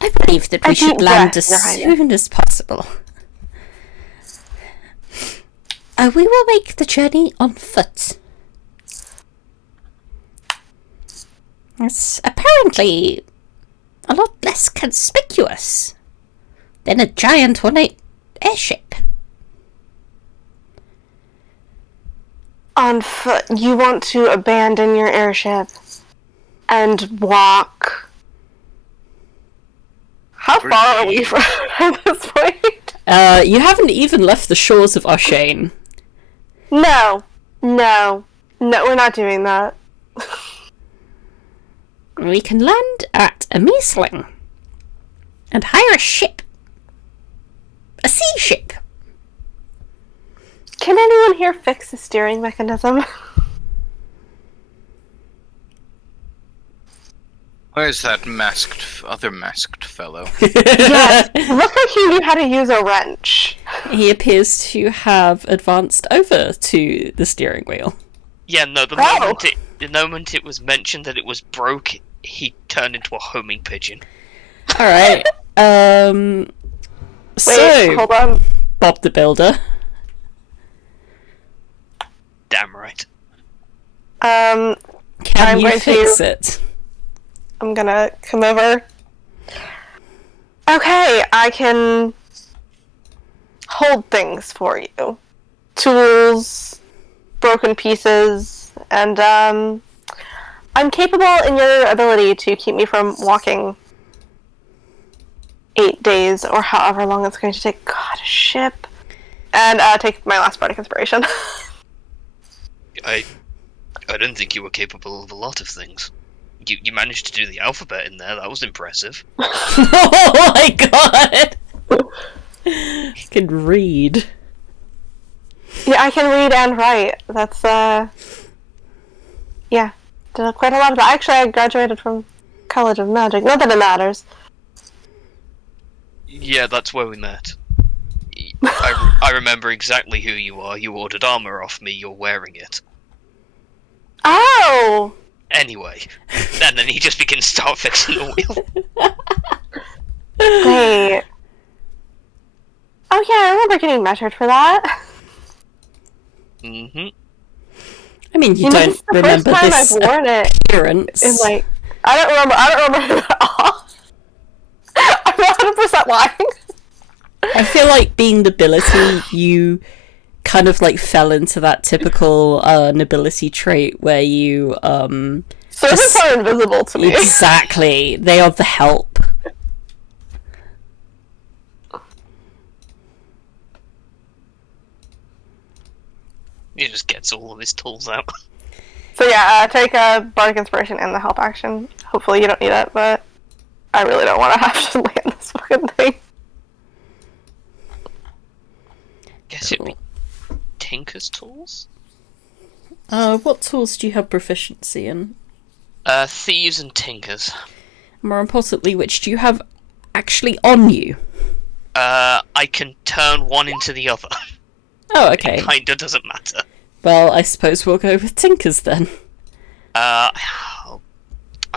believe that we should land as soon as possible. We will make the journey on foot. It's apparently a lot less conspicuous than a giant ornate airship. On foot, you want to abandon your airship and walk. How far are we from at this point? You haven't even left the shores of Arshane. No, we're not doing that. We can land at a Miesling and hire a ship. a sea ship. Can anyone here fix the steering mechanism? Where's that other masked fellow? Yes, it looks like he knew how to use a wrench. He appears to have advanced over to the steering wheel. Yeah, no, the moment it was mentioned that it was broke, he turned into a homing pigeon. Alright, Wait, so, hold on. Bob the Builder. Damn right. Can I'm you going fix to- it? I'm gonna come over. Okay, I can hold things for you. Tools, broken pieces, and I'm capable in your ability to keep me from walking 8 days or however long it's going to take. God, a ship. And take my last bardic inspiration. I didn't think you were capable of a lot of things. You managed to do the alphabet in there. That was impressive. Oh my god! He can read. Yeah, I can read and write. That's, yeah. Did quite a lot of that. Actually, I graduated from College of Magic. Not that it matters. Yeah, that's where we met. I remember exactly who you are. You ordered armor off me. You're wearing it. Oh! Anyway, and then he just begins to start fixing the wheel. Wait. Oh yeah, I remember getting measured for that. Mm-hmm. I mean, you know, don't this is the remember first time this I've worn it appearance. in like I don't remember it at all. I'm 100% lying. I feel like being nobility, you kind of like fell into that typical nobility trait where you Servants are invisible to me. exactly, they are the help. He just gets all of his tools out. So yeah, take a bardic inspiration and the help action. Hopefully you don't need it, but I really don't want to have to land this fucking thing. Guess it'd be Tinker's tools? What tools do you have proficiency in? Thieves and Tinkers. More importantly, which do you have actually on you? I can turn one into the other. Oh, okay. It kinda doesn't matter. Well, I suppose we'll go with Tinkers then. I've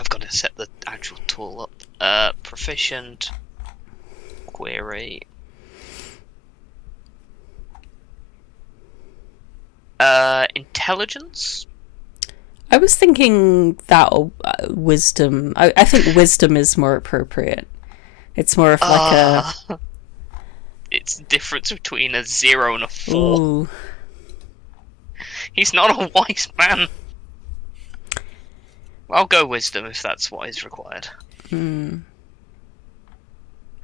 got to set the actual tool up. Proficient. Query. Intelligence? I was thinking that wisdom. I think wisdom is more appropriate. It's more of like a... It's the difference between a 0 and a 4. Ooh. He's not a wise man. I'll go wisdom if that's what is required.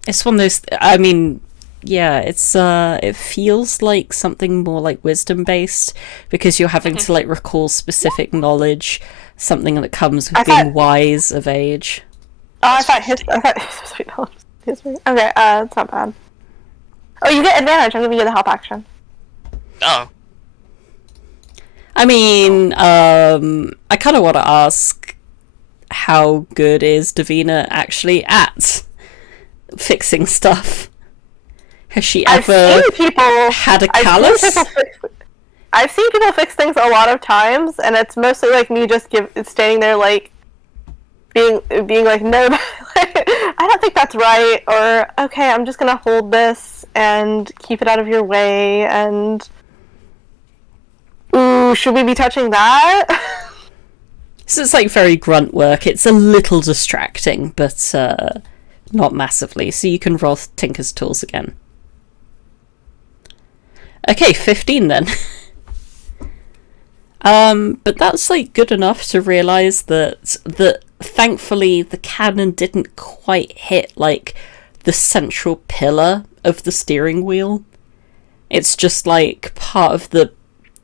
It's one of those... I mean, yeah, it's it feels like something more like wisdom based because you're having to like recall specific knowledge, something that comes with being wise of age. Oh, I thought his okay, it's not bad. Oh, you get advantage. I'm giving you the help action. Oh. I mean, I kind of want to ask, how good is Davina actually at fixing stuff? Has she ever had a callus? I've seen people fix things a lot of times, and it's mostly like me just standing there like being like, no, I don't think that's right, or okay, I'm just gonna hold this and keep it out of your way, and ooh, should we be touching that? So it's like very grunt work. It's a little distracting, but not massively. So you can roll Tinker's Tools again. Okay, 15 then. But that's like good enough to realise that thankfully the cannon didn't quite hit like the central pillar of the steering wheel. It's just like part of the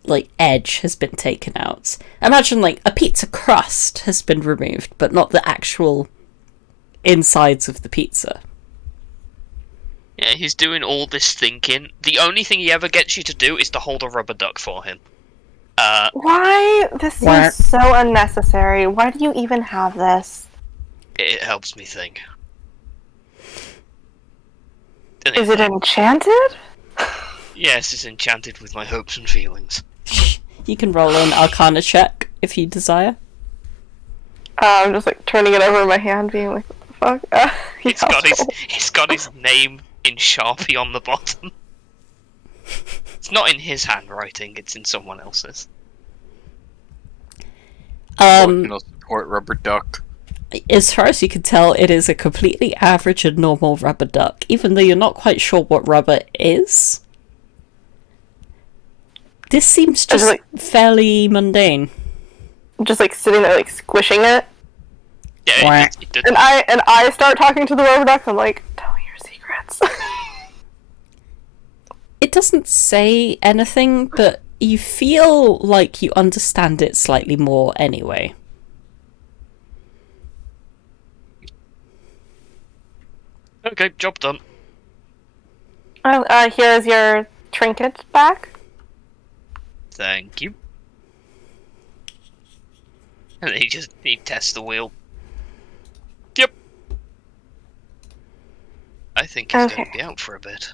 like edge has been taken out. Imagine like a pizza crust has been removed, but not the actual insides of the pizza. Yeah, he's doing all this thinking. The only thing he ever gets you to do is to hold a rubber duck for him. Why? This seems so unnecessary. Why do you even have this? It helps me think. Is it enchanted? Yes, it's enchanted with my hopes and feelings. You can roll an Arcana check if you desire. I'm just like turning it over in my hand, being like, "What the fuck?" It's got his name in Sharpie on the bottom. It's not in his handwriting; it's in someone else's. Support rubber duck. As far as you can tell, it is a completely average and normal rubber duck, even though you're not quite sure what rubber is. This seems just fairly mundane. Just like sitting there, like squishing it. Yeah, and I start talking to the rubber duck. I'm like, tell me your secrets. It doesn't say anything, but you feel like you understand it slightly more anyway. Okay, job done. Oh, here's your trinket back. Thank you. And then he tests the wheel. Yep. I think he's going to be out for a bit.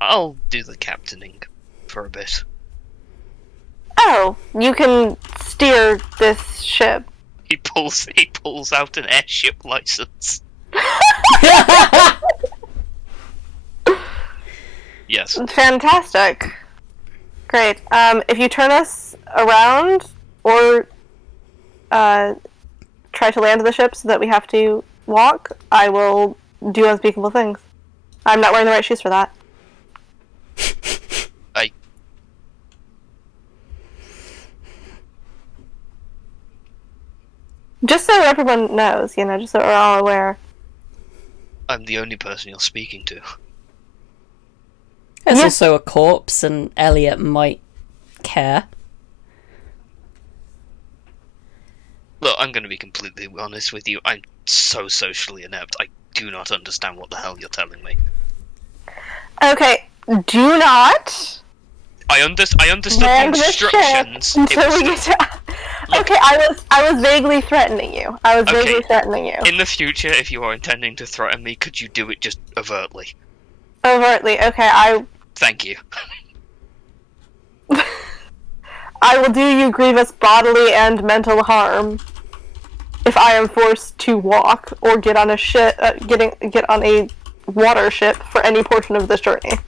I'll do the captaining for a bit. Oh, you can steer this ship. He pulls out an airship license. Yes. Fantastic. Great. If you turn us around or try to land the ship so that we have to walk, I will do unspeakable things. I'm not wearing the right shoes for that. Just so everyone knows, just so we're all aware. I'm the only person you're speaking to. There's also a corpse, and Elliot might care. Look, I'm going to be completely honest with you. I'm so socially inept. I do not understand what the hell you're telling me. Okay, do not. I understood the instructions. Until we get to... Okay, I was vaguely threatening you. In the future, if you are intending to threaten me, could you do it just overtly? Overtly, okay, Thank you. I will do you grievous bodily and mental harm if I am forced to walk or get on a ship, get on a water ship for any portion of this journey.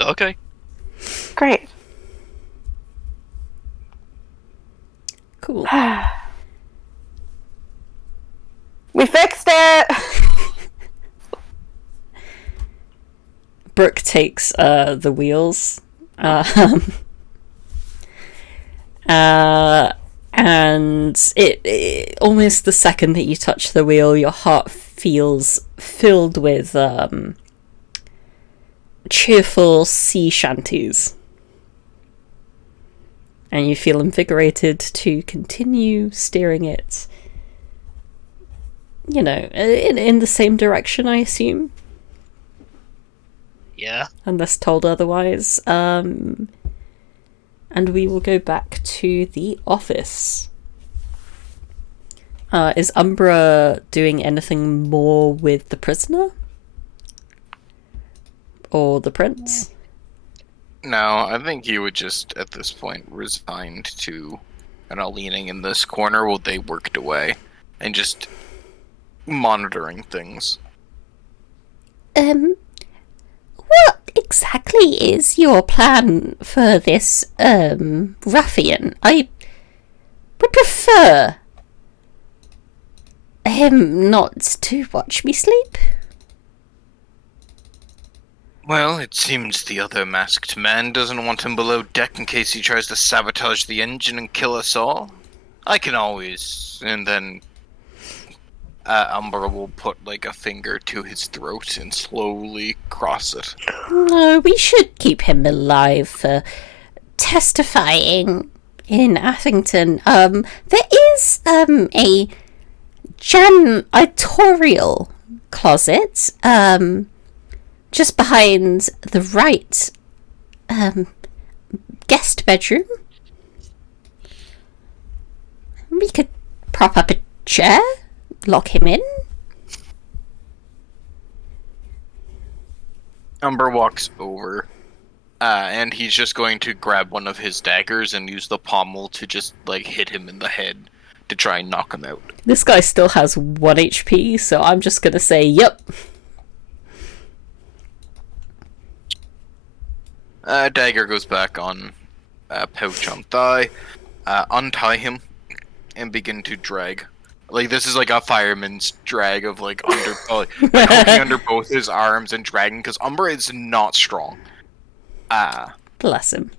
Okay. Great. Cool. We fixed it! Brook takes the wheels. And it almost the second that you touch the wheel, your heart feels filled with cheerful sea shanties. And you feel invigorated to continue steering it, in the same direction, I assume. Yeah. Unless told otherwise. And we will go back to the office. Is Umbra doing anything more with the prisoner? Or the prince? No, I think he would just, at this point, resigned to, leaning in this corner while they worked away. And just monitoring things. What exactly is your plan for this, ruffian? I would prefer him not to watch me sleep. Well, it seems the other masked man doesn't want him below deck in case he tries to sabotage the engine and kill us all. I can always... And then... Umbra will put, a finger to his throat and slowly cross it. No, we should keep him alive for testifying in Atherton. There is, a janitorial closet, just behind the right, guest bedroom. We could prop up a chair, lock him in. Umbra walks over, and he's just going to grab one of his daggers and use the pommel to just, like, hit him in the head to try and knock him out. This guy still has 1 HP, so I'm just gonna say, yep. Dagger goes back on pouch on thigh. Untie him and begin to drag. Like, this is like a fireman's drag of, like, hooking under both his arms and dragging, because Umbra is not strong. Bless him.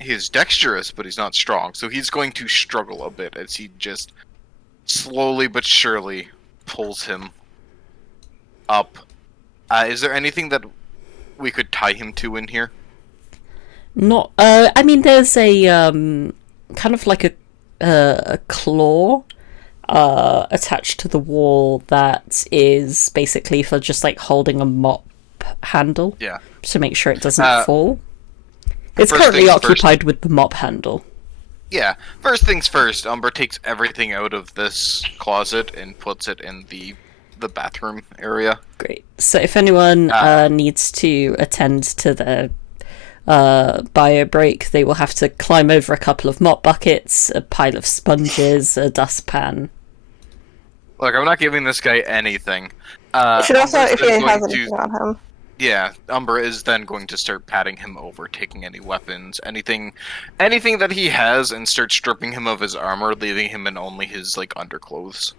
He's dexterous, but he's not strong, so he's going to struggle a bit as he just slowly but surely pulls him up. Is there anything that we could tie him to in here? Not, I mean, there's a, kind of like a claw, attached to the wall that is basically for just, like, holding a mop handle. Yeah. To make sure it doesn't fall. It's first currently things occupied with the mop handle. Yeah. First things first, Umbra takes everything out of this closet and puts it in the bathroom area. Great. So if anyone needs to attend to their bio break, they will have to climb over a couple of mop buckets, a pile of sponges, a dustpan. Look, I'm not giving this guy anything. You should also, Umbra's if he then has going anything on him. Yeah, Umbra is then going to start patting him over, taking any weapons, anything that he has, and start stripping him of his armor, leaving him in only his, like, underclothes.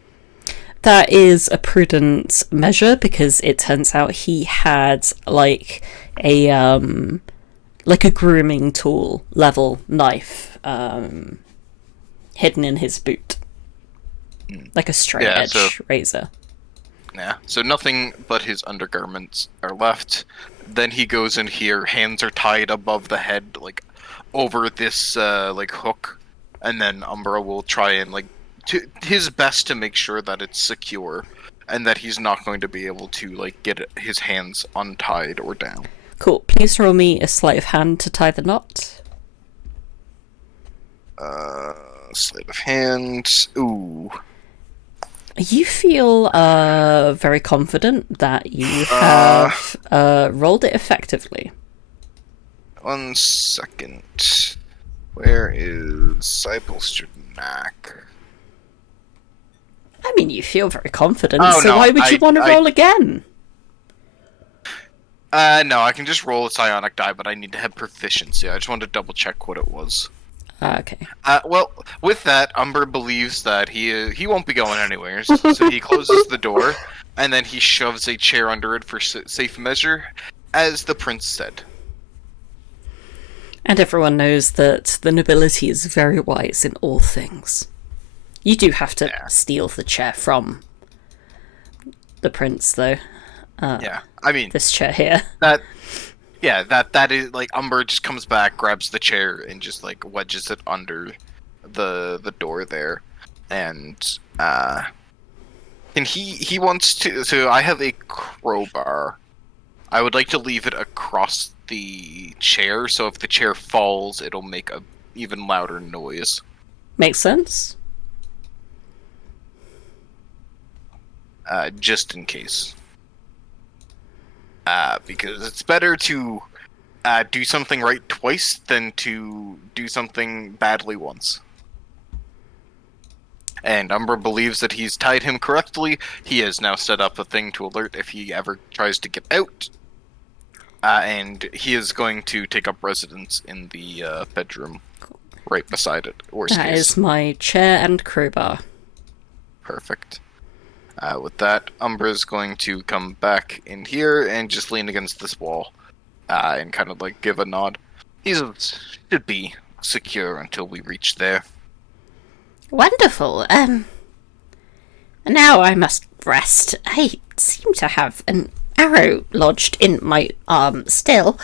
That is a prudent measure, because it turns out he had, like, a grooming tool level knife hidden in his boot. Like a straight edge razor. Yeah, so nothing but his undergarments are left. Then he goes in here, hands are tied above the head, like, over this, hook. And then Umbra will try and, like, his best to make sure that it's secure. And that he's not going to be able to, like, get his hands untied or down. Cool. Please roll me a sleight of hand to tie the knot. Sleight of hand. Ooh. You feel very confident that you have rolled it effectively. 1 second. Where is Cypelsternack? I mean, you feel very confident, Oh, so no, why would you want to roll again? No, I can just roll a psionic die, but I need to have proficiency. I just wanted to double check what it was. Okay. Well, with that, Umbra believes that he won't be going anywhere, so he closes the door, and then he shoves a chair under it for safe measure, as the prince said. And everyone knows that the nobility is very wise in all things. You do have to steal the chair from the prince, though. Yeah, I mean... This chair here. That is, like, Umbra just comes back, grabs the chair, and just, like, wedges it under the door there. And, and he wants to... So I have a crowbar. I would like to leave it across the chair, so if the chair falls, it'll make a even louder noise. Makes sense. Just in case. Because it's better to do something right twice than to do something badly once. And Umbra believes that he's tied him correctly. He has now set up a thing to alert if he ever tries to get out. And he is going to take up residence in the bedroom right beside it. That is my chair and crowbar. Perfect. With that, Umbra's going to come back in here and just lean against this wall and kind of, like, give a nod. He should be secure until we reach there. Wonderful. Now I must rest. I seem to have an arrow lodged in my arm still.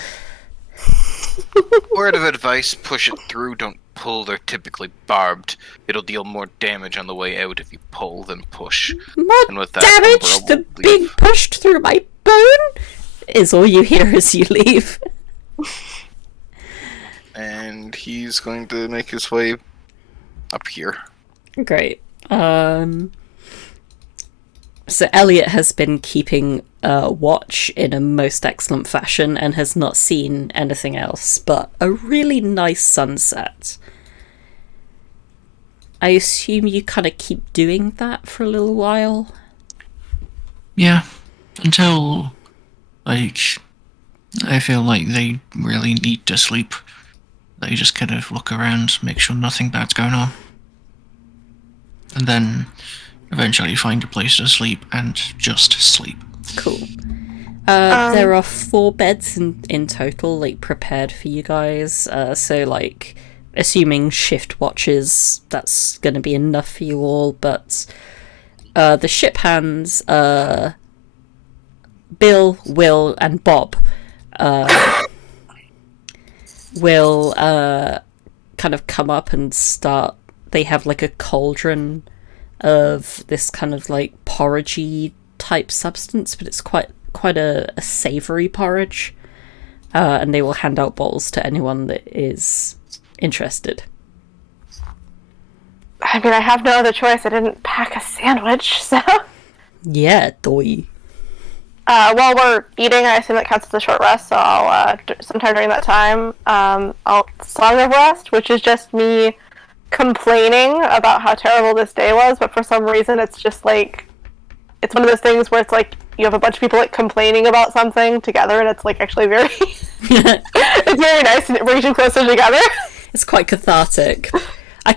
Word of advice, push it through, don't pulled are typically barbed. It'll deal more damage on the way out if you pull than push. More And with that, damage Umbra than will being leave. pushed through my bone is all you hear as you leave. And he's going to make his way up here. Great. So Elliot has been keeping watch in a most excellent fashion and has not seen anything else but a really nice sunset. I assume you kind of keep doing that for a little while? Yeah, until, like, I feel like they really need to sleep. They just kind of look around, make sure nothing bad's going on. And then eventually find a place to sleep and just sleep. Cool. There are 4 beds in total, like, prepared for you guys. So, like, assuming shift watches, that's going to be enough for you all. But the ship hands, Bill, Will, and Bob will kind of come up and start. They have, like, a cauldron of this kind of, like, porridgey type substance, but it's quite a savoury porridge. And they will hand out bowls to anyone that is interested. I mean, I have no other choice. I didn't pack a sandwich, so... Yeah, doy. While we're eating, I assume that counts as a short rest, so I'll, sometime during that time, I'll Song of Rest, which is just me complaining about how terrible this day was, but for some reason it's just like, it's one of those things where it's like, you have a bunch of people like complaining about something together, and it's like actually very, it's very nice, and it brings you closer together. It's quite cathartic. I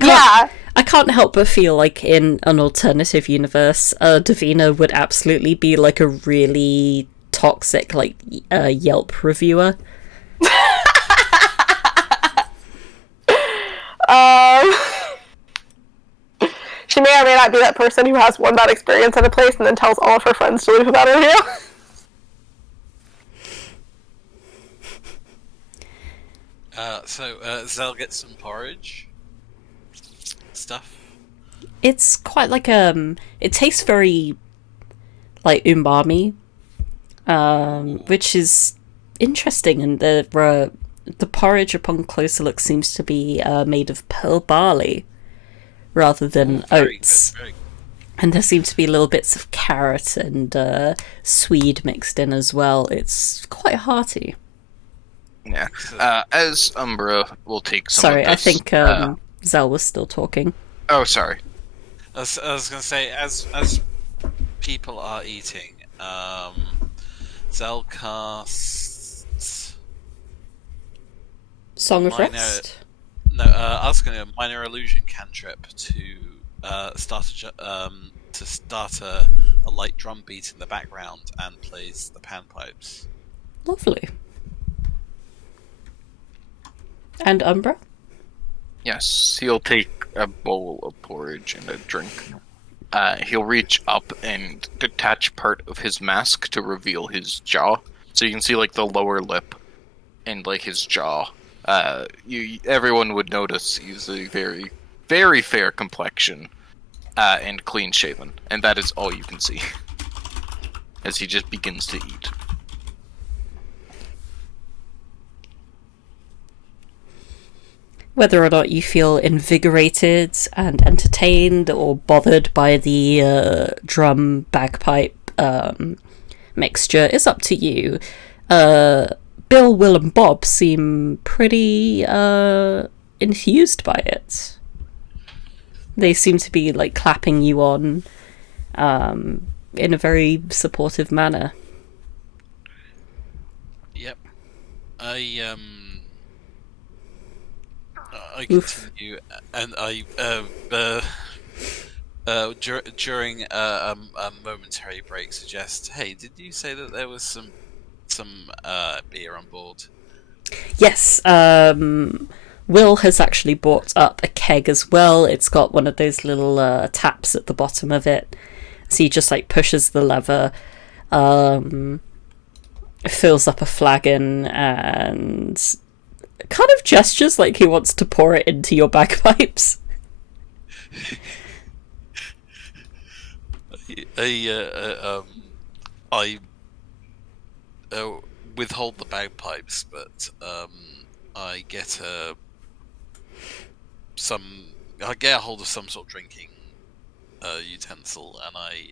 can't help but feel like in an alternative universe, Davina would absolutely be like a really toxic, like, Yelp reviewer. She may or may not be that person who has one bad experience at a place and then tells all of her friends to leave a bad review. So Zell gets some porridge stuff. It's quite like it tastes very like umami, which is interesting, and the porridge upon closer look seems to be made of pearl barley rather than oats. Very good. And there seem to be little bits of carrot and swede mixed in as well. It's quite hearty. Yeah. As Umbra will take some Sorry, of this... I think Zell was still talking. Oh, sorry. I was going to say, as people are eating, Zell casts Song of Minor- Rest? No, I was going to minor illusion cantrip to start a light drum beat in the background and plays the panpipes. Lovely. And Umbra? Yes, he'll take a bowl of porridge and a drink. He'll reach up and detach part of his mask to reveal his jaw. So you can see, like, the lower lip and, like, his jaw. Everyone would notice he's a very, very fair complexion and clean-shaven. And that is all you can see as he just begins to eat. Whether or not you feel invigorated and entertained or bothered by the drum bagpipe mixture is up to you. Bill, Will, and Bob seem pretty enthused by it. They seem to be like clapping you on in a very supportive manner. Yep. I continue, and I during a momentary break suggest, hey, did you say that there was some beer on board? Yes, Will has actually brought up a keg as well. It's got one of those little taps at the bottom of it. So he just like pushes the lever, fills up a flagon, and kind of gestures like he wants to pour it into your bagpipes. I withhold the bagpipes, but I get I get a hold of some sort of drinking utensil, and I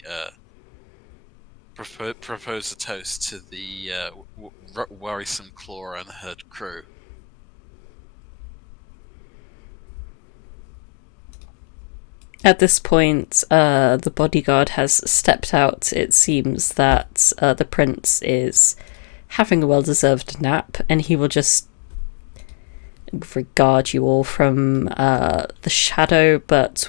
propose a toast to the worrisome Claw and her crew. At this point, the bodyguard has stepped out. It seems that the prince is having a well-deserved nap, and he will just regard you all from the shadow, but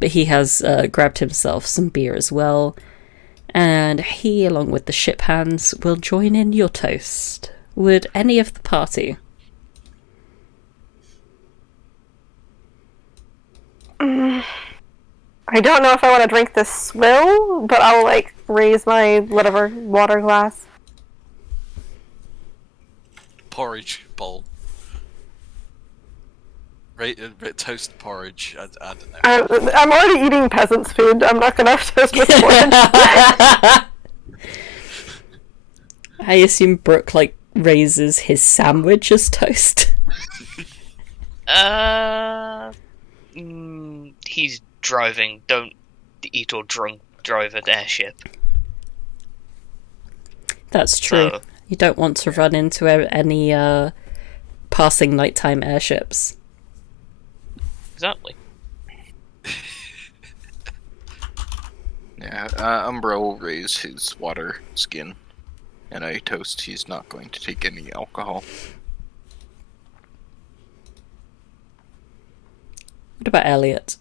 he has grabbed himself some beer as well, and he, along with the ship hands, will join in your toast. Would any of the party? I don't know if I want to drink this swill, but I'll, raise my whatever water glass. Porridge bowl. Toast porridge. I don't know. I'm already eating peasant's food. I'm not going to have toast with porridge. I assume Brook, raises his sandwich as toast. He's driving. Don't eat or drive an airship. That's true. So, you don't want to run into any passing nighttime airships. Exactly. Yeah, Umbra will raise his water skin, and I toast he's not going to take any alcohol. What about Elliot?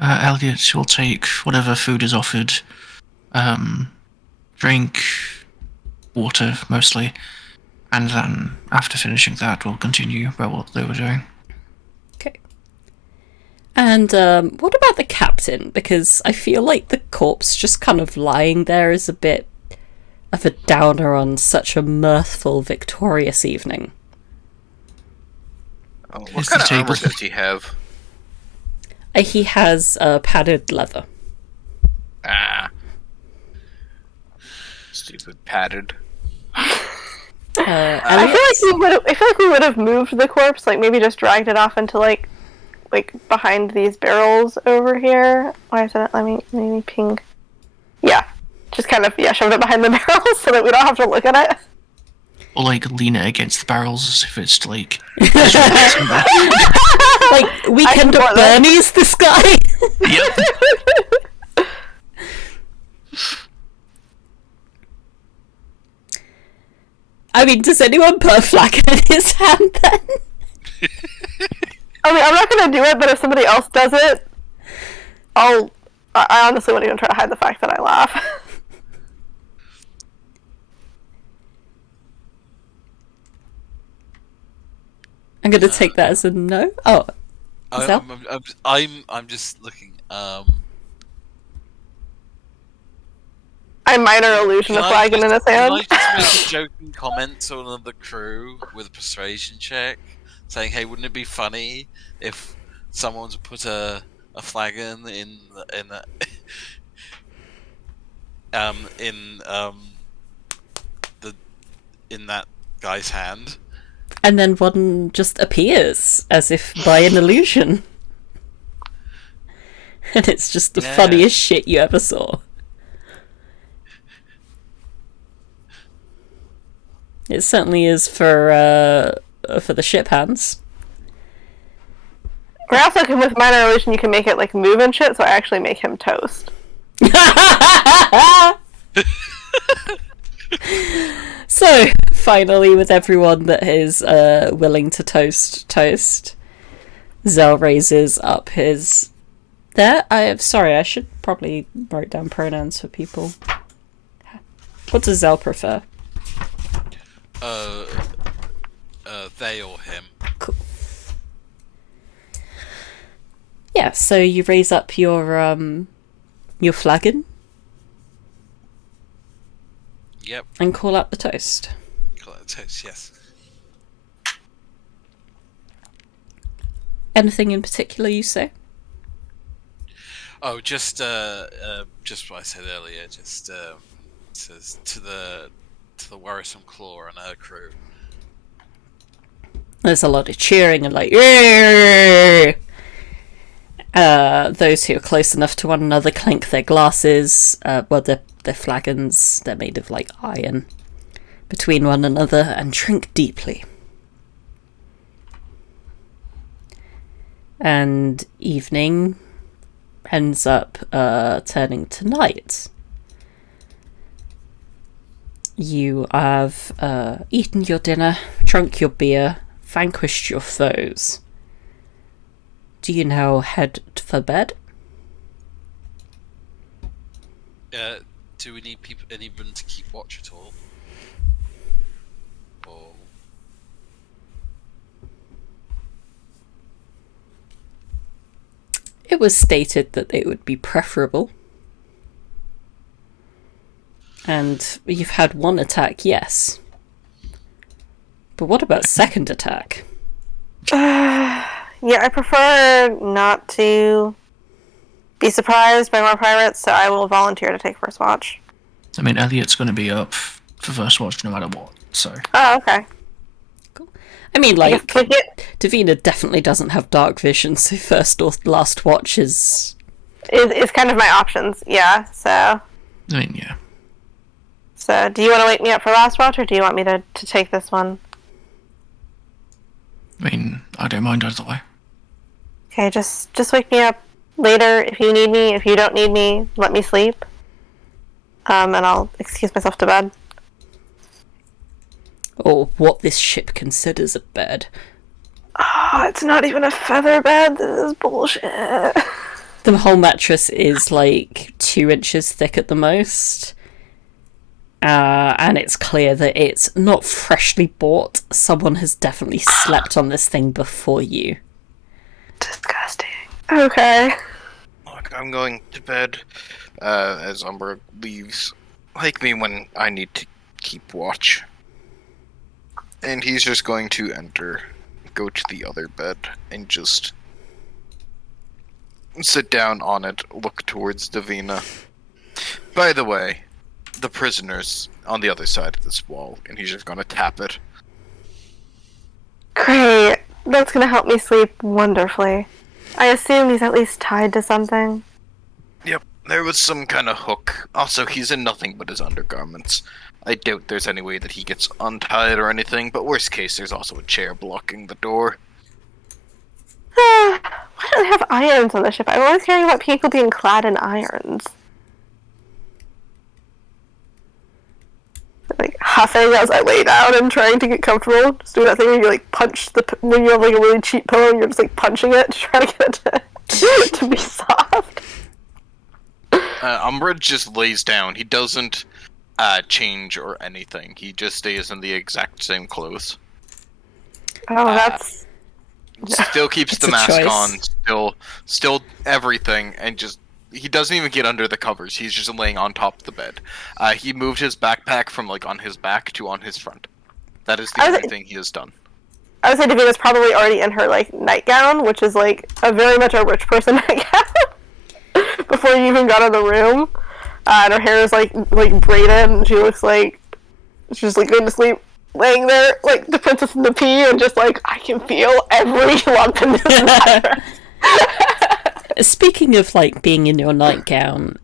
Elliot will take whatever food is offered, drink, water mostly, and then after finishing that, we'll continue about what they were doing. Okay. And what about the captain? Because I feel like the corpse just kind of lying there is a bit of a downer on such a mirthful, victorious evening. Oh, what kind of armor does he have? He has padded leather. Ah. Stupid padded. I feel like we would have moved the corpse, maybe just dragged it off into like behind these barrels over here. Why is it? Let me ping. Yeah, just kind of shove it behind the barrels so that we don't have to look at it. Or lean it against the barrels as if it's Weekend at Bernie's, this guy. Yep. I mean, does anyone put a flagon in his hand then? I mean, I'm not gonna do it, but if somebody else does it, I honestly wouldn't even try to hide the fact that I laugh. I'm gonna take that as a no. Oh, I'm just looking. I minor illusion a flagon in his hand. Can I just make a joking comment to another crew with a persuasion check, saying, "Hey, wouldn't it be funny if someone to put a flagon in that guy's hand?" And then one just appears, as if by an illusion. And it's just the funniest shit you ever saw. It certainly is for the ship hands. Or also, with minor illusion, you can make it move and shit, so I actually make him toast. So, finally, with everyone that is willing to toast, Zell raises up his... Sorry, I should probably write down pronouns for people. What does Zell prefer? They or him. Cool. Yeah, so you raise up your flagon. Yep. And call out the toast. Call out toast, yes. Anything in particular you say? Oh, just what I said earlier. Just says to the worrisome claw and her crew. There's a lot of cheering and like, yeah! Those who are close enough to one another clink their glasses. They're flagons. They're made of like iron between one another and drink deeply. And evening ends up turning to night. You have eaten your dinner, drunk your beer, vanquished your foes. Do you now head for bed? Do we need anyone to keep watch at all? Or... It was stated that it would be preferable. And you've had one attack, yes. But what about second attack? Yeah, I prefer not to be surprised by more pirates, so I will volunteer to take first watch. I mean, Elliot's going to be up for first watch no matter what, so... Oh, okay. Cool. I mean, like, Click it. Davina definitely doesn't have dark vision, so first or last watch is... It's kind of my options, yeah, so... I mean, yeah. So, do you want to wake me up for last watch, or do you want me to take this one? I mean, I don't mind either way. Okay, just wake me up later if you need me. If you don't need me, let me sleep. And I'll excuse myself to bed. Or what this ship considers a bed. Oh, it's not even a feather bed. This is bullshit. The whole mattress is like 2 inches thick at the most. And it's clear that it's not freshly bought. Someone has definitely slept on this thing before you. Disgusting. Okay. Look, I'm going to bed as Umbra leaves. Like me when I need to keep watch. And he's just going to go to the other bed, and just sit down on it, look towards Davina. By the way, the prisoner's on the other side of this wall, and he's just gonna tap it. Great. That's gonna help me sleep wonderfully. I assume he's at least tied to something. Yep, there was some kind of hook. Also, he's in nothing but his undergarments. I doubt there's any way that he gets untied or anything, but worst case, there's also a chair blocking the door. Why don't they have irons on the ship? I'm always hearing about people being clad in irons. Like huffing as I lay down and trying to get comfortable. Just doing that thing where you like punch when you have like a really cheap pillow and you're just like punching it to try to get it to be soft. Umbra just lays down. He doesn't change or anything. He just stays in the exact same clothes. Oh, that's... Still keeps It's the a mask choice. on, still everything, and just... He doesn't even get under the covers. He's just laying on top of the bed. He moved his backpack from like on his back to on his front. That is the only thing he has done. I would say Davina's probably already in her like nightgown, which is like a very much a rich person nightgown. Before you even got in the room, and her hair is like braided, and she looks like she's just like going to sleep, laying there like the Princess and the Pea, and just like I can feel every lump in this mattress. Speaking of like being in your nightgown,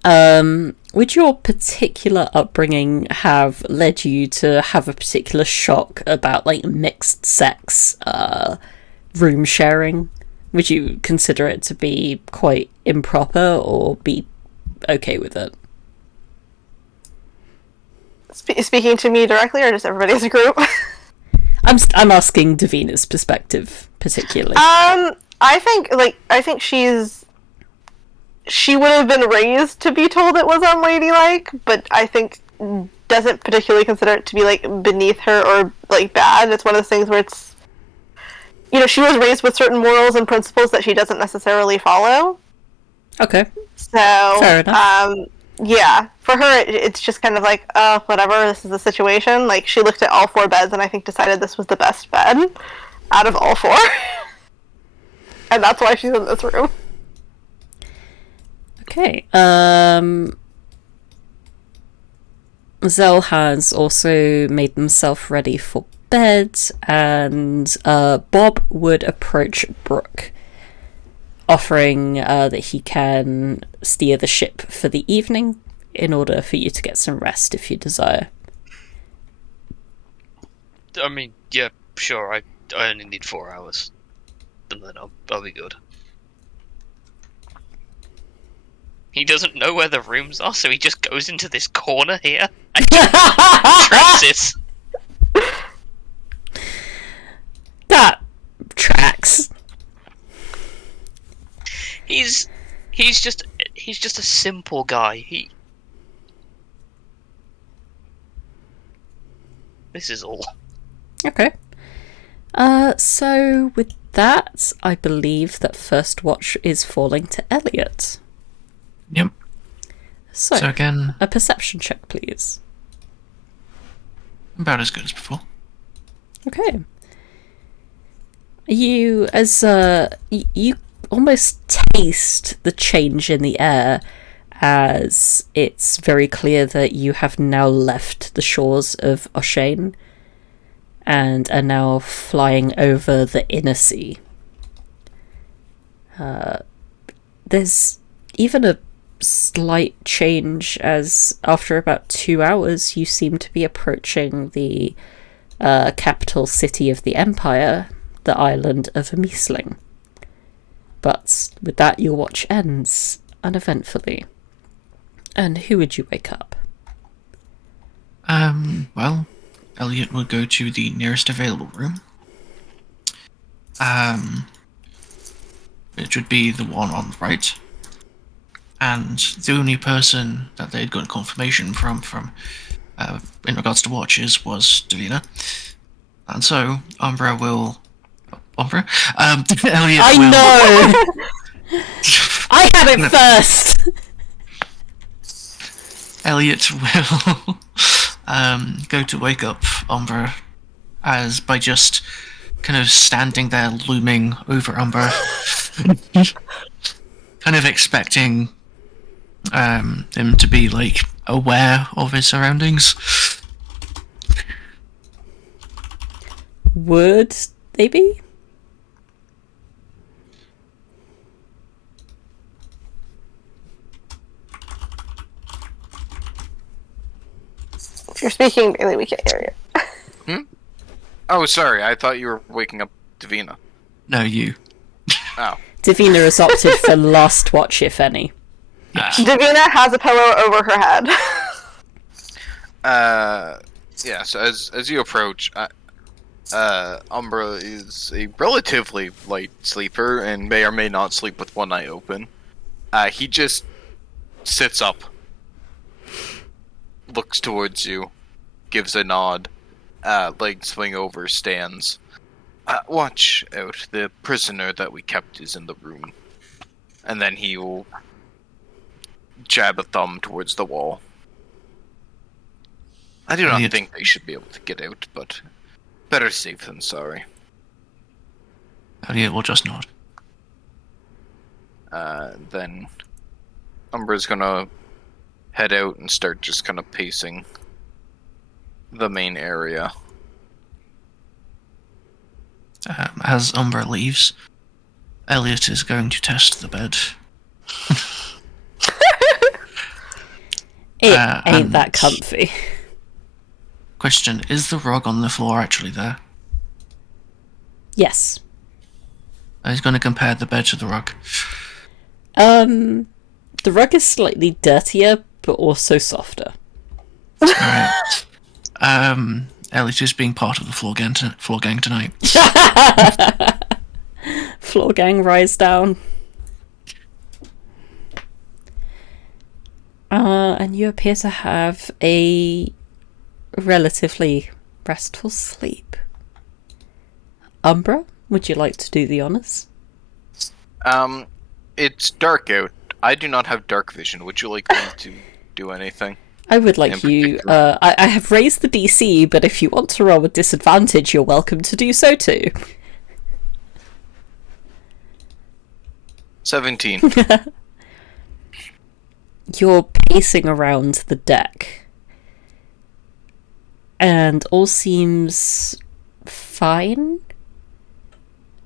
would your particular upbringing have led you to have a particular shock about like mixed sex room sharing? Would you consider it to be quite improper or be okay with it? Speaking to me directly, or just everybody as a group? I'm asking Davina's perspective particularly. I think she would have been raised to be told it was unladylike, but I think doesn't particularly consider it to be like beneath her or like bad. It's one of those things where it's, you know, she was raised with certain morals and principles that she doesn't necessarily follow. Okay. So fair enough. Yeah, for her, it's just kind of like, whatever, this is the situation. Like, she looked at all 4 beds and I think decided this was the best bed out of all 4. And that's why she's in this room. Okay. Zell has also made himself ready for bed, and Bob would approach Brook, offering that he can steer the ship for the evening in order for you to get some rest if you desire. I mean, yeah, sure. I only need 4 hours, and then I'll be good. He doesn't know where the rooms are, so he just goes into this corner here and tracks it. That tracks. He's just a simple guy. This is all. Okay. So with that, I believe that first watch is falling to Elliot. Yep. So again, a perception check, please. about as good as before. Okay. You almost taste the change in the air, as it's very clear that you have now left the shores of Oshane and are now flying over the inner sea. There's even a slight change, as after about 2 hours you seem to be approaching the capital city of the Empire, the island of Amisling. But with that, your watch ends uneventfully. And who would you wake up? Well, Elliot would go to the nearest available room. It should be the one on the right. And the only person that they'd gotten confirmation from in regards to watches was Davina. And so Umbra will... Umbra? Elliot I will... know! I had it first! Elliot will go to wake up Umbra as by just kind of standing there looming over Umbra. Kind of expecting him to be like aware of his surroundings. Would they be? If you're speaking, really, we can't hear you. Oh, sorry. I thought you were waking up Davina. No, you. Oh. Davina has opted for last watch, if any. Davina has a pillow over her head. Yeah, so as you approach, Umbra is a relatively light sleeper and may or may not sleep with one eye open. He just sits up, looks towards you, gives a nod, legs swing over, stands. Watch out, the prisoner that we kept is in the room. And then he will jab a thumb towards the wall. I do not think they should be able to get out, but better safe than sorry. Elliot will just nod. Then Umbra's gonna head out and start just kind of pacing the main area. As Umbra leaves, Elliot is going to test the bed. It ain't that comfy. Question, is the rug on the floor actually there? Yes. He's going to compare the bed to the rug. The rug is slightly dirtier, but also softer. Alright. Elliot is being part of the floor gang tonight. Floor gang, rise down. And you appear to have a relatively restful sleep. Umbra, would you like to do the honors? It's dark out. I do not have dark vision. Would you like me to do anything? I would like In you... particular? I have raised the DC, but if you want to roll with disadvantage, you're welcome to do so too. 17. You're pacing around the deck, and all seems fine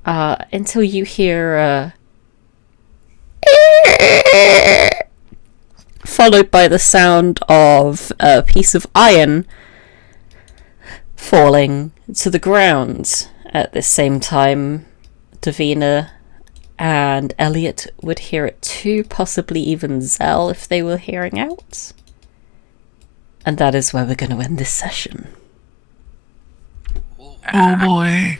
until you hear followed by the sound of a piece of iron falling to the ground. At the same time, Davina and Elliot would hear it too, possibly even Zell if they were hearing out. And that is where we're going to end this session. Oh boy.